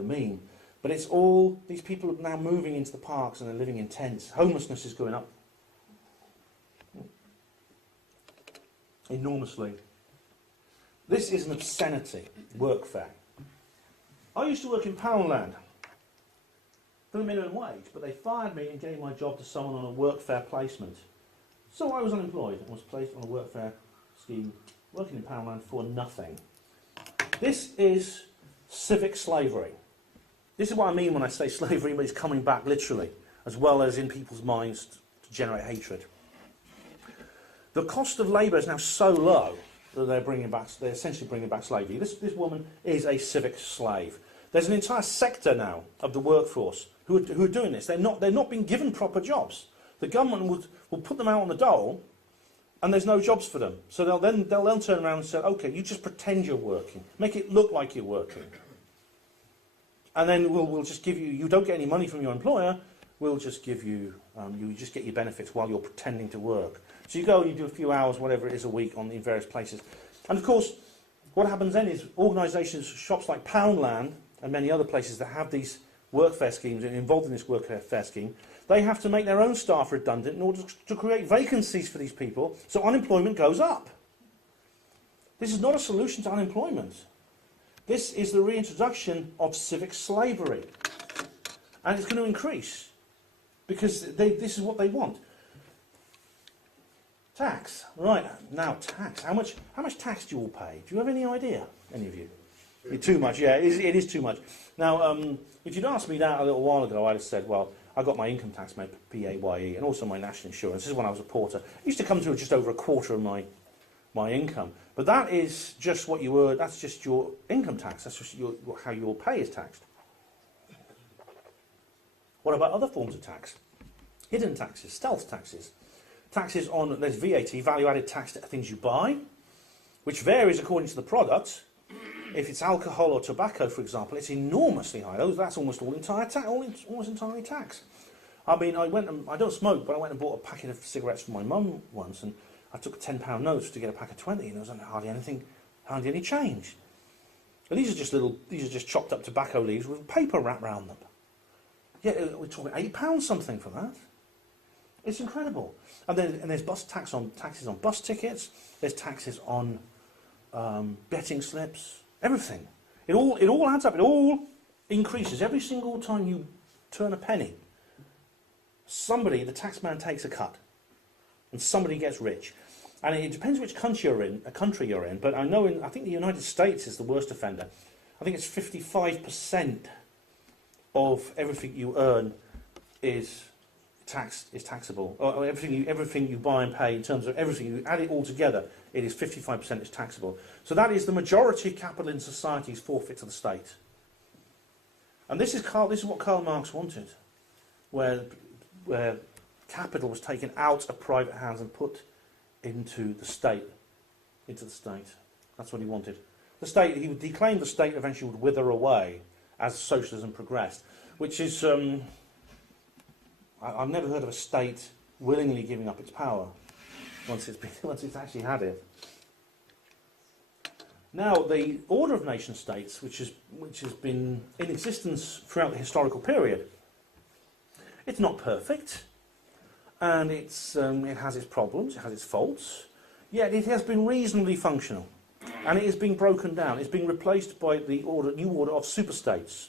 meme. But it's all these people are now moving into the parks and they're living in tents. Homelessness is going up enormously. This is an obscenity. Workfare. I used to work in Poundland for the minimum wage, but they fired me and gave my job to someone on a workfare placement. So I was unemployed and was placed on a workfare scheme, working in Poundland for nothing. This is civic slavery. This is what I mean when I say slavery, but it's coming back literally, as well as in people's minds to generate hatred. The cost of labour is now so low that they're essentially bringing back slavery. This woman is a civic slave. There's an entire sector now of the workforce who are doing this. They're not being given proper jobs. The government will put them out on the dole, and there's no jobs for them. So they'll then turn around and say, okay, you just pretend you're working. Make it look like you're working. And then we'll just give you don't get any money from your employer, we'll just give you, you just get your benefits while you're pretending to work. So you go and you do a few hours, whatever it is, a week in various places. And of course, what happens then is organisations, shops like Poundland and many other places that have these workfare schemes and involved in this workfare scheme, they have to make their own staff redundant in order to create vacancies for these people, so unemployment goes up. This is not a solution to unemployment. This is the reintroduction of civic slavery. And it's going to increase, because this is what they want. Tax. Right, now tax. How much tax do you all pay? Do you have any idea, any of you? Too much, yeah, it is too much. Now, if you'd asked me that a little while ago, I'd have said, well, I got my income tax, my PAYE, and also my national insurance. This is when I was a porter. It used to come to just over a quarter of my income. But that is just what you earn, that's just your income tax. That's just how your pay is taxed. What about other forms of tax? Hidden taxes, stealth taxes. Taxes on, there's VAT, value-added tax to things you buy, which varies according to the product. If it's alcohol or tobacco, for example, it's enormously high. That's almost almost entirely tax. I mean, I don't smoke, but I went and bought a packet of cigarettes for my mum once, and I took a £10 note to get a pack of 20, and there was hardly any change. And these are just chopped up tobacco leaves with paper wrapped around them. Yeah, we're talking £8 something for that. It's incredible. And there's taxes on bus tickets. There's taxes on betting slips. Everything. It all adds up. It all increases every single time you turn a penny. The taxman takes a cut, and somebody gets rich. And it depends which country you're in. But I think the United States is the worst offender. I think it's 55% of everything you earn is taxable. Or everything you buy and pay in terms of everything, you add it all together, it is 55% is taxable. So that is the majority of capital in society's forfeit to the state. And this is what Karl Marx wanted, where capital was taken out of private hands and put into the state. That's what he wanted. The state, he claimed the state eventually would wither away as socialism progressed, which is, I've never heard of a state willingly giving up its power once it's actually had it. Now, the order of nation states, which has been in existence throughout the historical period, it's not perfect, and it has its problems, it has its faults, yet it has been reasonably functional, and it is being broken down. It's being replaced by the new order of superstates.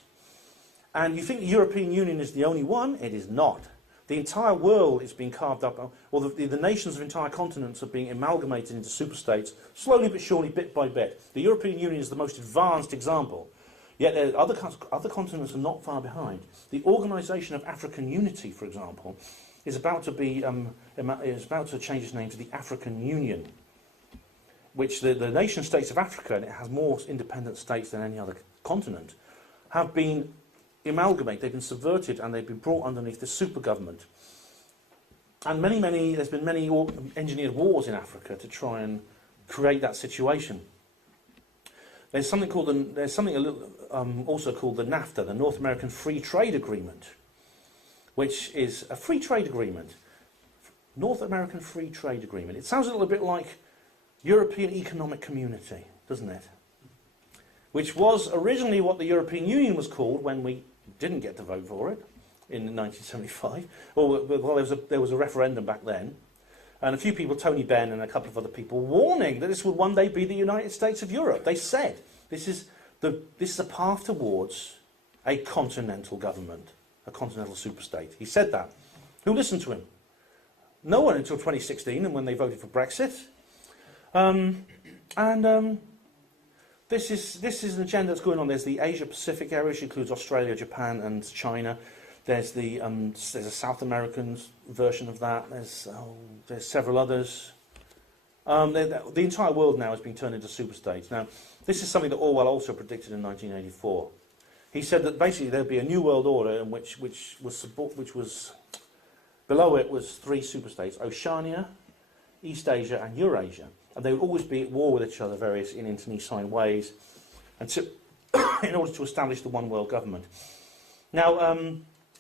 And you think the European Union is the only one? It is not. The entire world is being carved up, or the nations of entire continents are being amalgamated into superstates, slowly but surely, bit by bit. The European Union is the most advanced example, yet other continents are not far behind. The Organisation of African Unity, for example, is about to change its name to the African Union, which the nation states of Africa, and it has more independent states than any other continent, have been amalgamated, they've been subverted, and they've been brought underneath the super government. And there's been many engineered wars in Africa to try and create that situation. There's something also called the NAFTA, the North American Free Trade Agreement, which is a free trade agreement. North American Free Trade Agreement. It sounds a little bit like European Economic Community, doesn't it? Which was originally what the European Union was called when we didn't get to vote for it in 1975. Well, there was a referendum back then, and a few people, Tony Benn and a couple of other people, warning that this would one day be the United States of Europe. They said this is a path towards a continental government, a continental superstate. He said that. Who listened to him? No one until 2016, and when they voted for Brexit. This is an agenda that's going on. There's the Asia-Pacific area, which includes Australia, Japan, and China. There's a South American version of that. There's several others. The entire world now is being turned into superstates. Now, this is something that Orwell also predicted in 1984. He said that basically there'd be a new world order in which was below it was three superstates: Oceania, East Asia, and Eurasia. And they would always be at war with each other, in internecine ways, and in order to establish the one world government. Now,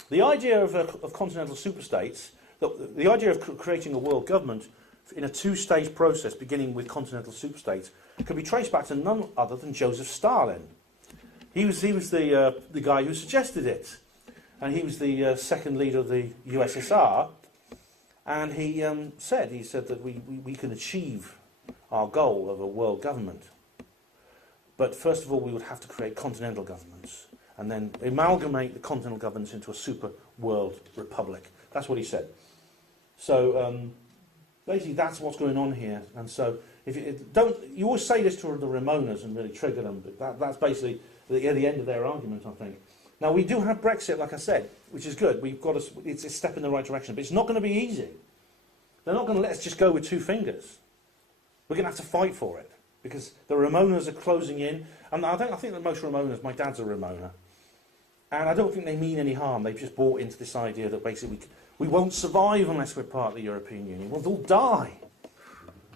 The idea of continental superstates, the idea of creating a world government in a two-stage process beginning with continental superstates, can be traced back to none other than Joseph Stalin. He was the guy who suggested it, and he was the second leader of the USSR. And he said that we can achieve our goal of a world government, but first of all we would have to create continental governments, and then amalgamate the continental governments into a super world republic. That's what he said. So basically, that's what's going on here. And so, if you always say this to the Ramonas and really trigger them, but that's basically the end of their argument, I think. Now we do have Brexit, like I said, which is good. It's a step in the right direction, but it's not going to be easy. They're not going to let us just go with 2 fingers. We're going to have to fight for it because the Ramonas are closing in, and I think that most Ramonas. My dad's a Ramona, and I don't think they mean any harm. They've just bought into this idea that basically we won't survive unless we're part of the European Union. We'll all die.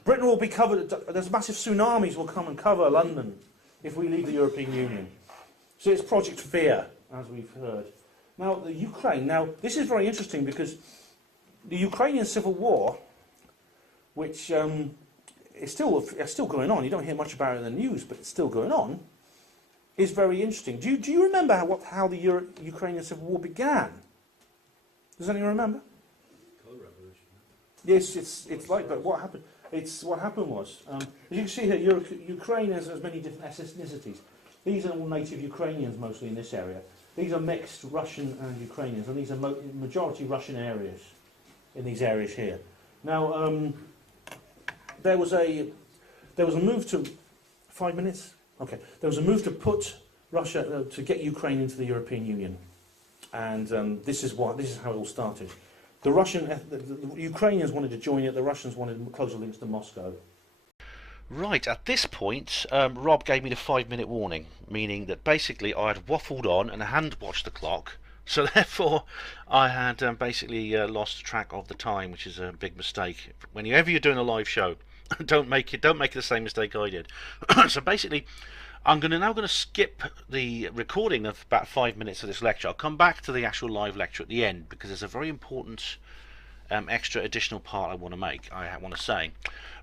Britain will be covered. There's massive tsunamis will come and cover London if we leave the European Union. So it's Project Fear, as we've heard. Now, the Ukraine. Now, this is very interesting because the Ukrainian civil war, which is still going on, you don't hear much about it in the news, but it's still going on, is very interesting. Do you remember how the Ukrainian civil war began? Does anyone remember? Colour revolution. Yes, it's like that. What happened? What happened was, as you can see here, Ukraine has many different ethnicities. These are all native Ukrainians, mostly in this area. These are mixed Russian and Ukrainians, and these are majority Russian areas in these areas here. Now, there was a move to 5 minutes. Okay, there was a move to put Russia to get Ukraine into the European Union, and this is how it all started. The Ukrainians wanted to join it. The Russians wanted closer links to Moscow. Right, at this point, Rob gave me the 5-minute warning, meaning that basically I had waffled on and I hadn't watched the clock, so therefore I had basically lost track of the time, which is a big mistake. Whenever you're doing a live show, don't make the same mistake I did. So basically, I'm now going to skip the recording of about 5 minutes of this lecture. I'll come back to the actual live lecture at the end because there's a very important extra additional part I want to say.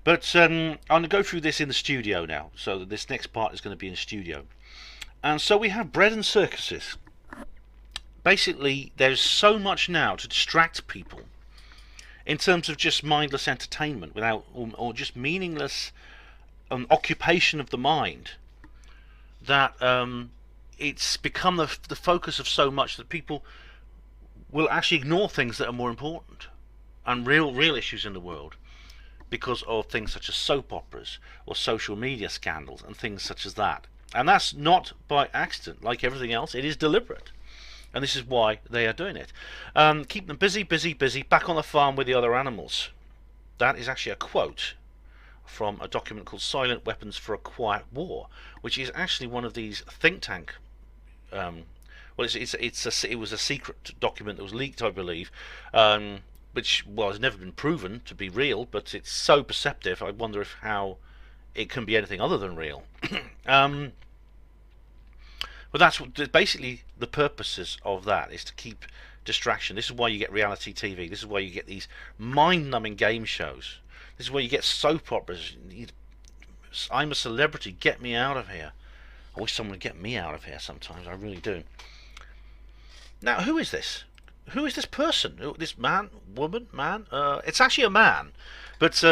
But I'm going to go through this in the studio now. So this next part is going to be in the studio. And so we have bread and circuses. Basically, there's so much now to distract people in terms of just mindless entertainment without or just meaningless occupation of the mind, that it's become the focus of so much that people will actually ignore things that are more important and real issues in the world because of things such as soap operas or social media scandals and things such as that. And that's not by accident. Like everything else, it is deliberate. And this is why they are doing it. Keep them busy, back on the farm with the other animals. That is actually a quote from a document called Silent Weapons for a Quiet War, which is actually one of these think tank. It was a secret document that was leaked, I believe, which has never been proven to be real, but it's so perceptive. I wonder how it can be anything other than real. But that's basically the purposes of that, is to keep distraction. This is why you get reality TV. This is why you get these mind-numbing game shows. This is where you get soap operas. I'm a celebrity, get me out of here. I wish someone would get me out of here sometimes, I really do. Now, who is this? Who is this person? This man, woman, man? It's actually a man, but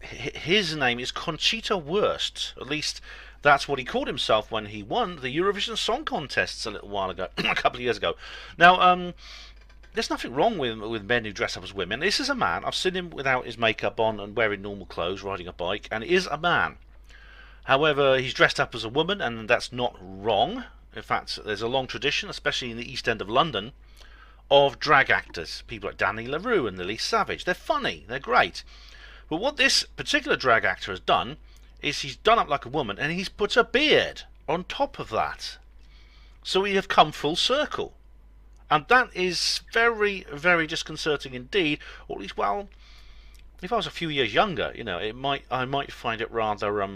his name is Conchita Wurst. At least that's what he called himself when he won the Eurovision Song Contests a little while ago, a couple of years ago. Now, there's nothing wrong with men who dress up as women. This is a man. I've seen him without his makeup on and wearing normal clothes, riding a bike, and he is a man. However, he's dressed up as a woman, and that's not wrong. In fact, there's a long tradition, especially in the East End of London, of drag actors. People like Danny LaRue and Lily Savage. They're funny. They're great. But what this particular drag actor has done is he's done up like a woman, and he's put a beard on top of that. So we have come full circle. And that is very, very disconcerting indeed. Or at least, well, if I was a few years younger, I might find it rather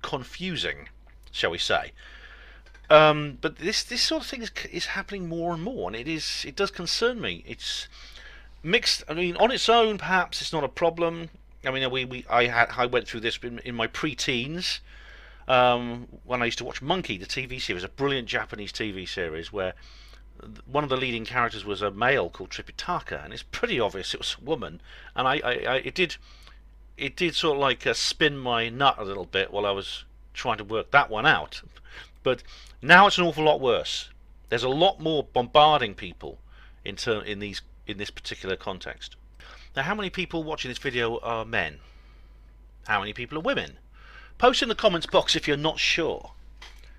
confusing, shall we say. But this sort of thing is happening more and more, and it does concern me. It's mixed. I mean, on its own, perhaps it's not a problem. I mean, I went through this in my pre-teens when I used to watch Monkey, the TV series, a brilliant Japanese TV series where one of the leading characters was a male called Tripitaka, and it's pretty obvious it was a woman. And it did sort of like spin my nut a little bit while I was trying to work that one out. But now it's an awful lot worse. There's a lot more bombarding people in this particular context. Now, how many people watching this video are men? How many people are women? Post in the comments box if you're not sure,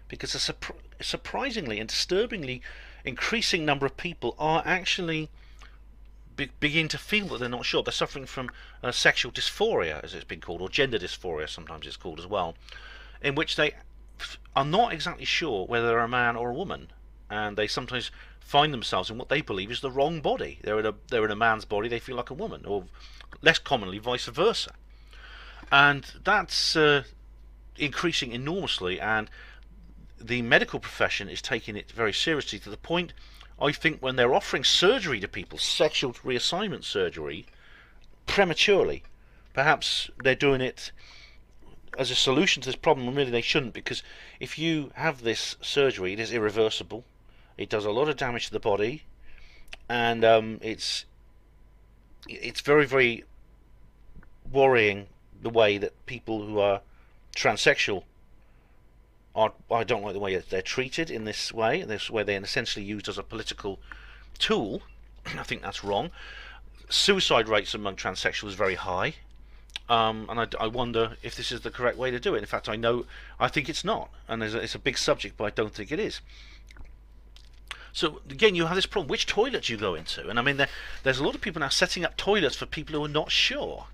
because a surprisingly and disturbingly increasing number of people are actually begin to feel that they're not sure. They're suffering from sexual dysphoria, as it's been called, or gender dysphoria, sometimes it's called as well, in which they are not exactly sure whether they're a man or a woman, and they sometimes find themselves in what they believe is the wrong body. They're in a man's body, they feel like a woman, or less commonly vice versa. And that's increasing enormously, and the medical profession is taking it very seriously, to the point, I think, when they're offering surgery to people, sexual reassignment surgery, prematurely. Perhaps they're doing it as a solution to this problem, and really they shouldn't, because if you have this surgery, it is irreversible. It does a lot of damage to the body, and it's very, very worrying the way that people who are transsexual I don't like the way they're treated in this way they're essentially used as a political tool. I think that's wrong. Suicide rates among transsexuals is very high, and I wonder if this is the correct way to do it. In fact, I think it's not, and it's a big subject, but I don't think it is. So again, you have this problem: which toilet do you go into? And I mean, there's a lot of people now setting up toilets for people who are not sure,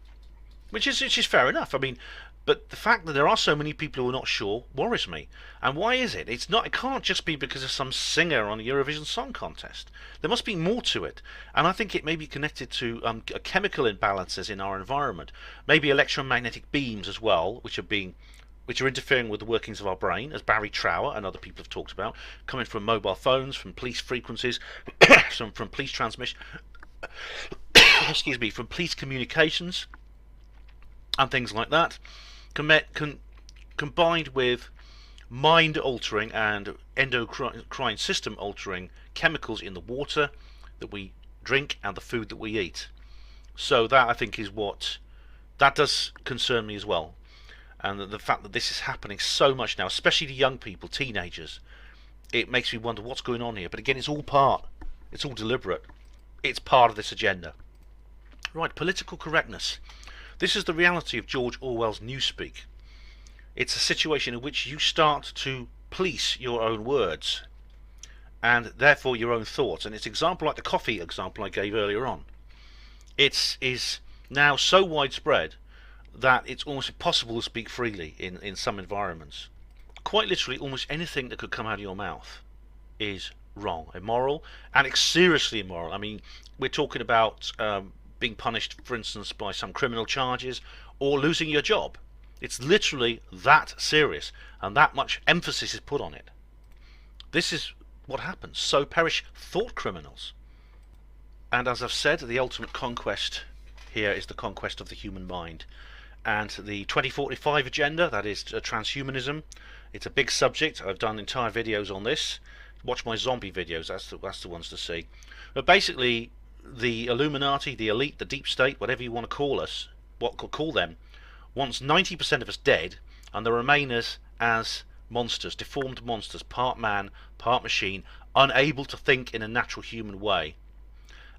which is fair enough. I mean, but the fact that there are so many people who are not sure worries me. And why is it? It can't just be because of some singer on the Eurovision Song Contest. There must be more to it. And I think it may be connected to chemical imbalances in our environment. Maybe electromagnetic beams as well, which are interfering with the workings of our brain, as Barry Trower and other people have talked about, coming from mobile phones, from police frequencies, from police transmission, excuse me, from police communications, and things like that. Combined with mind-altering and endocrine system-altering chemicals in the water that we drink and the food that we eat. So that, I think, is that does concern me as well. And the fact that this is happening so much now, especially to young people, teenagers, it makes me wonder what's going on here. But again, it's all deliberate. It's part of this agenda. Right, political correctness. This is the reality of George Orwell's Newspeak. It's a situation in which you start to police your own words, and therefore your own thoughts. And it's an example like the coffee example I gave earlier on. It is now so widespread that it's almost impossible to speak freely in some environments. Quite literally, almost anything that could come out of your mouth is wrong, immoral, and it's seriously immoral. I mean, we're talking about being punished, for instance, by some criminal charges, or losing your job. It's literally that serious, and that much emphasis is put on it. This is what happens. So perish thought criminals. And as I've said, the ultimate conquest here is the conquest of the human mind. And the 2045 agenda, that is transhumanism, it's a big subject. I've done entire videos on this. Watch my zombie videos, that's the ones to see. But basically, the Illuminati, the elite, the deep state, whatever you want to call us, call them, wants 90% of us dead, and the remainers as monsters, deformed monsters, part man, part machine, unable to think in a natural human way.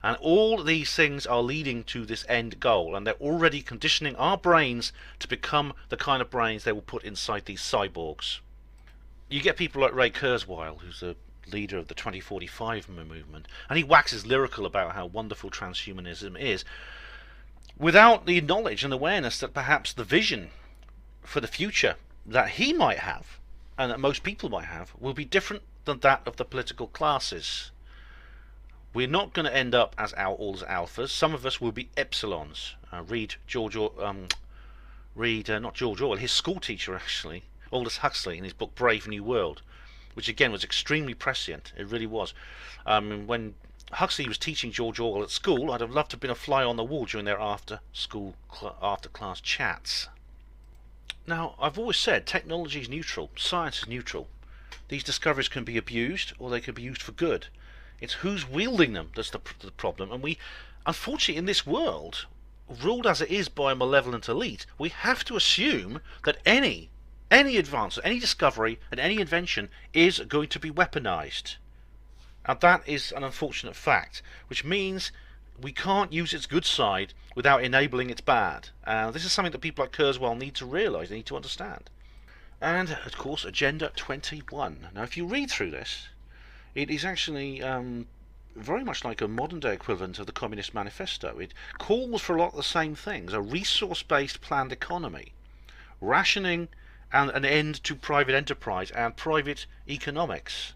And all these things are leading to this end goal, and they're already conditioning our brains to become the kind of brains they will put inside these cyborgs. You get people like Ray Kurzweil, who's the leader of the 2045 movement, and he waxes lyrical about how wonderful transhumanism is, without the knowledge and awareness that perhaps the vision for the future that he might have, and that most people might have, will be different than that of the political classes. We're not going to end up as all as alphas. Some of us will be epsilons. Read not George Orwell, his school teacher actually, Aldous Huxley, in his book Brave New World. which again was extremely prescient. It really was. When Huxley was teaching George Orwell at school, I'd have loved to have been a fly on the wall during their after class chats. Now, I've always said technology is neutral, science is neutral. These discoveries can be abused or they can be used for good. It's who's wielding them that's the problem, and we, unfortunately, in this world, ruled as it is by a malevolent elite, we have to assume that any advance, any discovery, and any invention is going to be weaponized. And that is an unfortunate fact, which means we can't use its good side without enabling its bad. This is something that people like Kurzweil need to realise, they need to understand. And, of course, Agenda 21. Now, if you read through this, it is actually very much like a modern-day equivalent of the Communist Manifesto. It calls for a lot of the same things: a resource-based planned economy, rationing, and an end to private enterprise and private economics.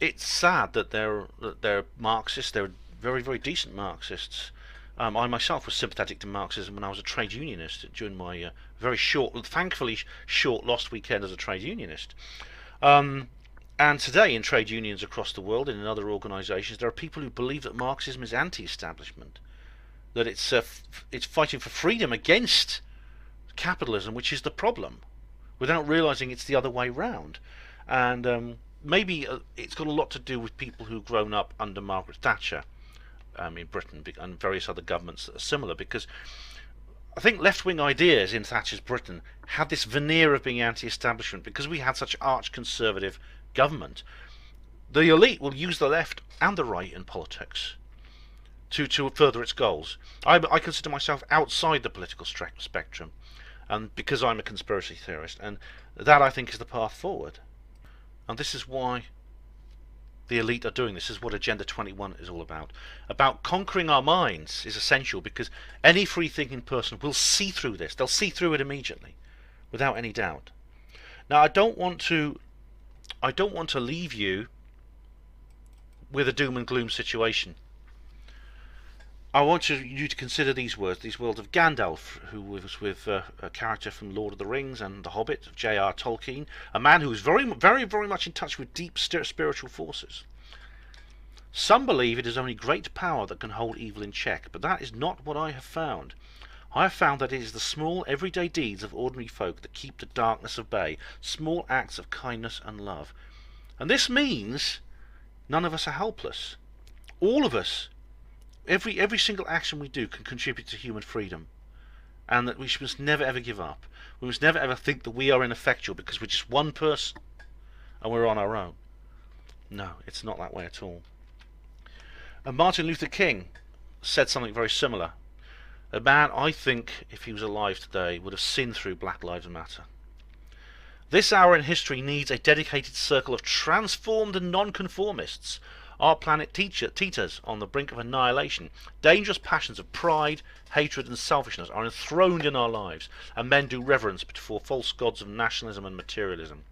It's sad that they're Marxists. They're very, very decent Marxists. I myself was sympathetic to Marxism when I was a trade unionist during my thankfully short lost weekend as a trade unionist. And today in trade unions across the world and in other organisations, there are people who believe that Marxism is anti-establishment, that it's fighting for freedom against capitalism, which is the problem, without realising it's the other way round. And maybe it's got a lot to do with people who've grown up under Margaret Thatcher in Britain and various other governments that are similar, because I think left-wing ideas in Thatcher's Britain had this veneer of being anti-establishment because we had such arch-conservative government. The elite will use the left and the right in politics to further its goals. I consider myself outside the political spectrum, and because I'm a conspiracy theorist, and that I think is the path forward. And this is why the elite are doing this. This is what Agenda 21 is all about. About conquering our minds is essential, because any free-thinking person will see through this. They'll see through it immediately, without any doubt. Now, I don't want to leave you with a doom and gloom situation. I want you to consider these words of Gandalf, who was with a character from Lord of the Rings and The Hobbit, of J.R. Tolkien, a man who is very, very, very much in touch with deep spiritual forces. Some believe it is only great power that can hold evil in check, but that is not what I have found. I have found that it is the small, everyday deeds of ordinary folk that keep the darkness at bay, small acts of kindness and love. And this means none of us are helpless. All of us, every single action we do can contribute to human freedom, and that we must never ever give up. We must never ever think that we are ineffectual because we're just one person and we're on our own. No, it's not that way at all. And Martin Luther King said something very similar. A man, I think, if he was alive today, would have seen through Black Lives Matter. This hour in history needs a dedicated circle of transformed and nonconformists. Our planet teeters on the brink of annihilation. Dangerous passions of pride, hatred and selfishness are enthroned in our lives, and men do reverence before false gods of nationalism and materialism.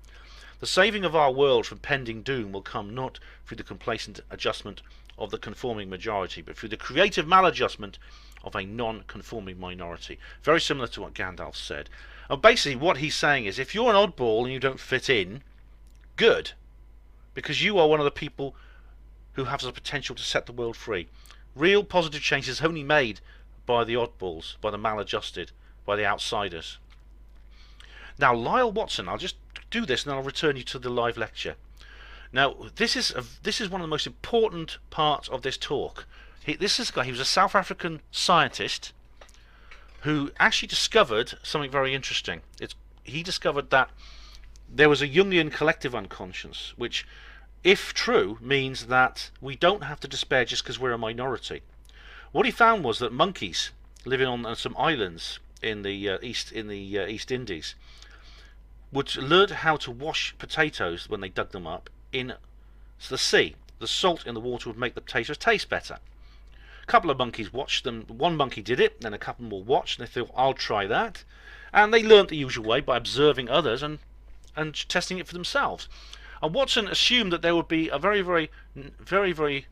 The saving of our world from pending doom will come not through the complacent adjustment of the conforming majority, but through the creative maladjustment of a non-conforming minority. Very similar to what Gandalf said. And basically what he's saying is, if you're an oddball and you don't fit in, good, because you are one of the people who have the potential to set the world free. Real positive change is only made by the oddballs, by the maladjusted, by the outsiders. Now, Lyle Watson, I'll just do this and then I'll return you to the live lecture. Now, this is one of the most important parts of this talk. He was a South African scientist who actually discovered something very interesting. He discovered that there was a Jungian collective unconscious, which, if true, means that we don't have to despair just because we're a minority. What he found was that monkeys living on some islands in the East Indies would learn how to wash potatoes when they dug them up in the sea. The salt in the water would make the potatoes taste better. A couple of monkeys watched them. One monkey did it, then a couple more watched, and they thought, I'll try that. And they learnt the usual way by observing others and testing it for themselves. And Watson assumed that there would be a very, very, very, very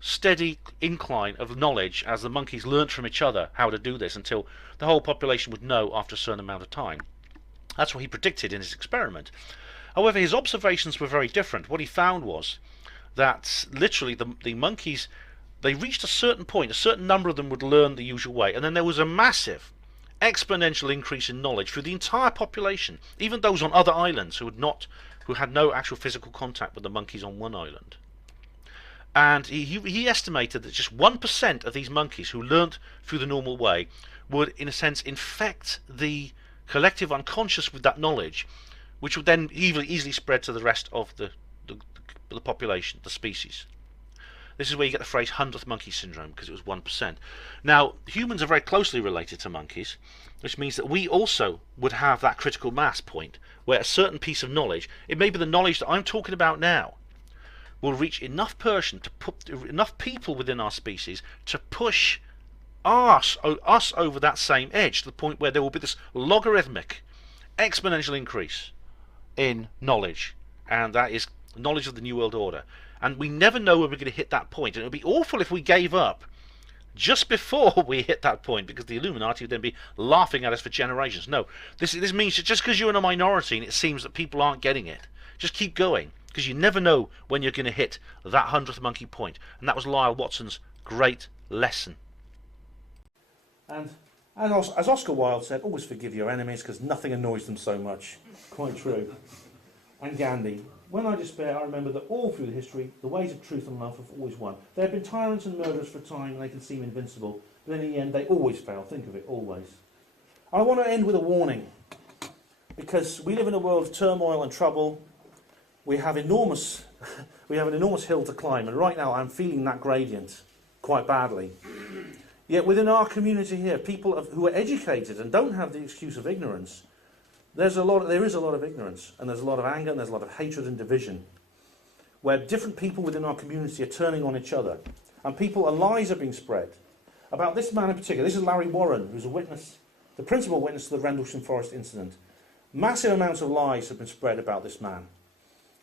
steady incline of knowledge as the monkeys learnt from each other how to do this, until the whole population would know after a certain amount of time. That's what he predicted in his experiment. However, his observations were very different. What he found was that literally the monkeys, they reached a certain point, a certain number of them would learn the usual way, and then there was a massive exponential increase in knowledge through the entire population, even those on other islands who had no actual physical contact with the monkeys on one island. And he estimated that just 1% of these monkeys who learnt through the normal way would, in a sense, infect the collective unconscious with that knowledge, which would then easily spread to the rest of the population, the species. This is where you get the phrase 100th monkey syndrome, because it was 1%. Now, humans are very closely related to monkeys, which means that we also would have that critical mass point where a certain piece of knowledge, it may be the knowledge that I'm talking about now, will reach enough enough people within our species to push us over that same edge, to the point where there will be this logarithmic, exponential increase in knowledge, and that is knowledge of the New World Order. And we never know when we're going to hit that point, and it would be awful if we gave up just before we hit that point, because the Illuminati would then be laughing at us for generations. No, this means that just because you're in a minority and it seems that people aren't getting it, just keep going, because you never know when you're going to hit that 100th monkey point. And that was Lyle Watson's great lesson. And as Oscar Wilde said, always forgive your enemies because nothing annoys them so much. Quite true. And Gandhi. When I despair, I remember that all through the history, the ways of truth and love have always won. There have been tyrants and murderers for a time, and they can seem invincible, but in the end, they always fail. Think of it, always. I want to end with a warning, because we live in a world of turmoil and trouble. We have an enormous hill to climb, and right now I'm feeling that gradient quite badly. Yet within our community here, people who are educated and don't have the excuse of ignorance, there is a lot of ignorance, and there's a lot of anger, and there's a lot of hatred and division, where different people within our community are turning on each other, and lies are being spread about this man in particular. This is Larry Warren, who's a witness, the principal witness to the Rendlesham Forest incident. Massive amounts of lies have been spread about this man,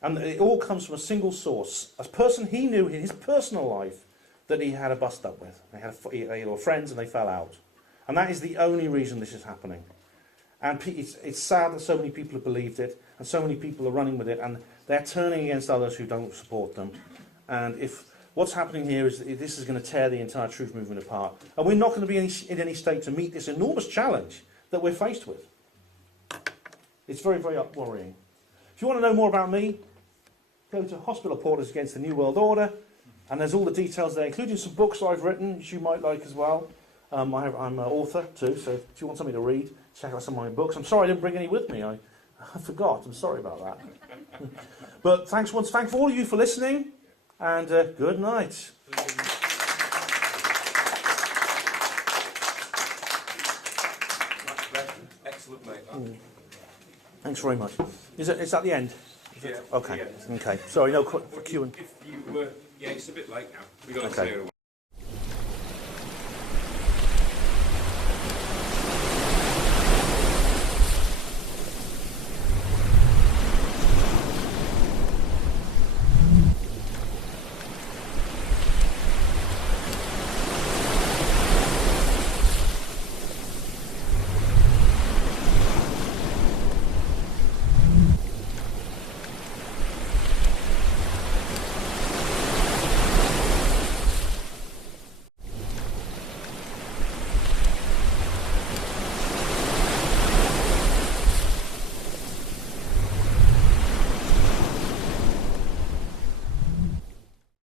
and it all comes from a single source, a person he knew in his personal life that he had a bust up with. They were friends and they fell out, and that is the only reason this is happening. And it's sad that so many people have believed it, and so many people are running with it, and they're turning against others who don't support them. And if what's happening here is that this is going to tear the entire truth movement apart, and we're not going to be in any state to meet this enormous challenge that we're faced with. It's very, very worrying. If you want to know more about me, go to Hospital Porters Against the New World Order, and there's all the details there, including some books I've written, which you might like as well. I'm an author too, so if you want something to read, check out some of my books. I'm sorry I didn't bring any with me. I forgot. I'm sorry about that. But thanks for all of you for listening, and good night. Excellent, mate. Thanks very much. Is that the end? Yeah. Okay. Yeah. Okay. Sorry, no Q and. If you were, yeah, it's a bit late now. We've got to Okay. clear away.